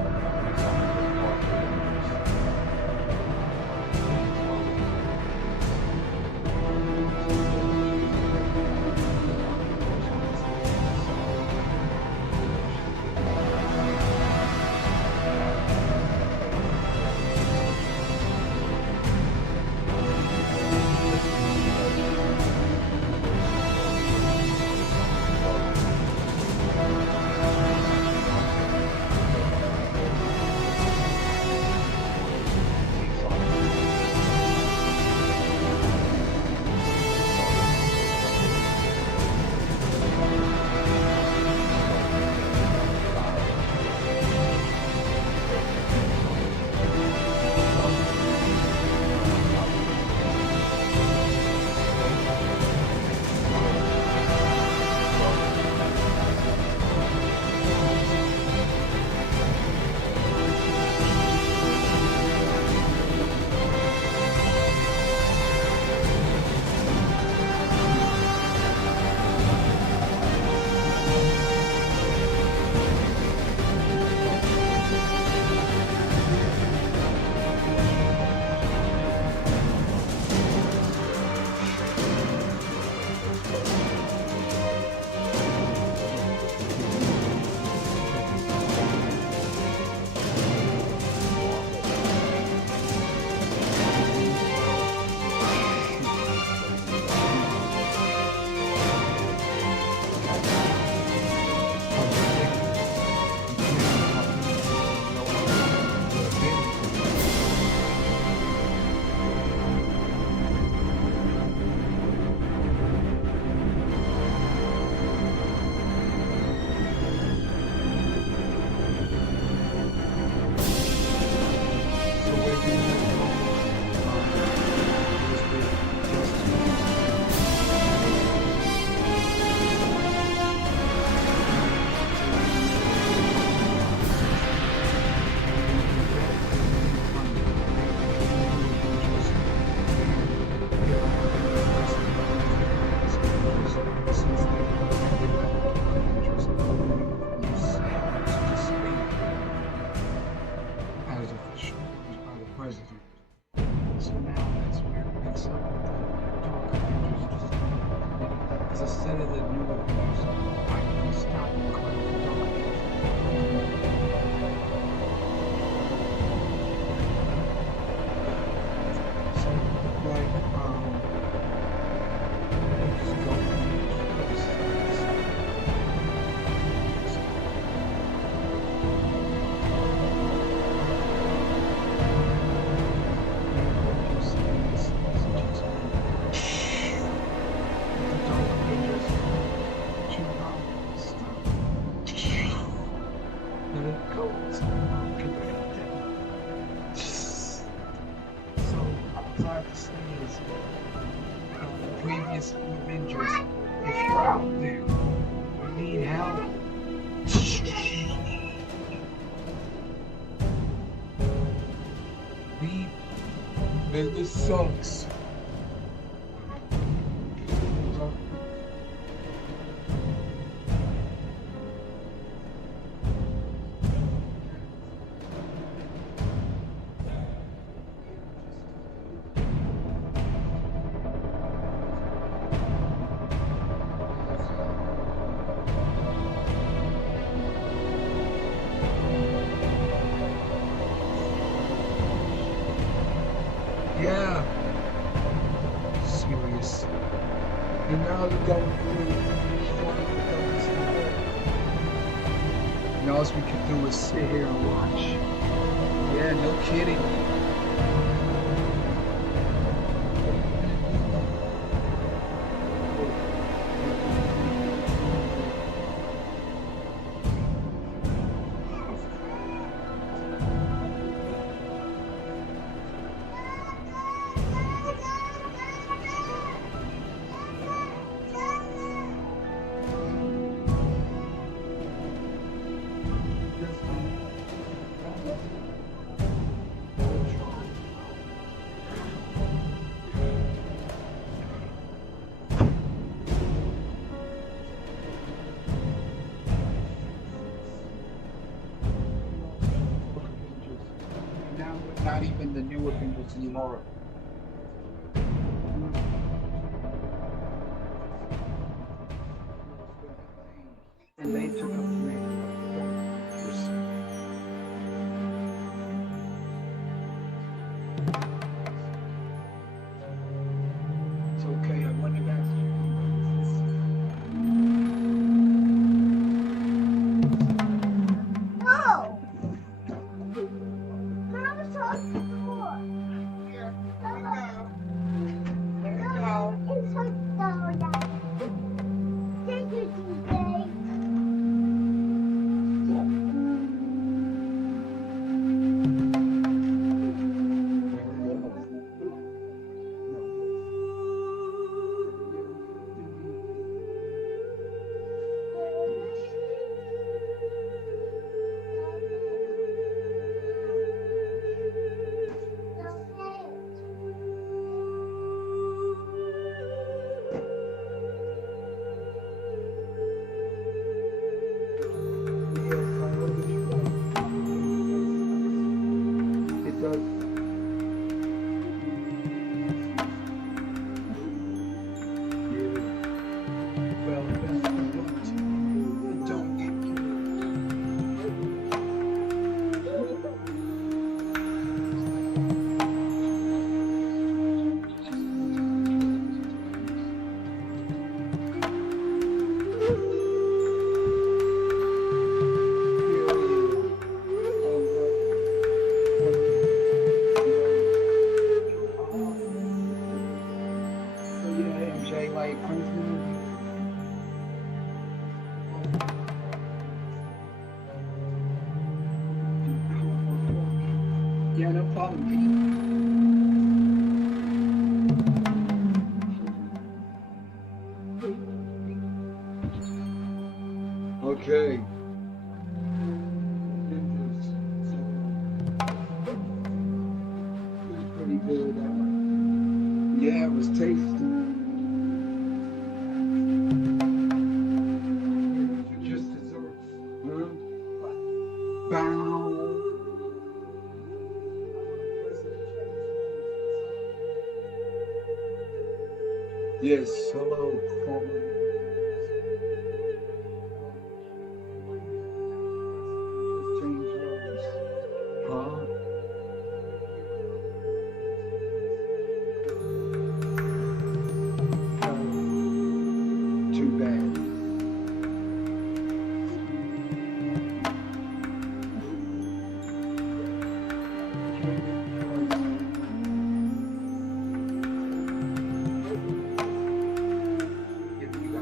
It's on the part of previous Avengers, if you're out there, you need help. This sucks. Yeah. Serious. And now they're going through and all we can do is sit here and watch. Yeah, no kidding. not even the new Avengers anymore. And they took up command. It's okay, I wouldn't have asked you. No! Mama talked before. Here, No. there you go. It's like Dad. Thank you, DJ. It does. Well, that's the point. And don't get MJ, like, yeah, no problem, Pete. Okay. It was pretty good. Yeah, it was tasty. Just desserts. Bow. Yes, hello, former. James Rose. Huh? Too bad. If you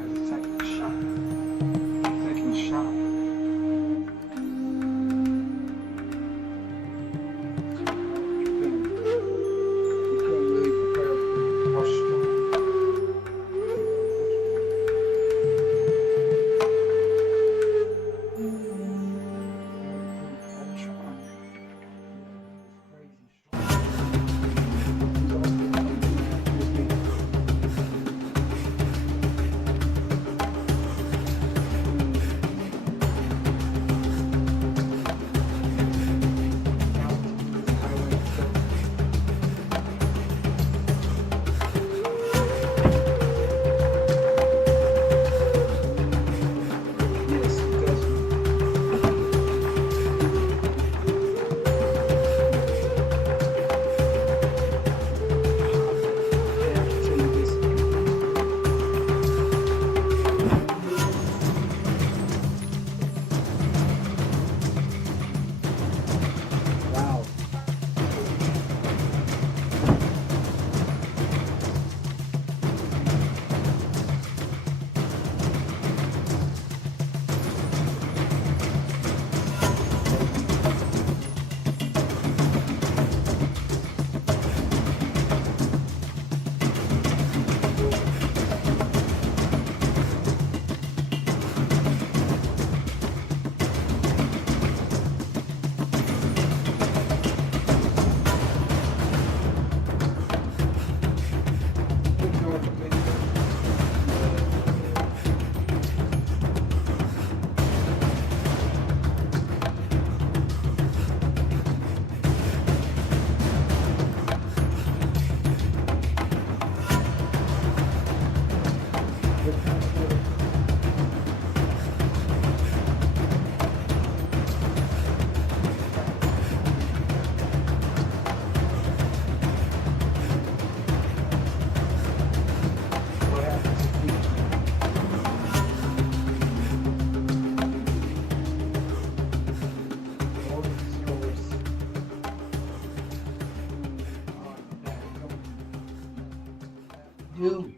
do.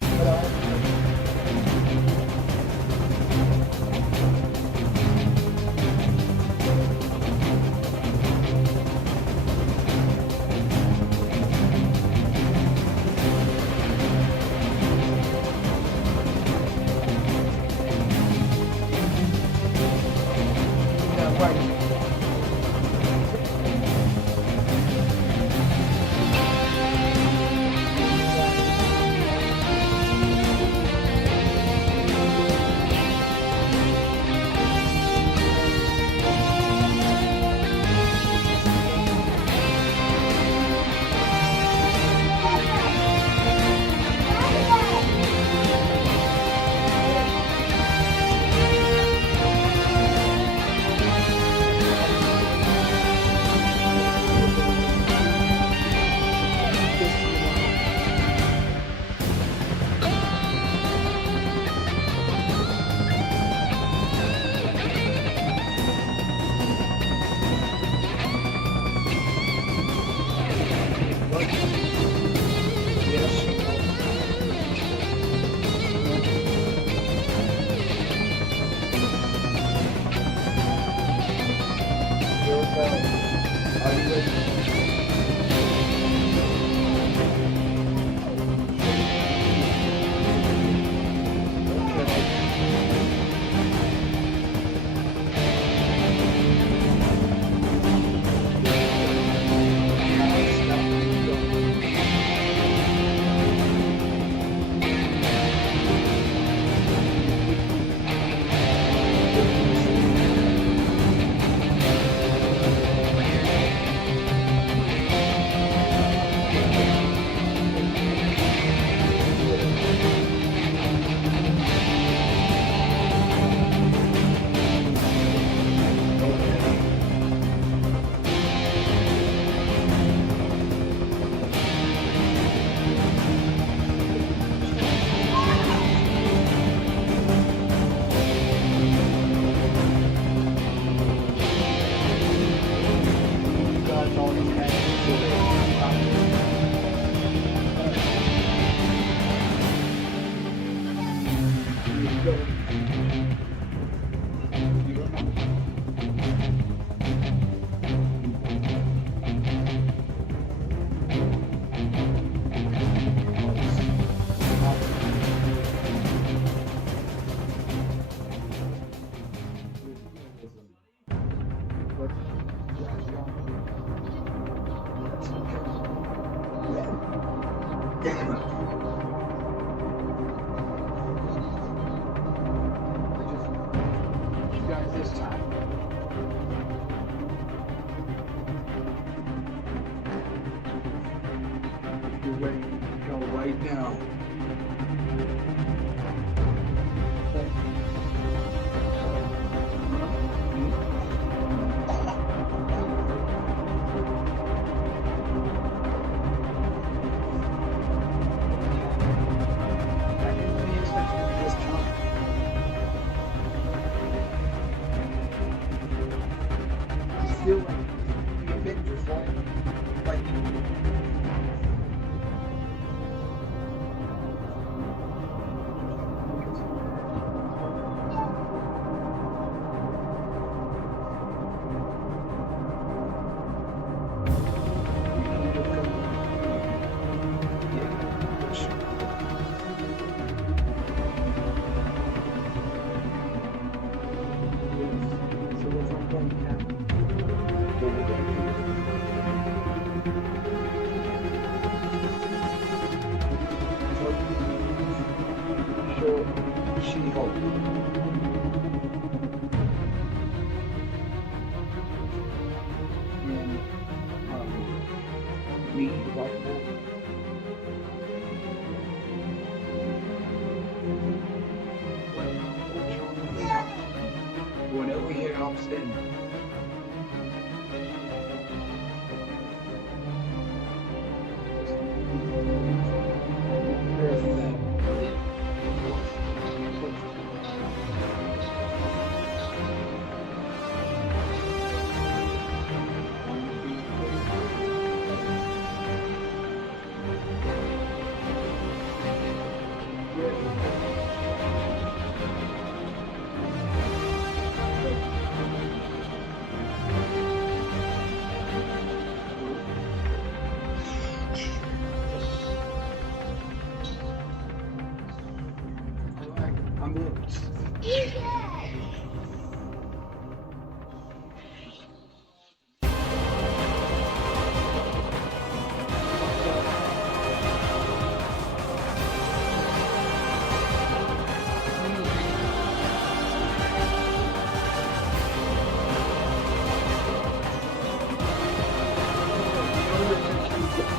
But I yeah, right. You guys this time. You're ready to go right now. I didn't really expect you to be this calm. You feel like the Avengers, right? Like She-Hulk. And me, the White Wolf. Whenever he helps in.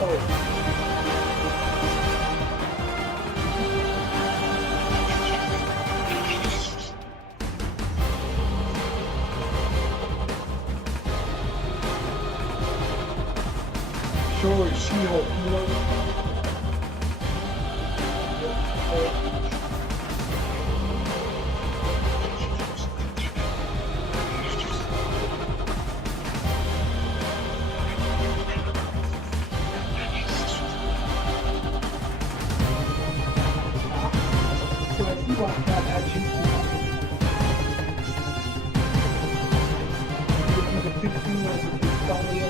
Sure, She-Hulk, you know? So I see why God had you to the 15 years of his family.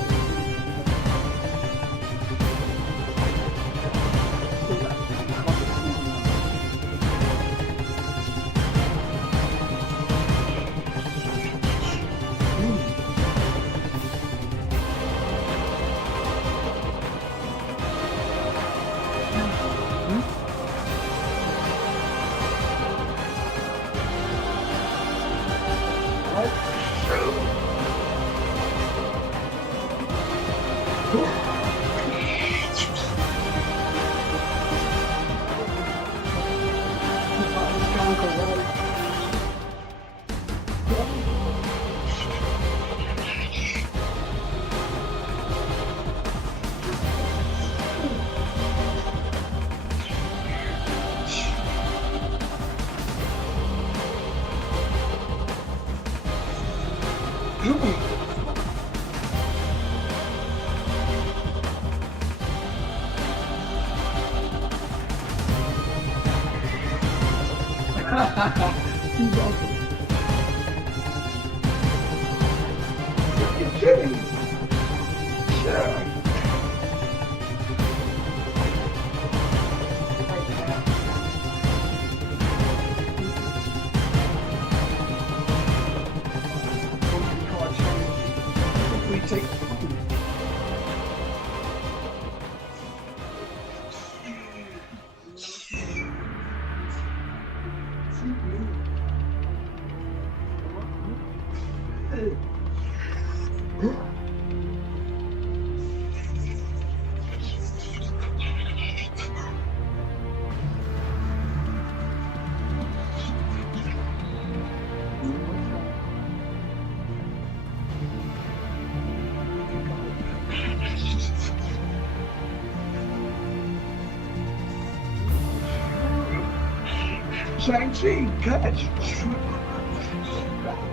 Shang-Chi, catch!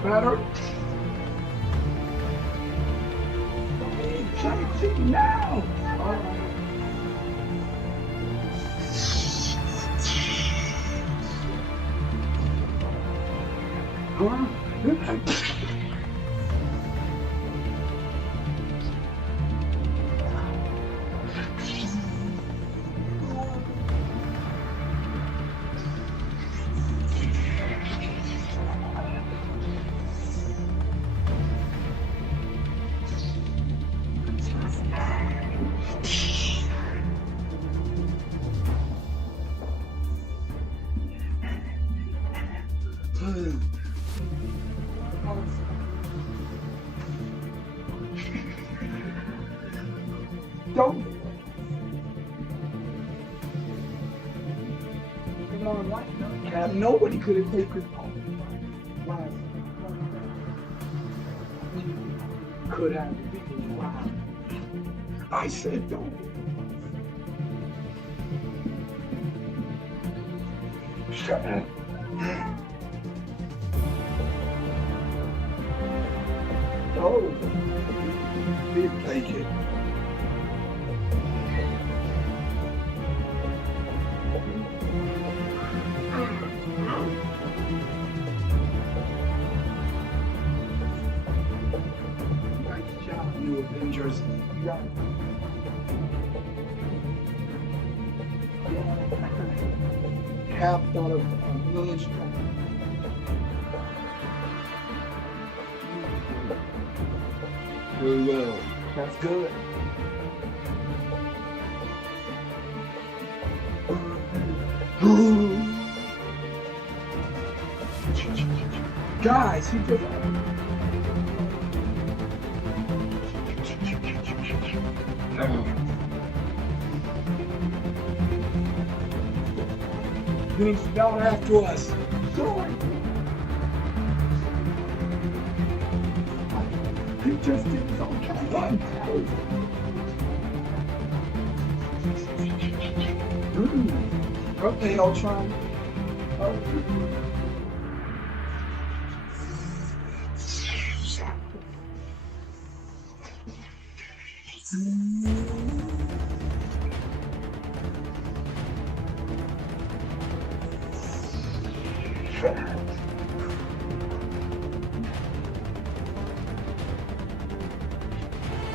Better. Shang-Chi, now! Huh? Don't. Cap, nobody could have taken last. Could have. Wow. I said don't. Shut up. Oh, did take it. Nice job, you Avengers. You got it. Half thought of village. Very well. That's good. Guys, he just. means he's not after us. He just did something. Run! Okay, Ultron. Oh.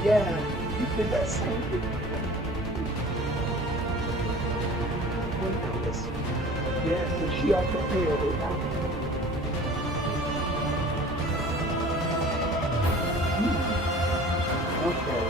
Yeah, you did that same thing. Yes, and she also failed it. Okay.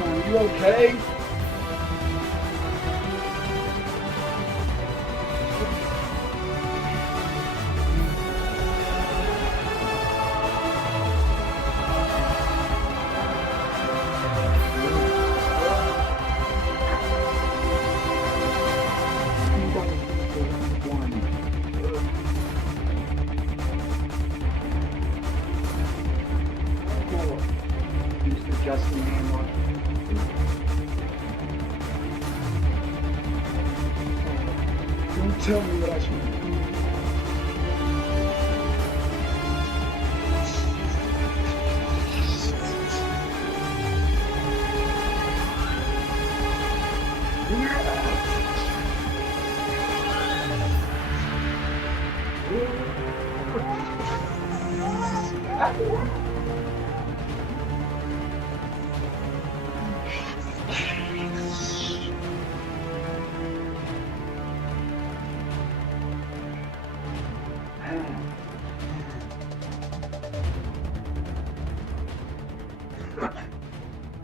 Are you okay? Mr. Justin Hammer. Don't tell me what I should do.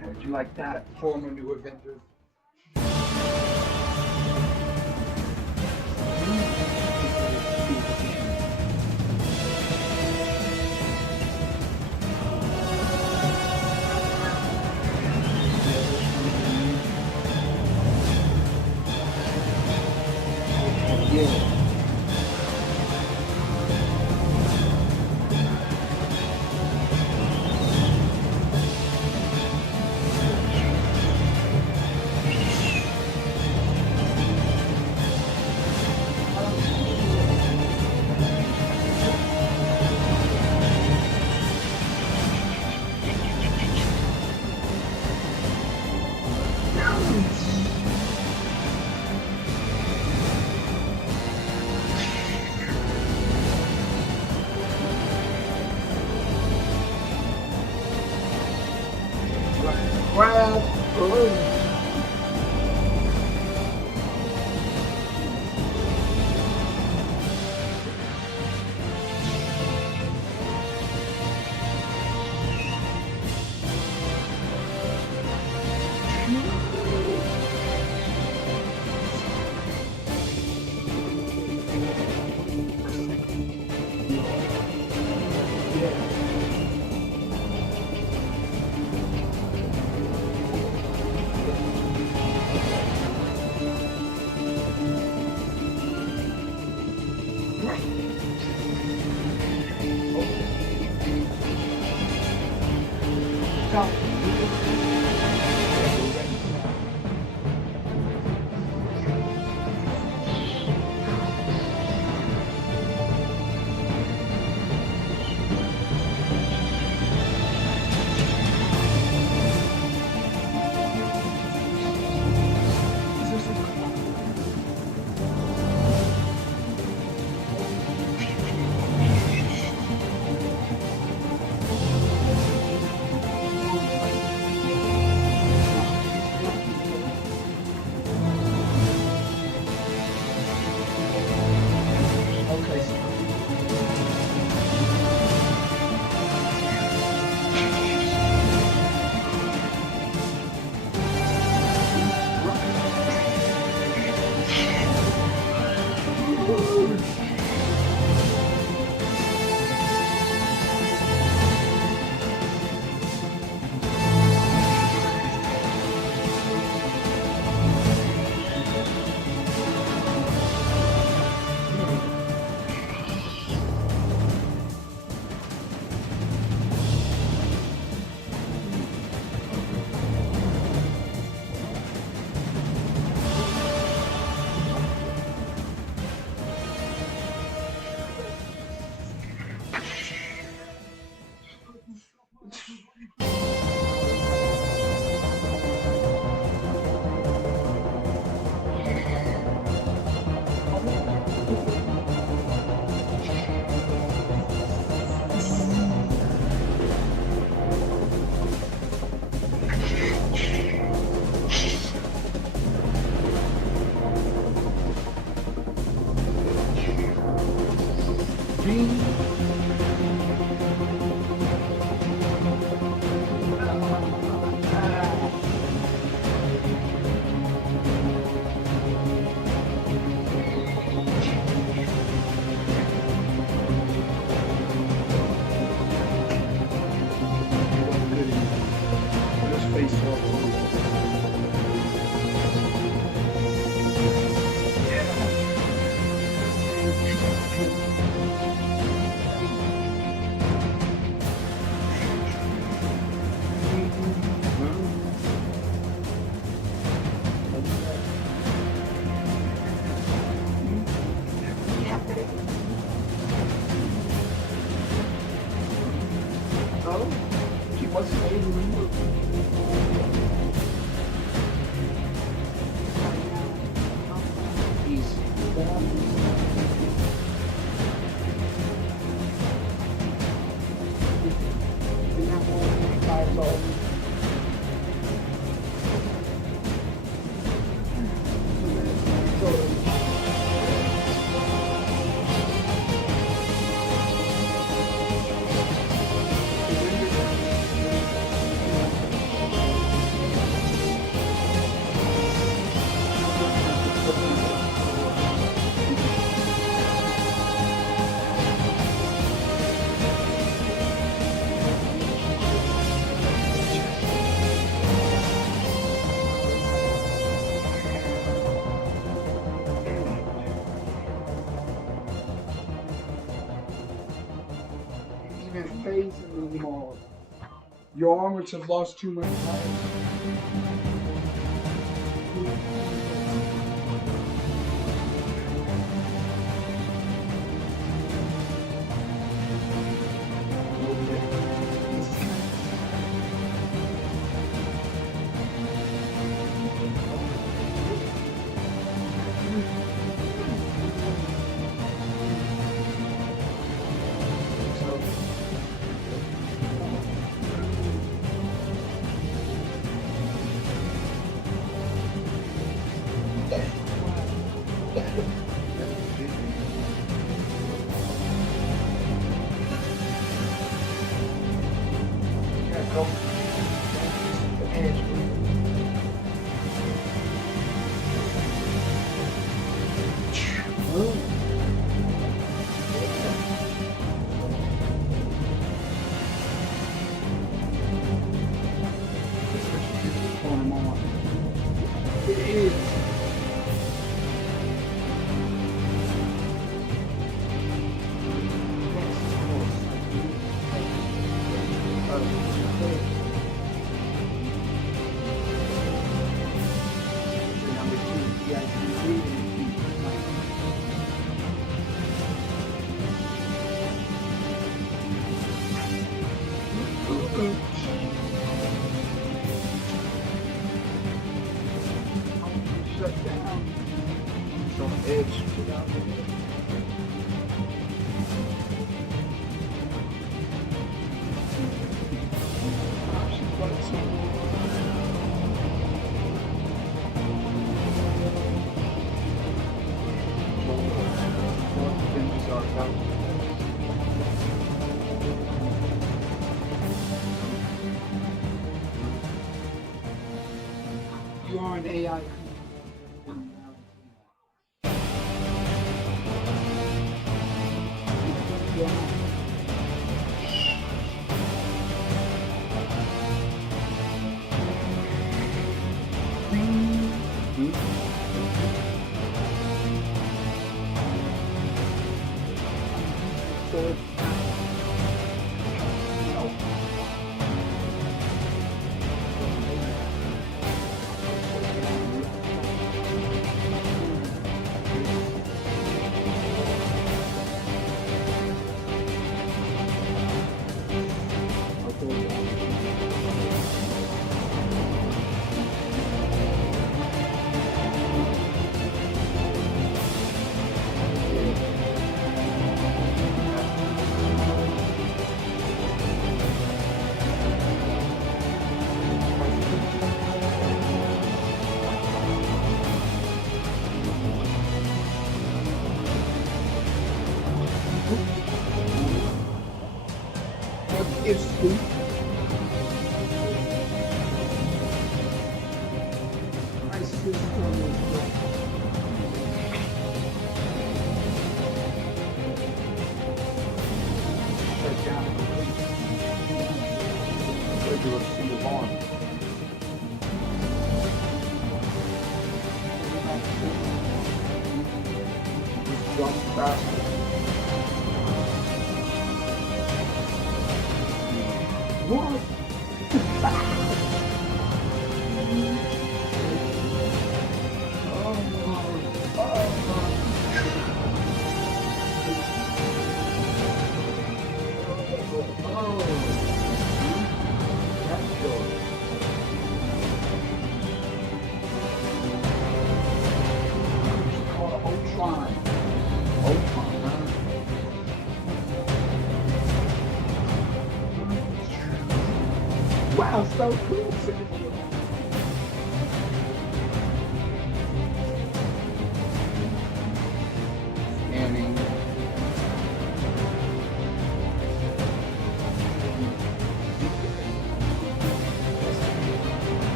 How'd you like that, former new Avengers? Yeah. Grab. Your armors have lost too much life. You are an AI. Shut down and complete. Regular suit of arms. Jump faster. What? Wow, so cool. Scanning.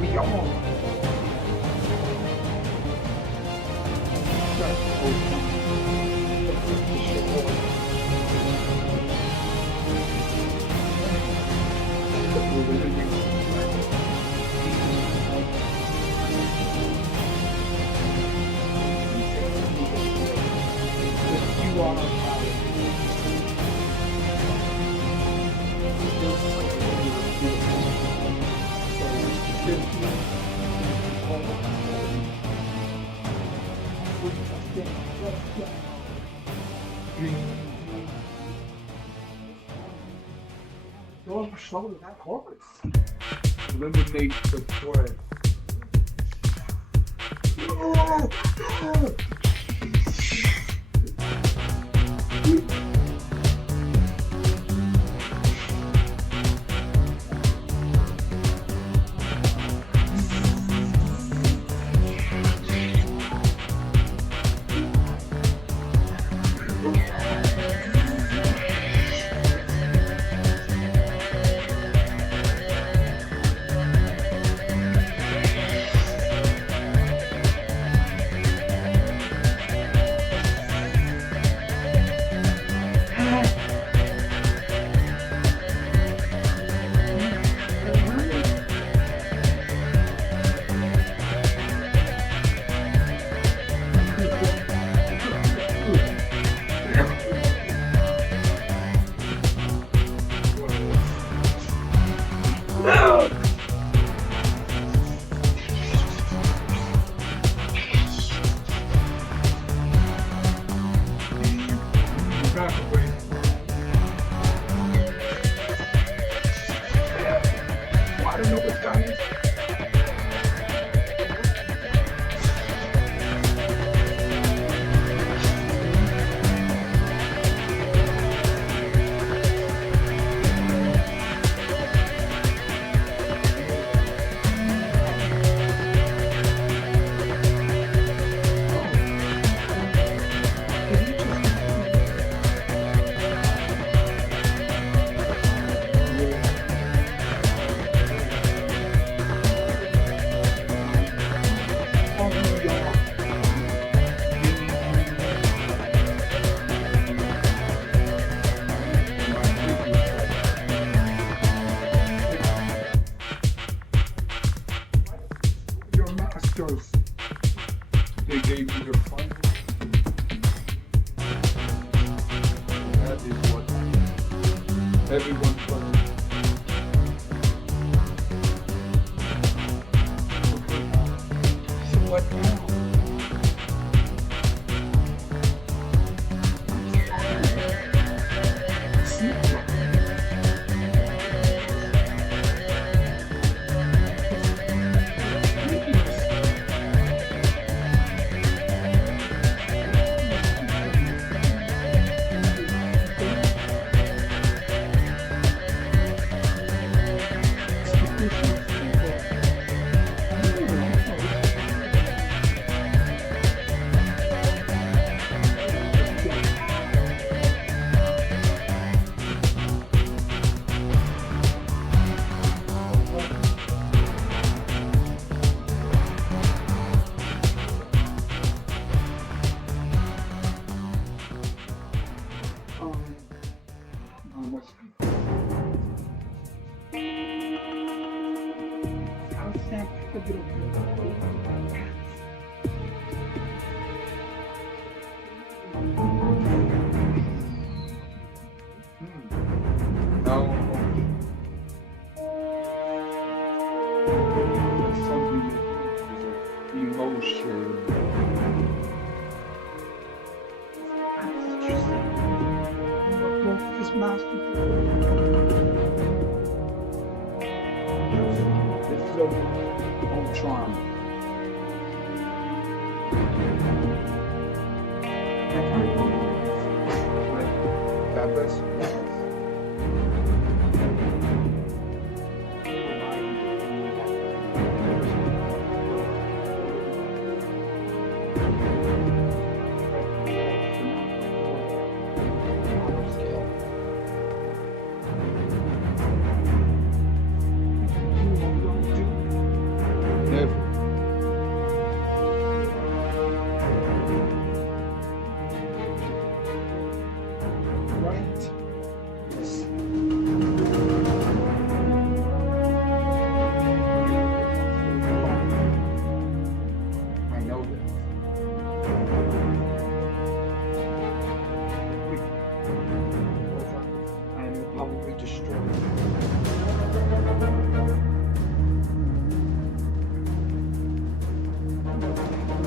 We all. Go over shoulder that horse. Eliminate the threat. I don't know what time it is. Your masters, they gave you your final. That is what everyone wants. So what now? get up here. No. There's something that is emotion. This master. This is Ultron. God bless you. Never. Right? Yes. I know this. I am probably destroyed.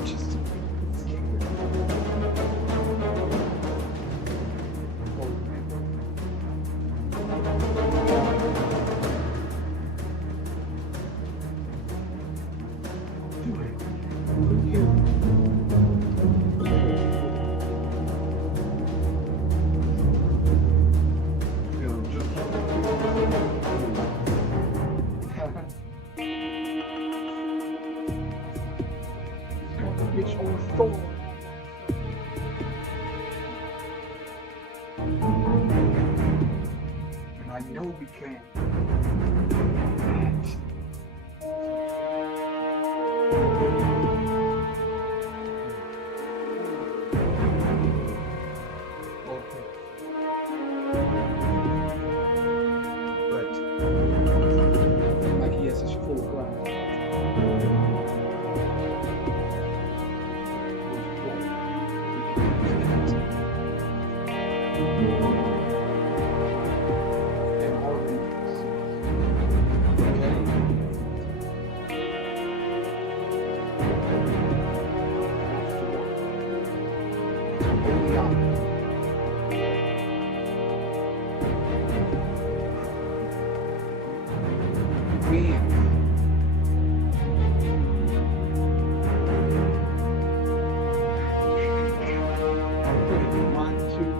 Just get your thorn. And I know we can. Okay. But like he has his full ground. And all these. Holy honor. Win. One, two,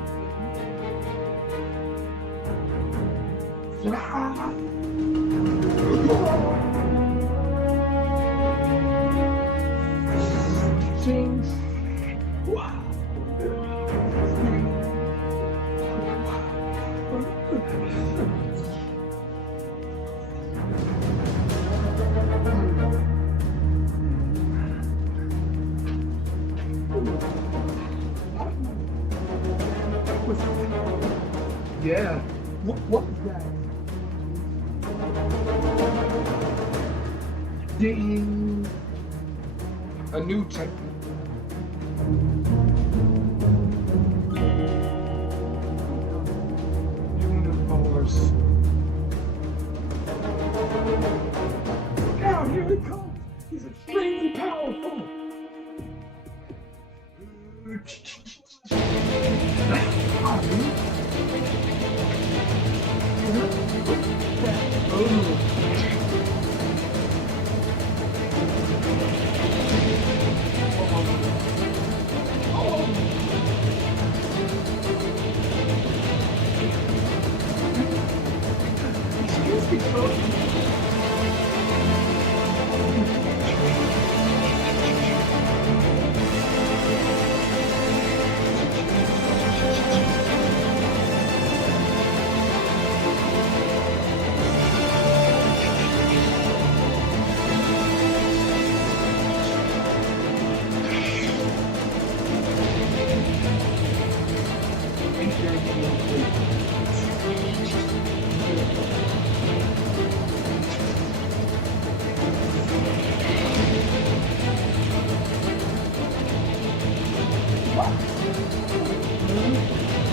Sing. Wow. Yeah. What was that? Ding. A new technique. Universe. Now here it comes. He's extremely powerful.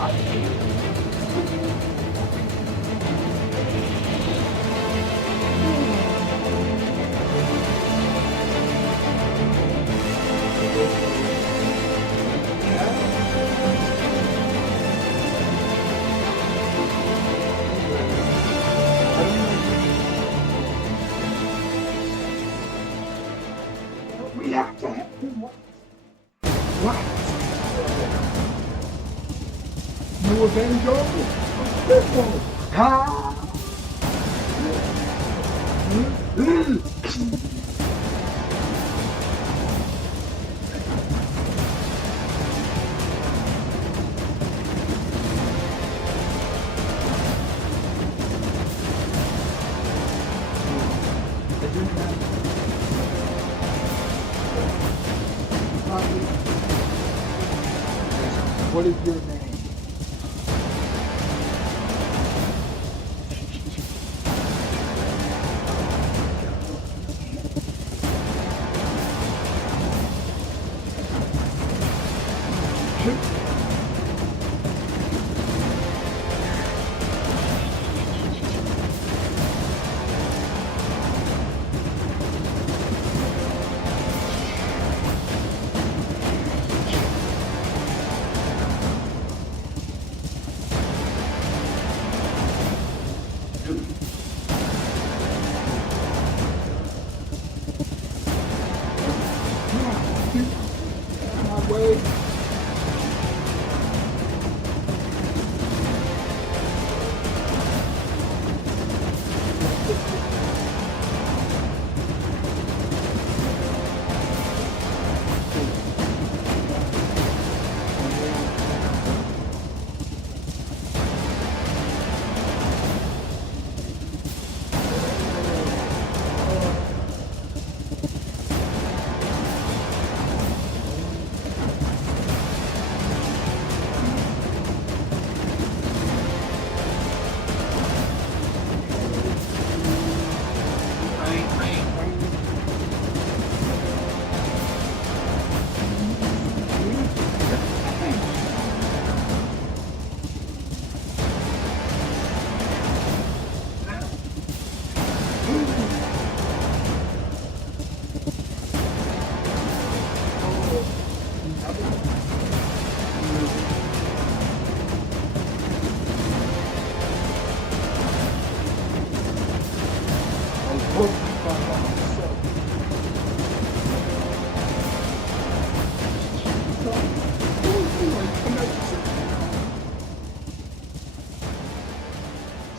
We have to have what? New Avengers? Ha! What is your name? My way.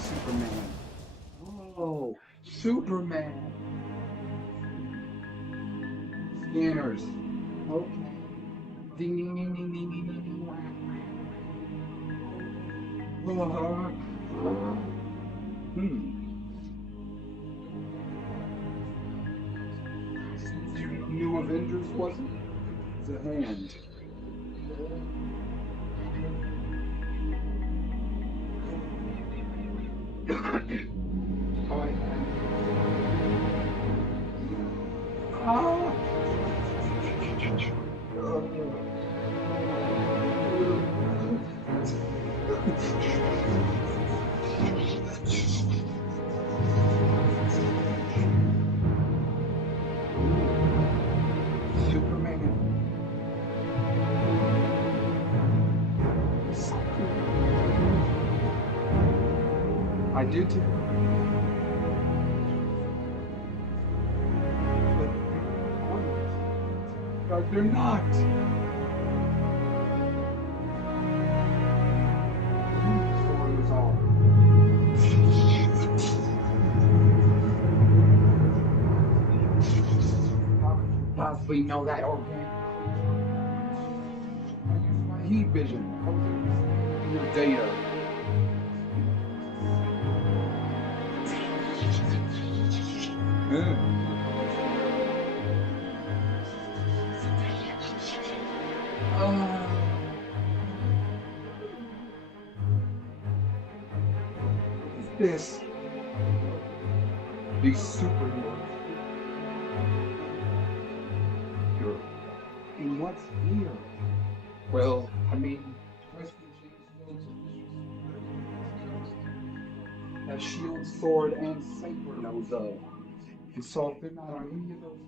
Superman. Oh, Superman. Scanners. Okay. Ding ding ding ding ding ding ding ding. New Avengers wasn't? It's a hand. Oh, I do too. But they're not. Story is all. Possibly know that organic. I use my heat vision. Your data. This. These superheroes. And what's here? Well, I mean, President James has shield, sword, and saber. Knows of. And so if they're not on any of those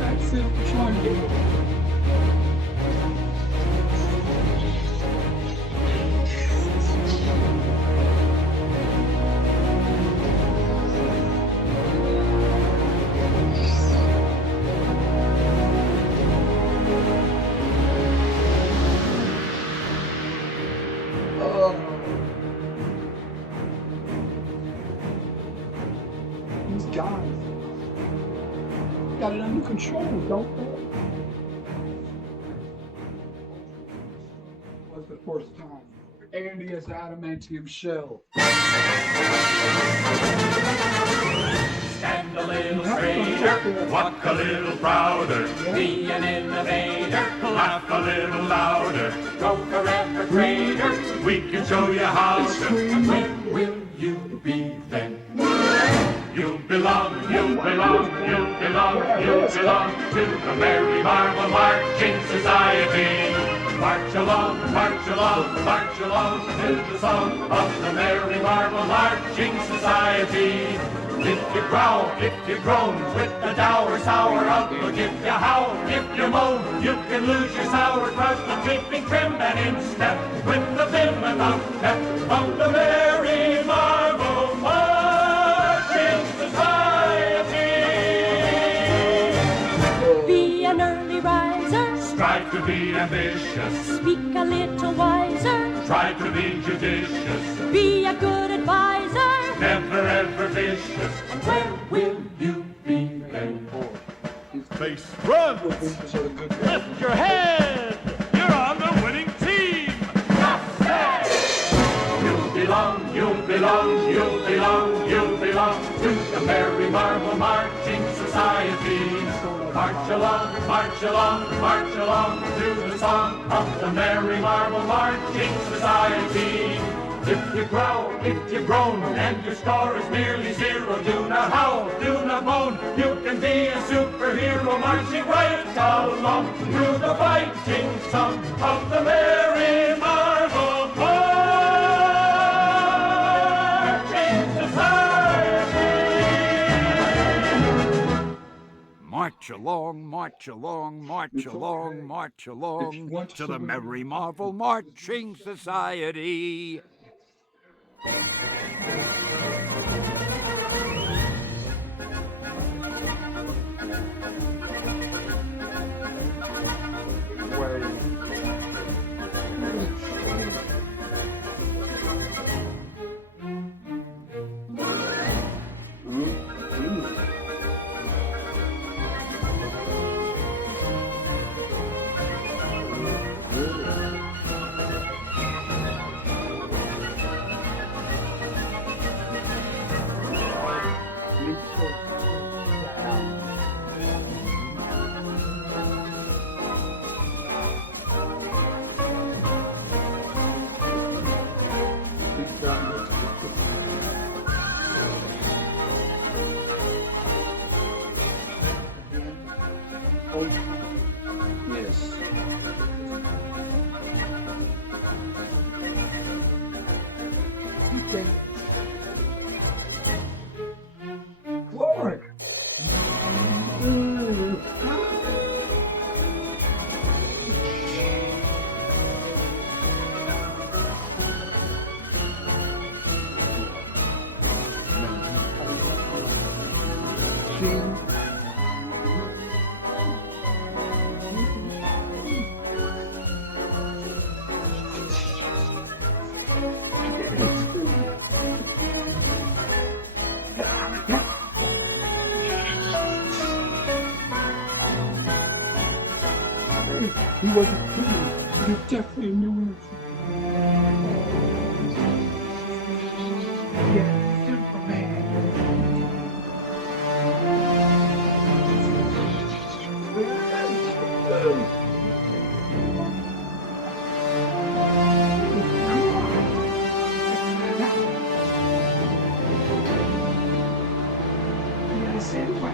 that's it. Try and get it. These guys got it under control, don't they? Was the first time. Andy has adamantium shell. Stand a little straighter, walk a little prouder, be an innovator, laugh a little louder, go forever greater, we can show you how to. When will you be then? You belong to the Merry Marvel Marching Society. March along to the song of the Merry Marvel Marching Society. If you growl, if you groan, with the dour, sour outlook, if you howl, if you moan, you can lose your sauerkraut for keeping trim and in step with the vim and pep of the Merry Marvel Marching Society. Be an early riser, Strive to be ambitious, speak a little wiser, try to be judicious, be a good advisor. never ever vicious. When will you be then? Base run! Lift your head! You're on the winning team! You belong to the Merry Marvel Marching Society. March along to the song of the Merry Marvel Marching Society. If you growl, if you groan, and your score is merely zero, do not howl, do not moan. You can be a superhero marching right along through the fighting song of the Merry Marvel Marching Society. March along, march along, march along, march along to the Merry Marvel Marching Society. Yes. Whoa! machine. He wasn't kidding. He definitely knew it. Yeah, Superman. Yes, anyway.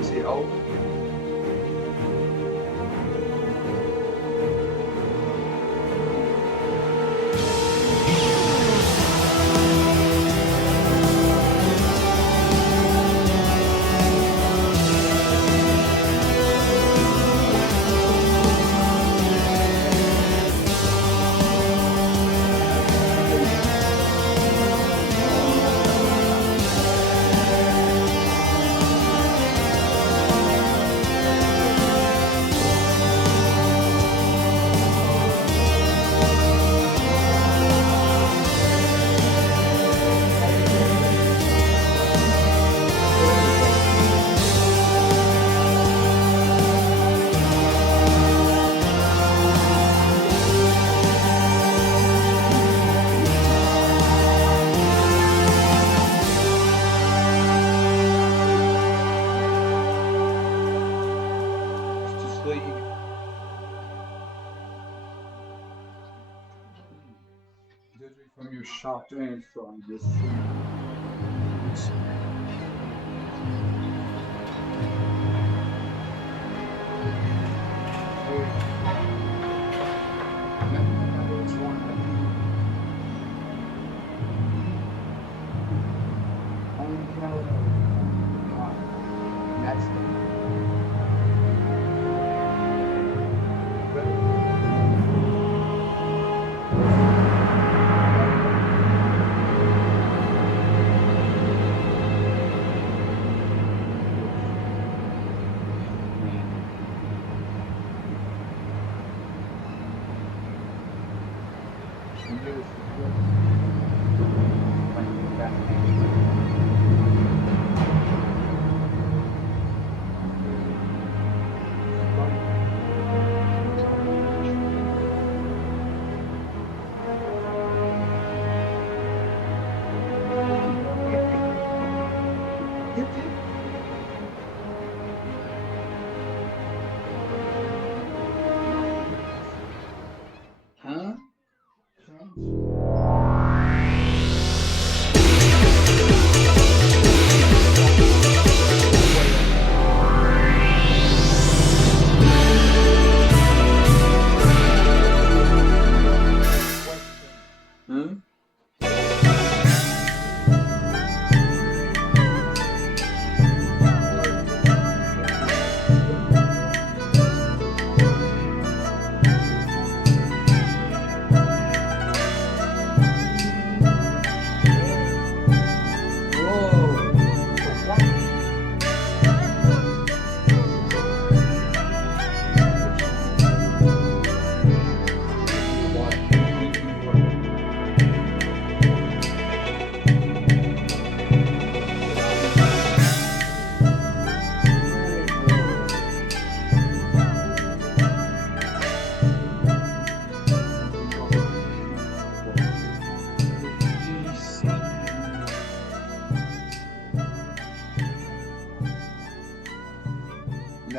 Is he old? sharp drainage from this sea. That's Huh? Huh?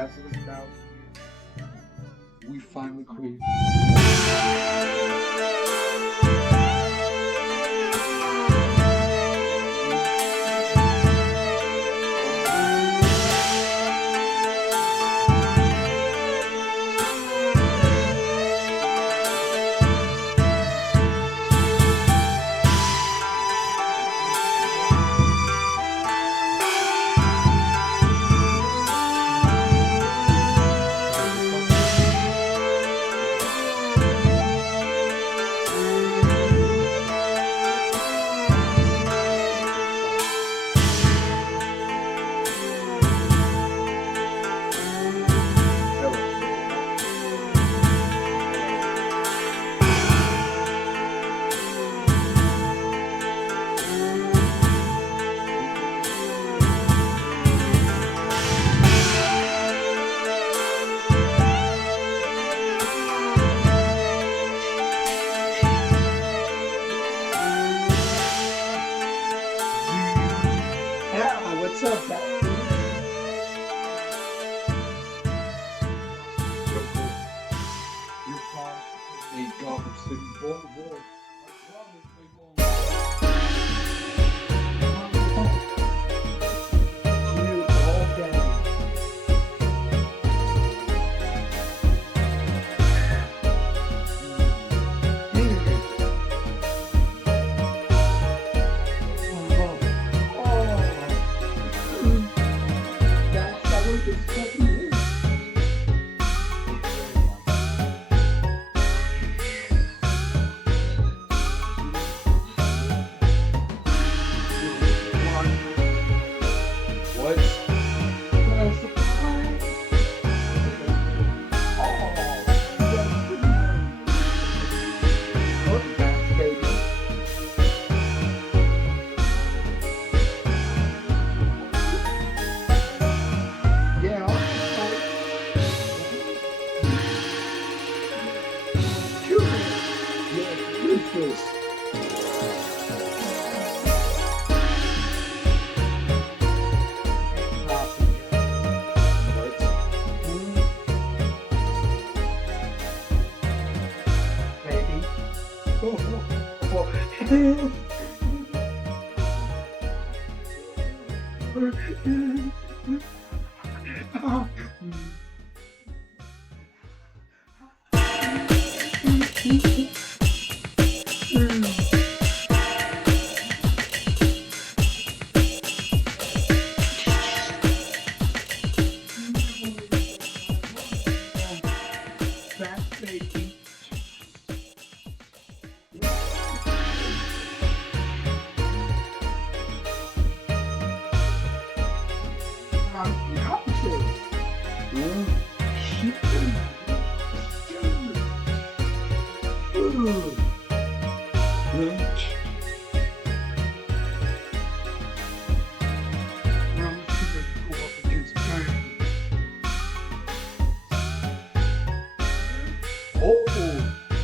after 1,000 years, we finally created. What's up, Dad? Your palm, a Gotham City boy. You all day.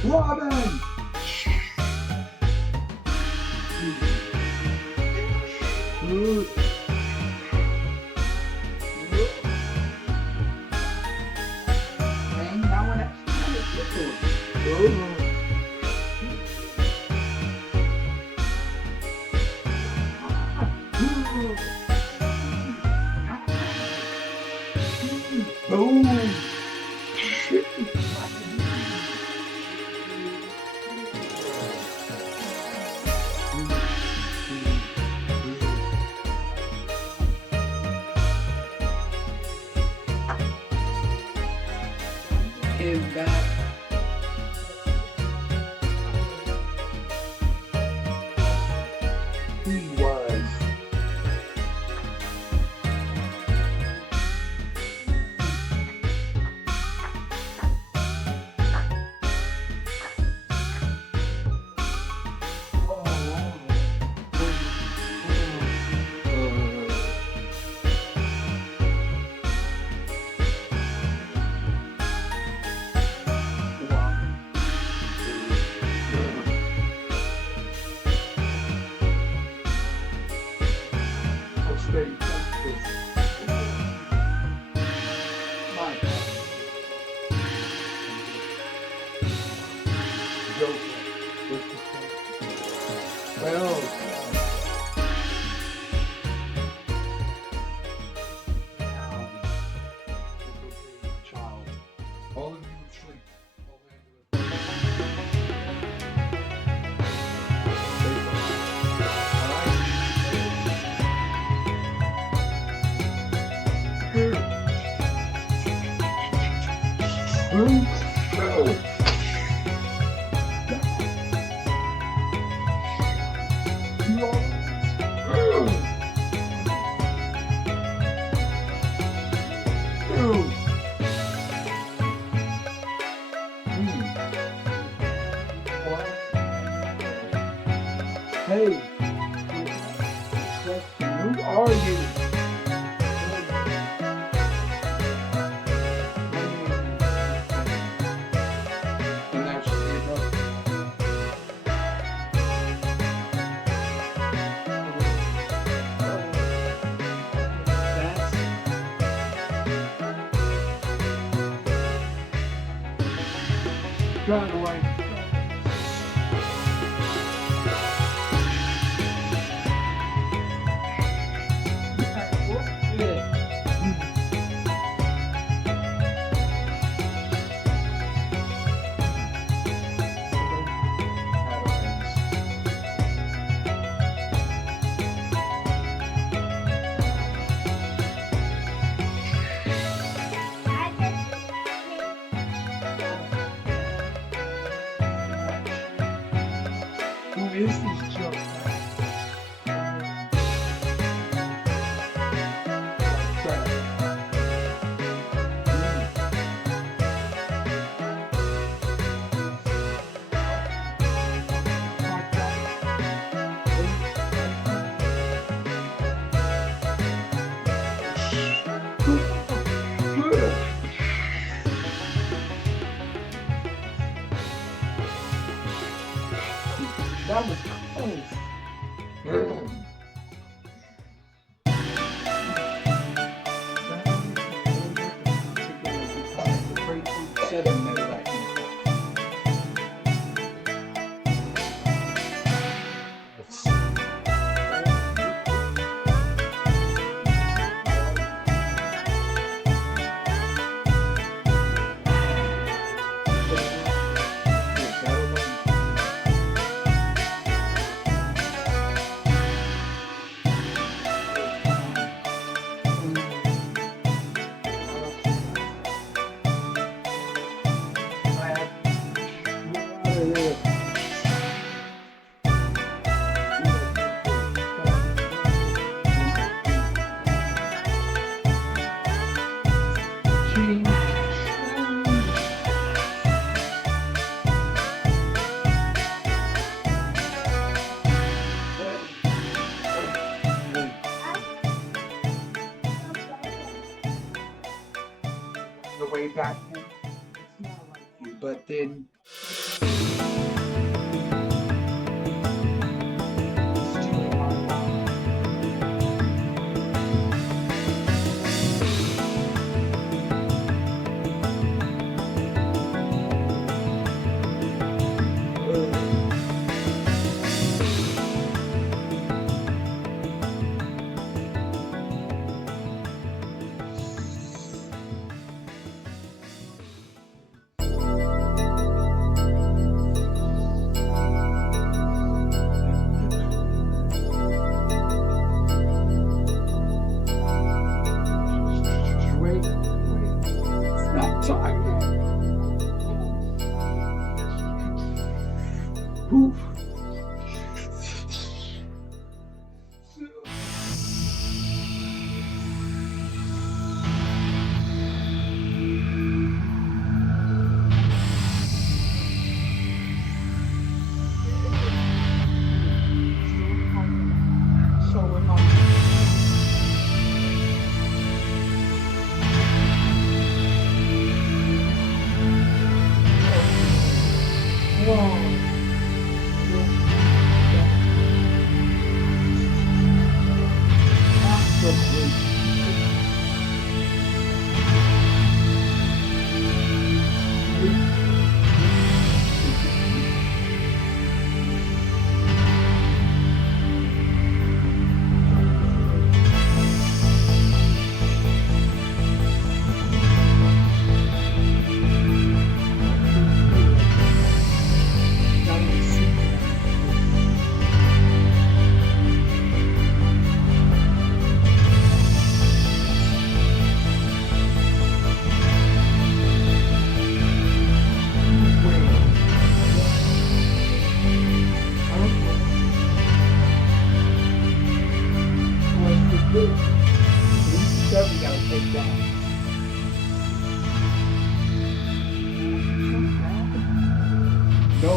Robin! Good. Dang, that one actually boom! Is back. He was. Well, child, all of you sleep. Hey, who are you? And that should be enough. Drive away. Who is this joke? That was close. way back then. It's not like you, but then. Stealing my wallet. Wait, it's not time yet. Oof. So am I. We gotta take down. No.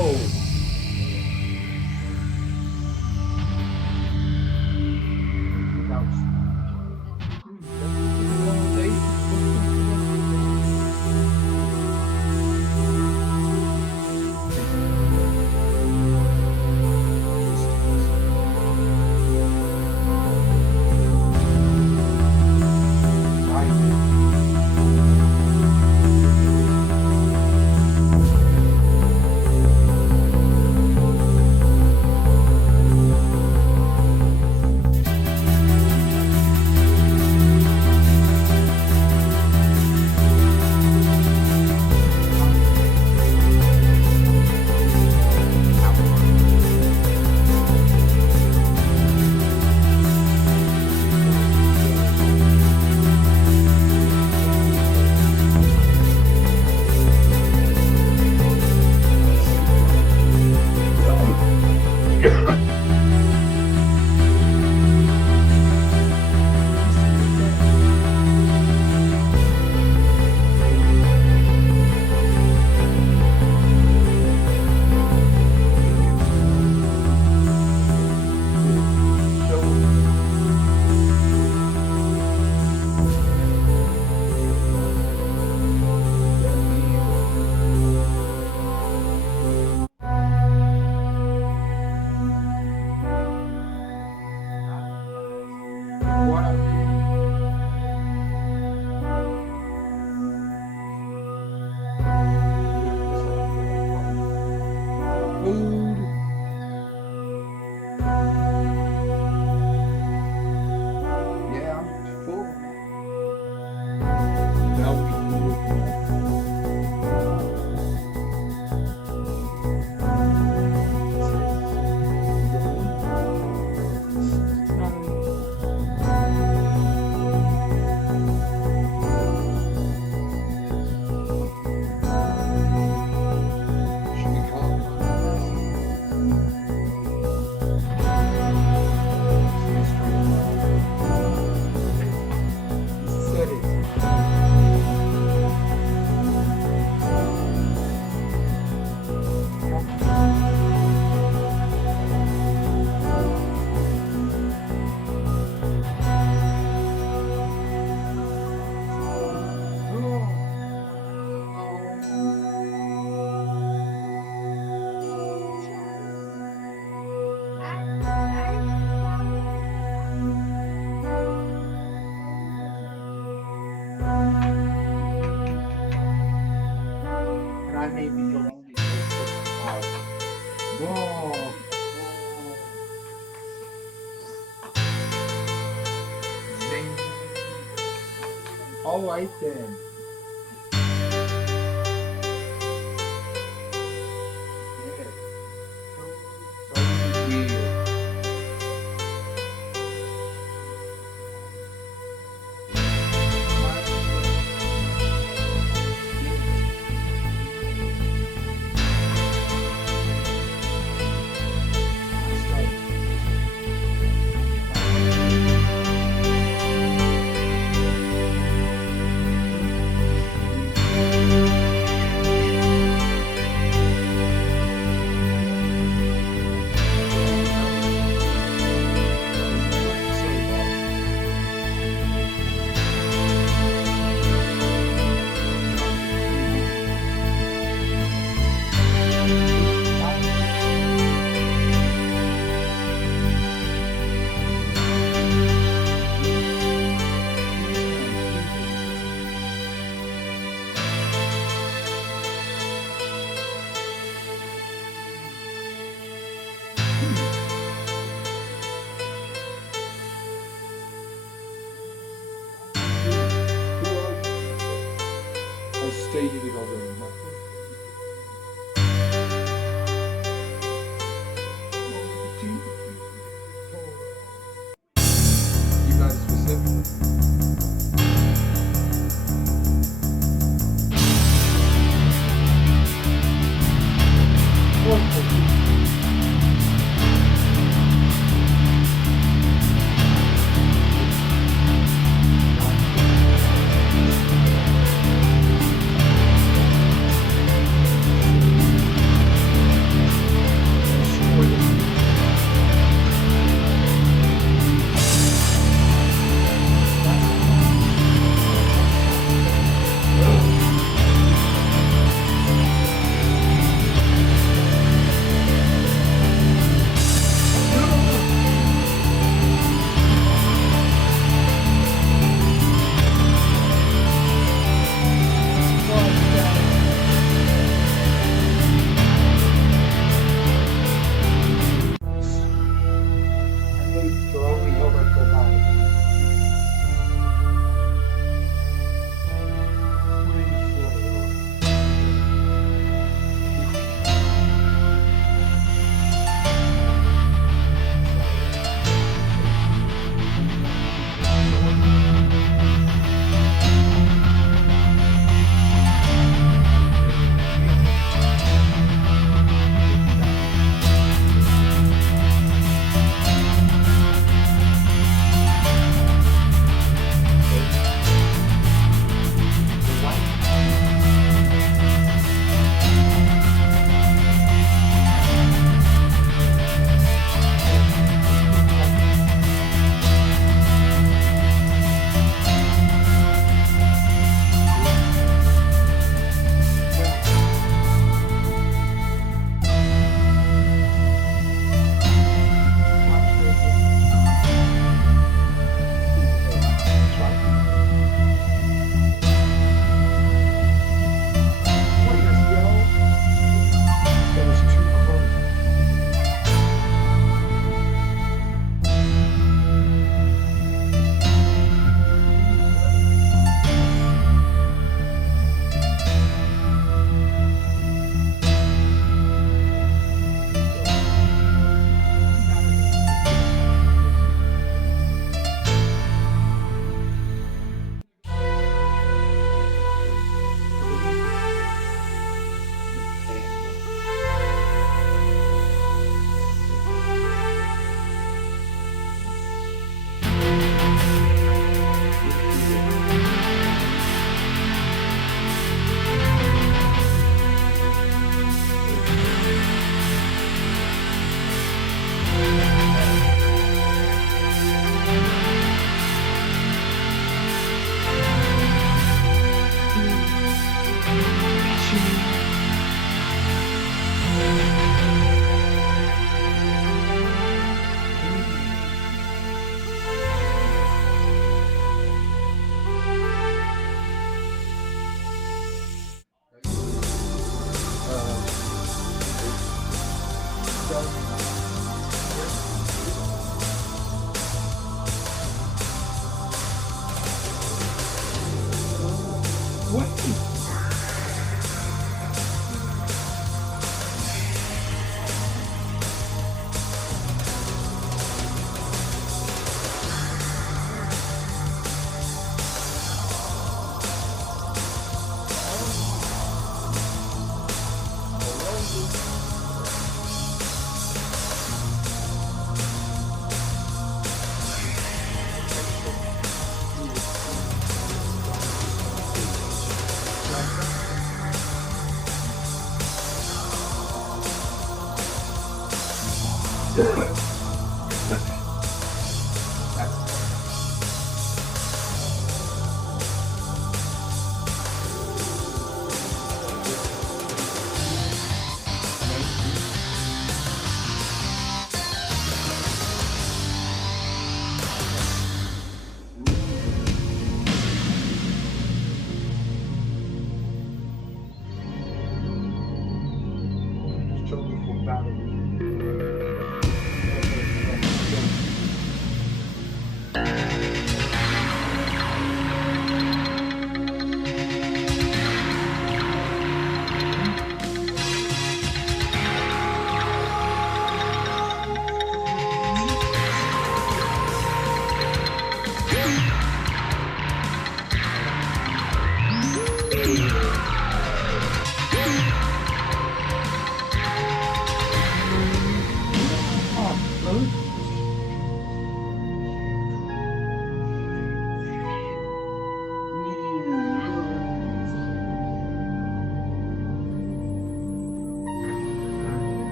All right then. Yeah. So weird. I stated it already. You guys specific?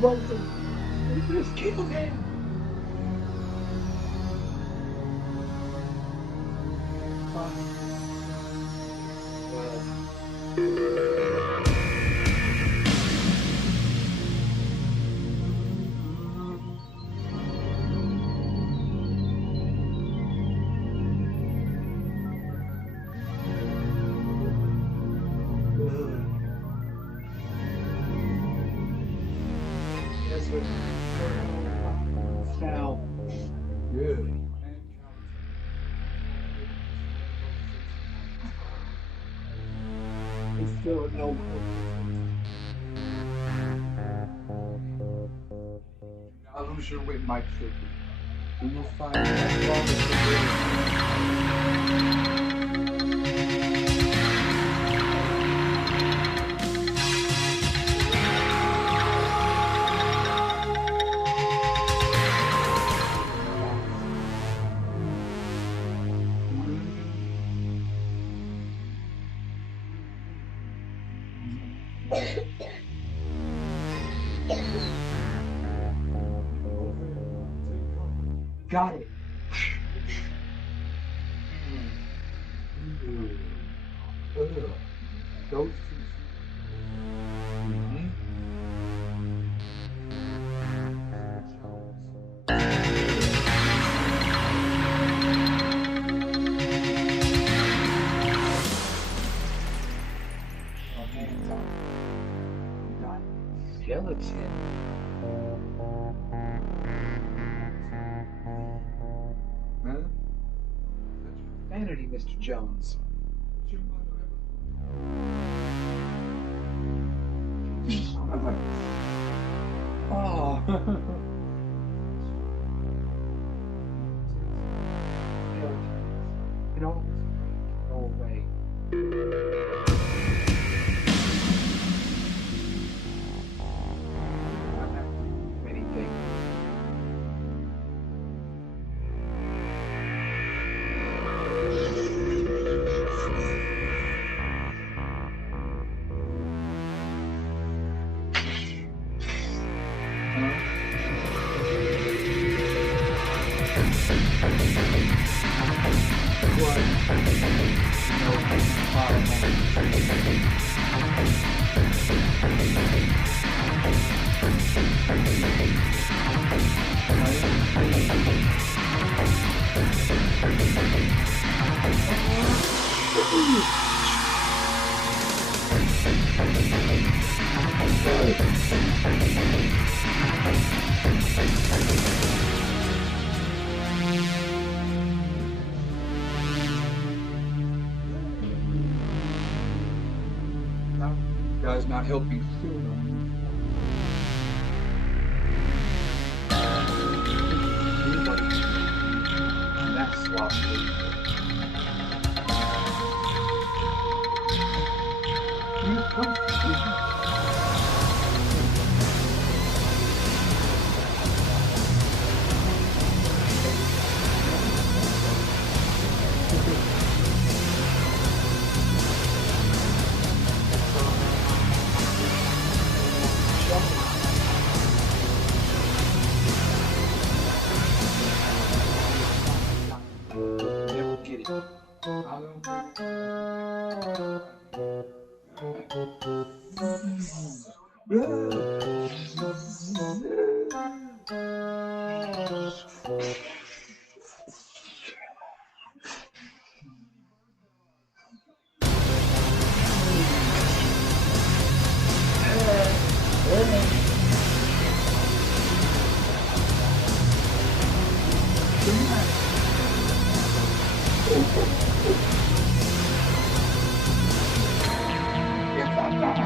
Wilson, they just killed him. Now, good. It's still no. Now lose your wit, Mike City. We will find that got it. Those two. Skeleton. Huh? Vanity, Mr. Jones. Oh. You know, go away. Guys not helping soon. And that's swap. Never get it. Yes, I'm not.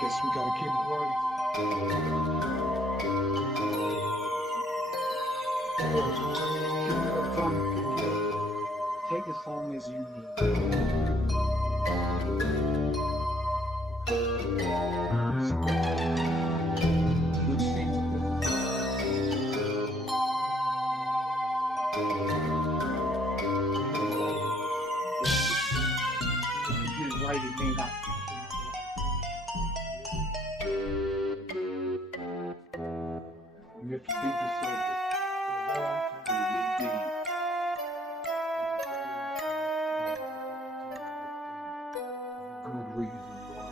Guess we gotta keep it running. Take as long as you need. Good speed. If you get it right, it may not. You have to think this over. Good reason why.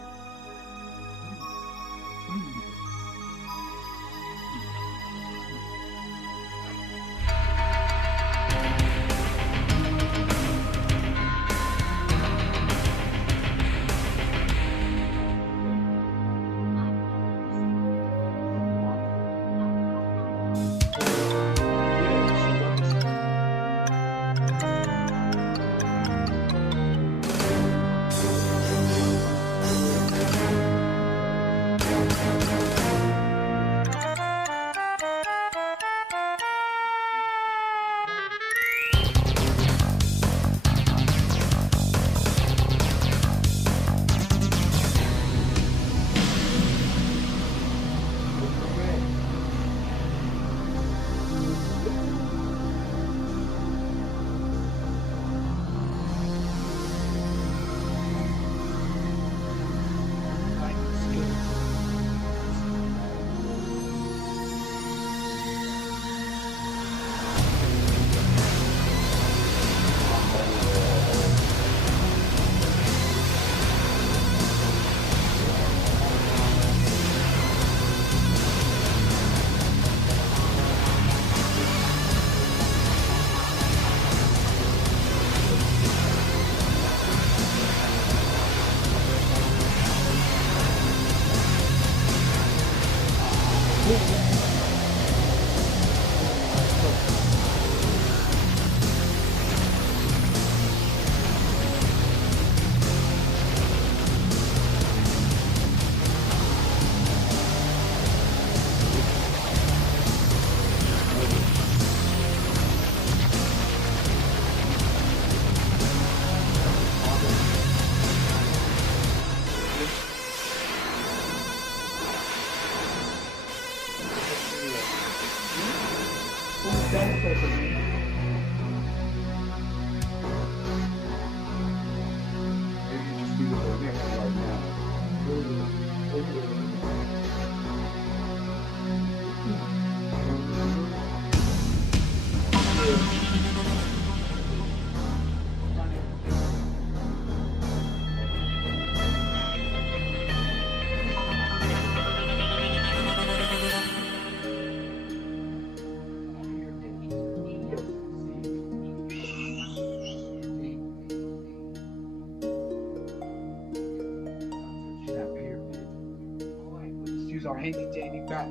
Our handy dandy back.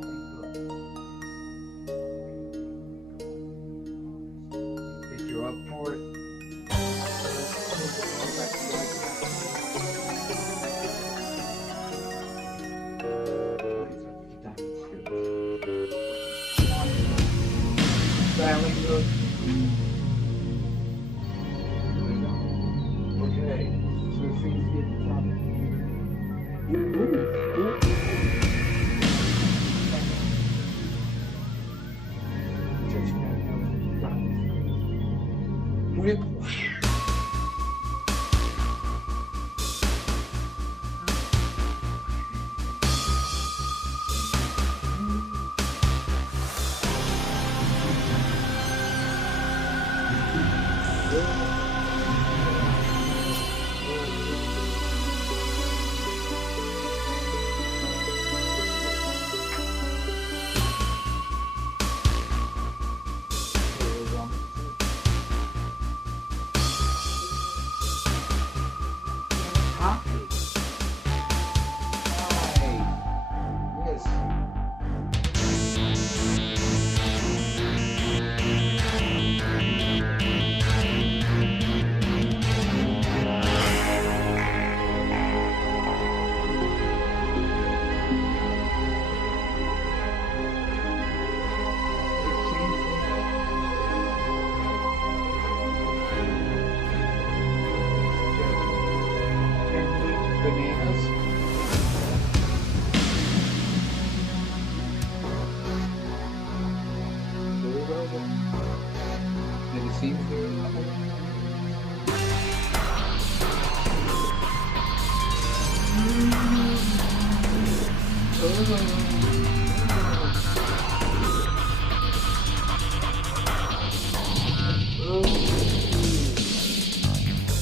Valley look. Okay. So it seems to be at the top. Whip. Bananas. Did it seem clear enough?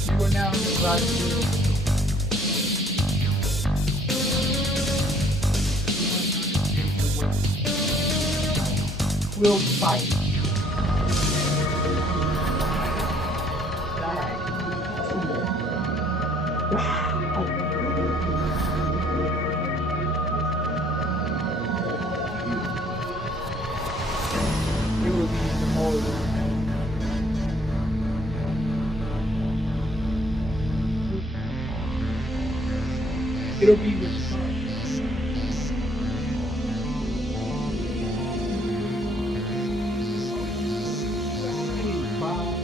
You are now about to will fight. It will be more it'll be with fun.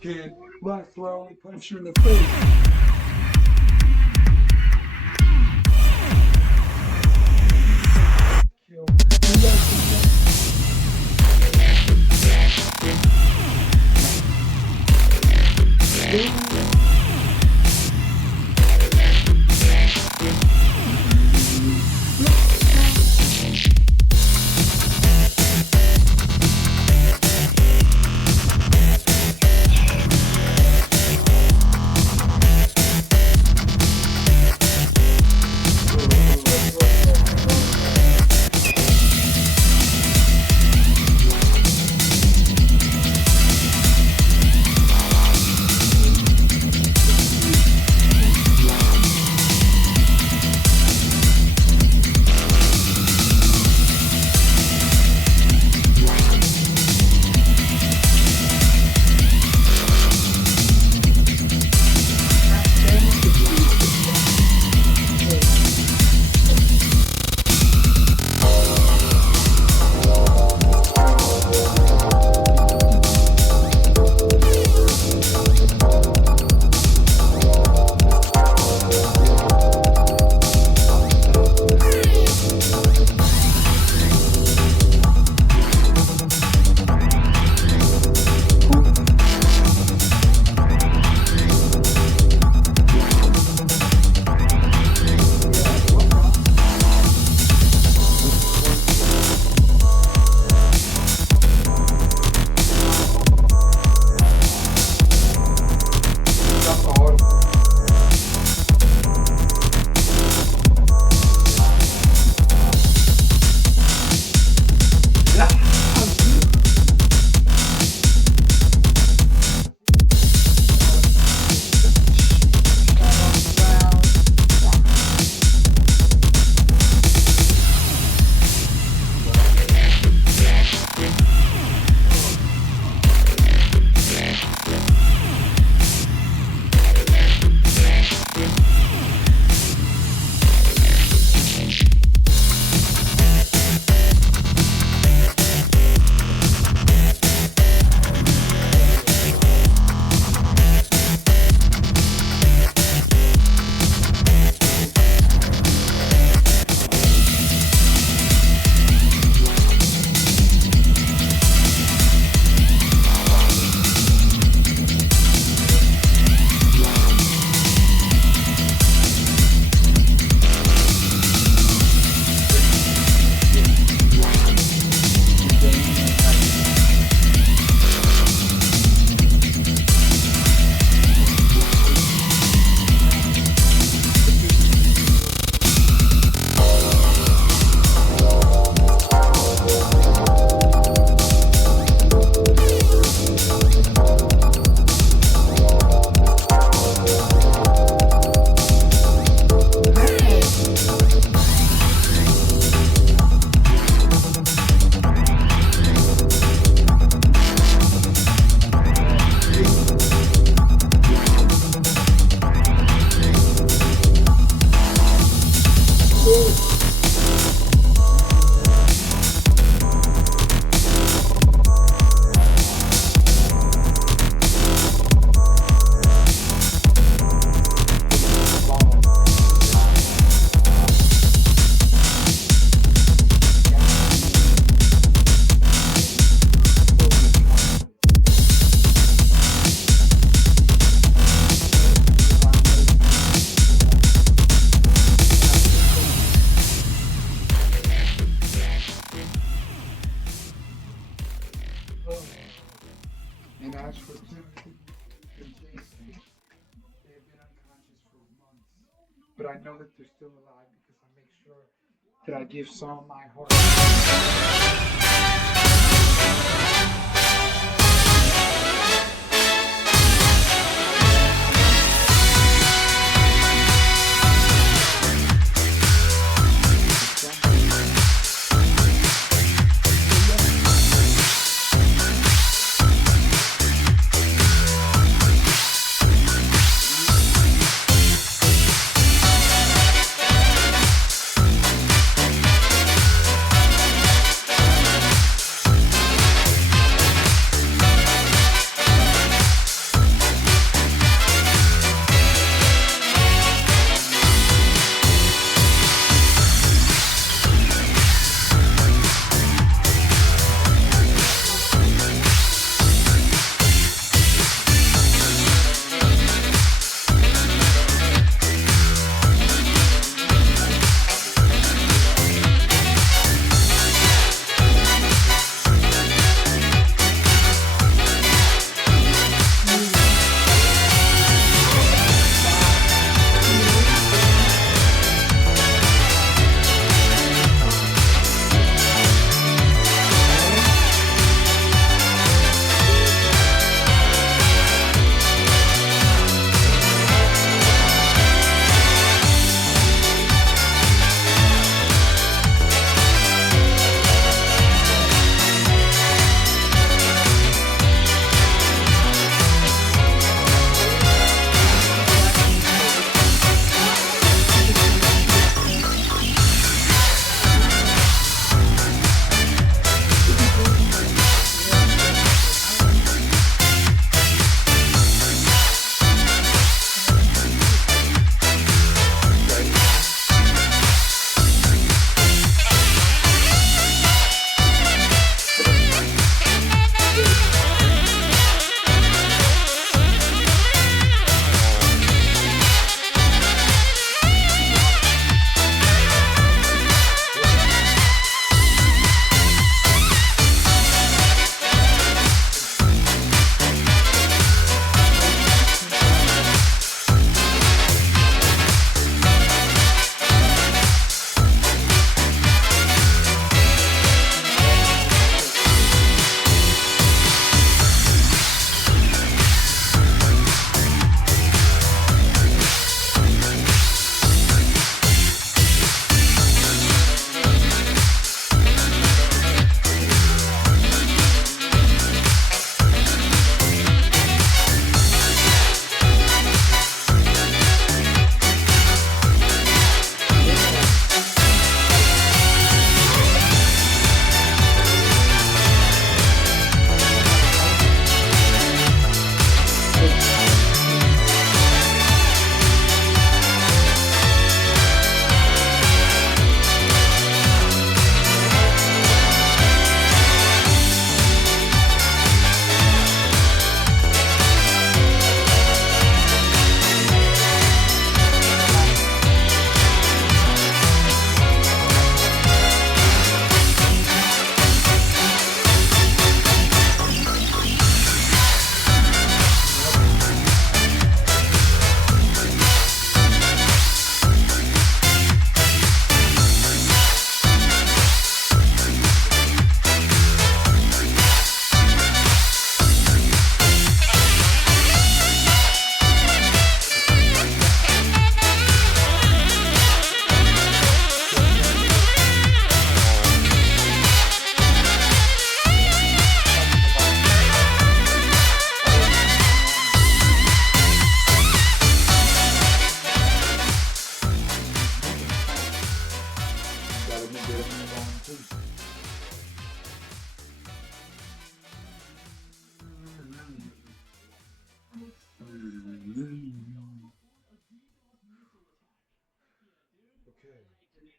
Kid, last where I only punch you in the face. Kill. And as for Timothy and Jason, they have been unconscious for months. But I know that they're still alive because I make sure that I give some of my heart.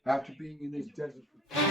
After being in this desert for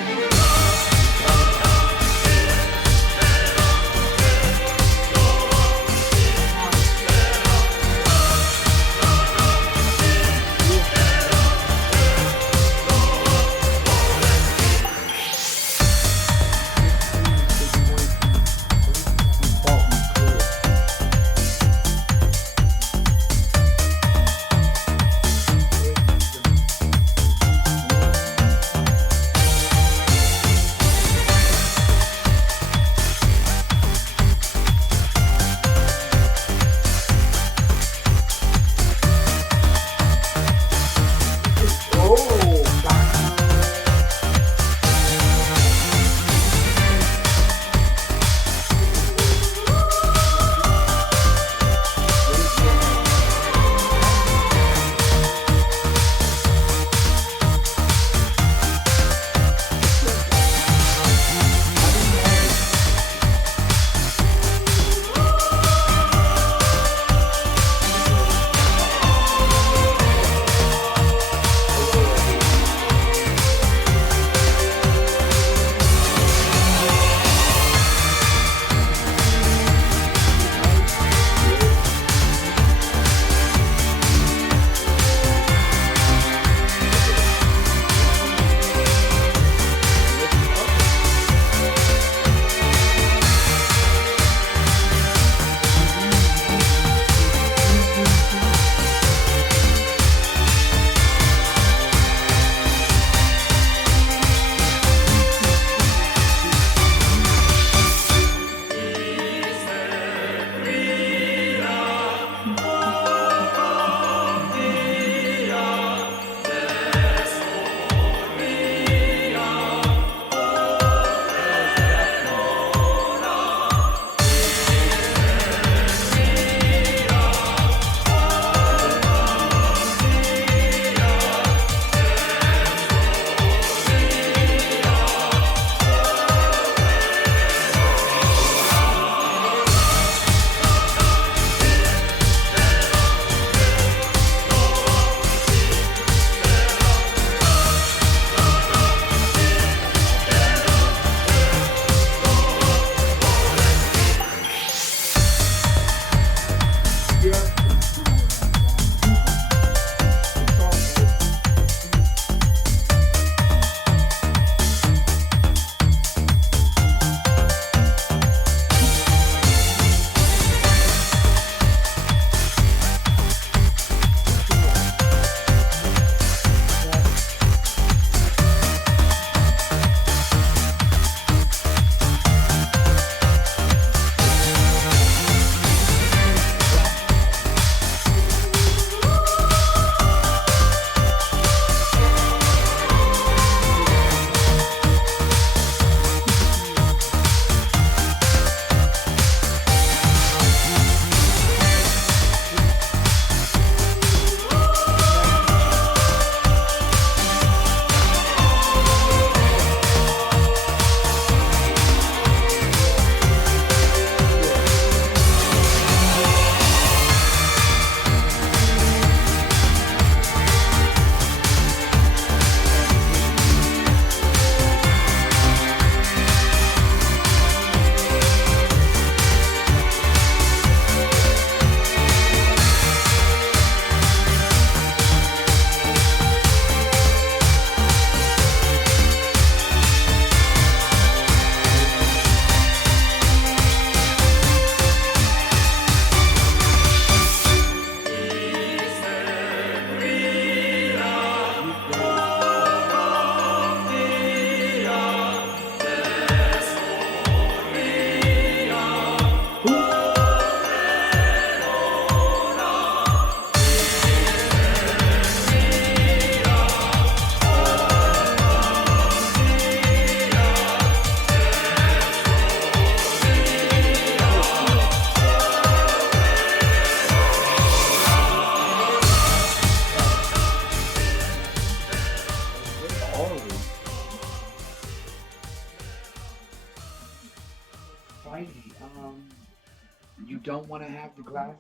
You don't want to have the glasses?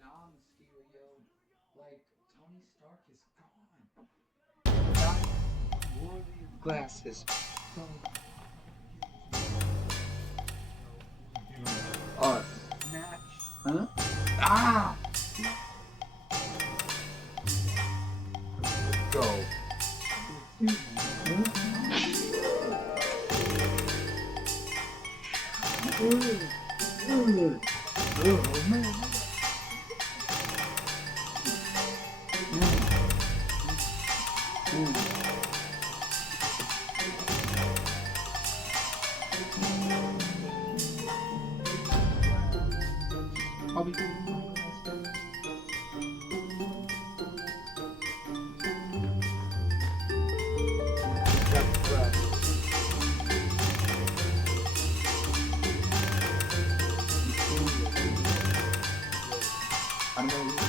Nah, Mysterio. Like, Tony Stark is gone. glasses. Us. Match. Huh? Ah! Go. Oh, man. I'll be I know.